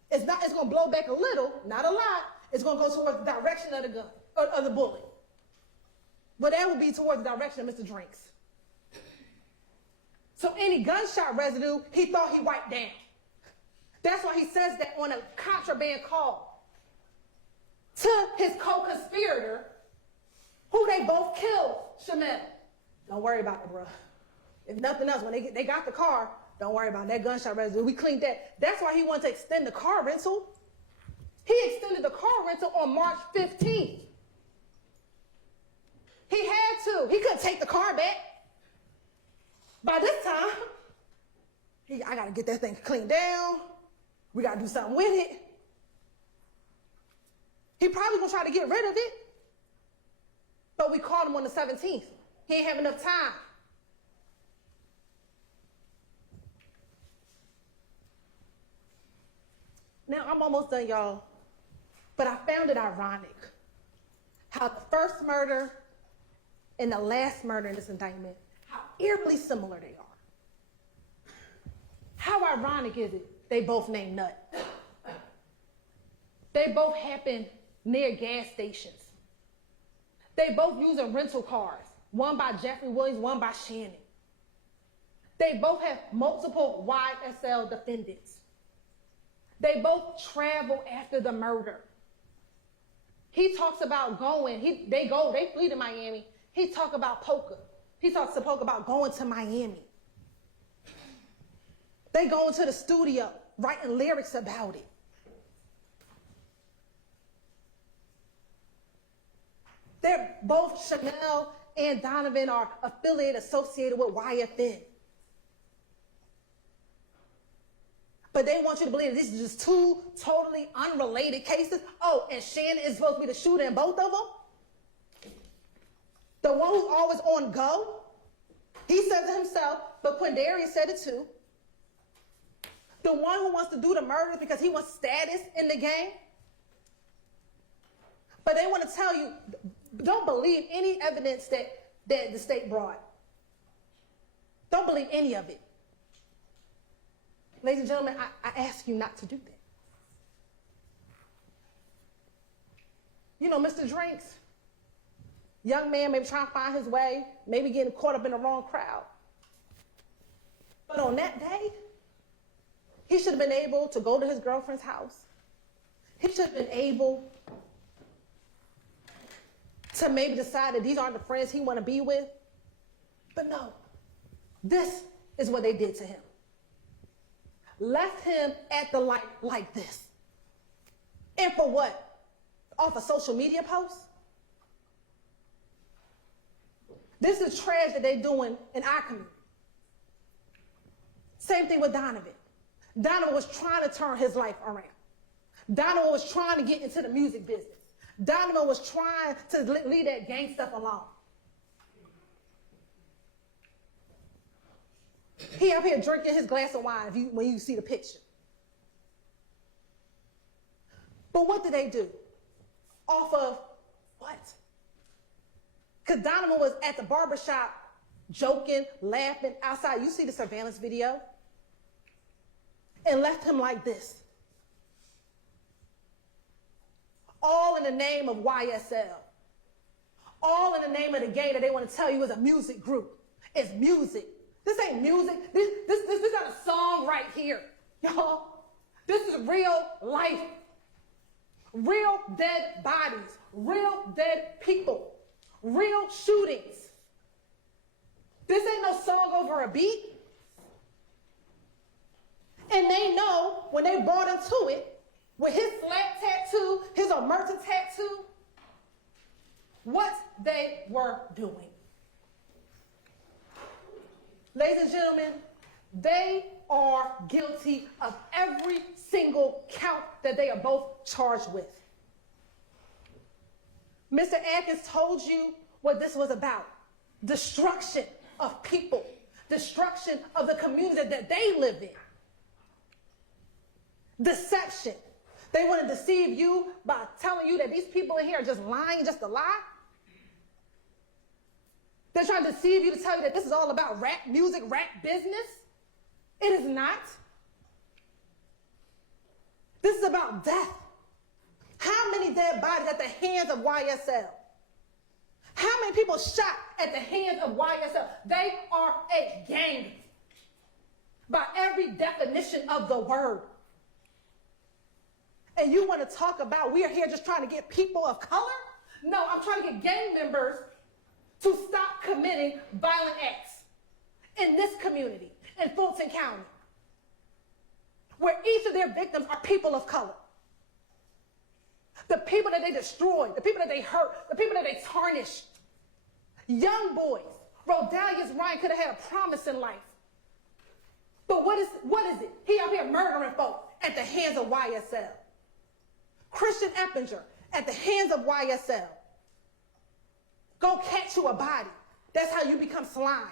it's going to blow back a little, not a lot. It's going to go towards the direction of the gun, of the bullet. But that would be towards the direction of Mr. Drinks. So any gunshot residue, he thought he wiped down. That's why he says that on a contraband call to his co-conspirator, who they both killed, Shymel. Don't worry about it, bro. If nothing else, when they got the car, don't worry about that gunshot residue. We cleaned that. That's why he wanted to extend the car rental. He extended the car rental on March 15th. He had to. He couldn't take the car back. By this time, I got to get that thing cleaned down. We got to do something with it. He probably going to try to get rid of it. But we called him on the 17th. He ain't have enough time. Now, I'm almost done, y'all. But I found it ironic how the first murder and the last murder in this indictment, how eerily similar they are. How ironic is it they both named Nut? They both happened near gas stations. They both using rental cars, one by Jeffrey Williams, one by Shannon. They both have multiple YSL defendants. They both travel after the murder. He talks about going, they flee to Miami. He talks about poker. He talks to poker about going to Miami. They go into the studio writing lyrics about it. They're both, Shymel and Donovan, are affiliated, associated with YFN. But they want you to believe that this is just two totally unrelated cases. Oh, and Shannon is supposed to be the shooter in both of them? The one who's always on go? He says it himself, but Quindarius said it too. The one who wants to do the murders because he wants status in the game? But they want to tell you, don't believe any evidence that the state brought. Don't believe any of it. Ladies and gentlemen, I ask you not to do that. You know, Mr. Drinks, young man maybe trying to find his way, maybe getting caught up in the wrong crowd. But on that day, he should have been able to go to his girlfriend's house. He should have been able to maybe decide that these aren't the friends he want to be with. But no, this is what they did to him. Left him at the light like this. And for what? Off a social media post? This is trash that they're doing in our community. Same thing with Donovan. Donovan was trying to turn his life around. Donovan was trying to get into the music business. Donovan was trying to leave that gang stuff alone. He up here drinking his glass of wine when you see the picture. But what did they do? Off of what? Because Donovan was at the barbershop joking, laughing outside. You see the surveillance video? And left him like this. All in the name of YSL. All in the name of the game that they want to tell you is a music group. It's music. This ain't music. This is not a song right here, y'all. This is real life. Real dead bodies. Real dead people. Real shootings. This ain't no song over a beat. And they know when they brought him to it, with his slap tattoo, his omerta tattoo, what they were doing. Ladies and gentlemen, they are guilty of every single count that they are both charged with. Mr. Atkins told you what this was about. Destruction of people. Destruction of the community that they live in. Deception. They want to deceive you by telling you that these people in here are just lying just to lie. They're trying to deceive you to tell you that this is all about rap music, rap business. It is not. This is about death. How many dead bodies at the hands of YSL? How many people shot at the hands of YSL? They are a gang. By every definition of the word. And you want to talk about we are here just trying to get people of color? No, I'm trying to get gang members to stop committing violent acts in this community, in Fulton County, where each of their victims are people of color. The people that they destroyed, the people that they hurt, the people that they tarnished. Young boys. Rodalius Ryan could have had a promise in life. But what is it? He out here murdering folk at the hands of YSL. Christian Eppinger at the hands of YSL. Go catch you a body. That's how you become slime.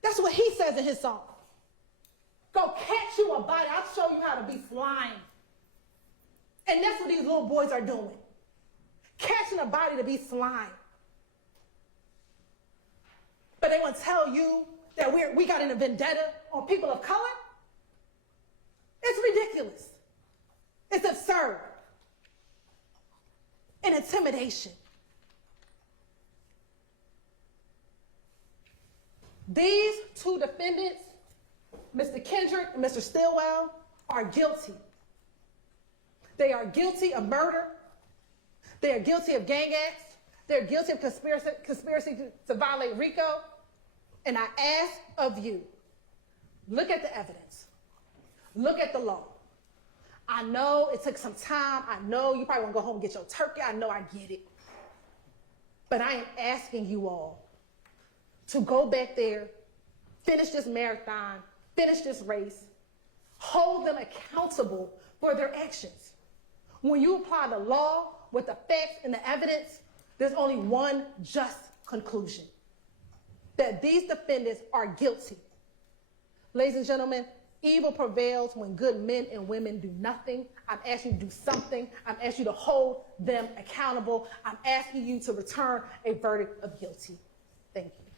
That's what he says in his song. Go catch you a body. I'll show you how to be slime. And that's what these little boys are doing. Catching a body to be slime. But they want to tell you that we got a vendetta on people of color? It's ridiculous. It's absurd. And intimidation. These two defendants, Mr. Kendrick and Mr. Stillwell, are guilty. They are guilty of murder. They are guilty of gang acts. They're guilty of conspiracy to violate RICO. And I ask of you, look at the evidence. Look at the law. I know it took some time. I know you probably want to go home and get your turkey. I know I get it. But I am asking you all to go back there, finish this marathon, finish this race, hold them accountable for their actions. When you apply the law with the facts and the evidence, there's only one just conclusion, that these defendants are guilty. Ladies and gentlemen, evil prevails when good men and women do nothing. I'm asking you to do something. I'm asking you to hold them accountable. I'm asking you to return a verdict of guilty. Thank you.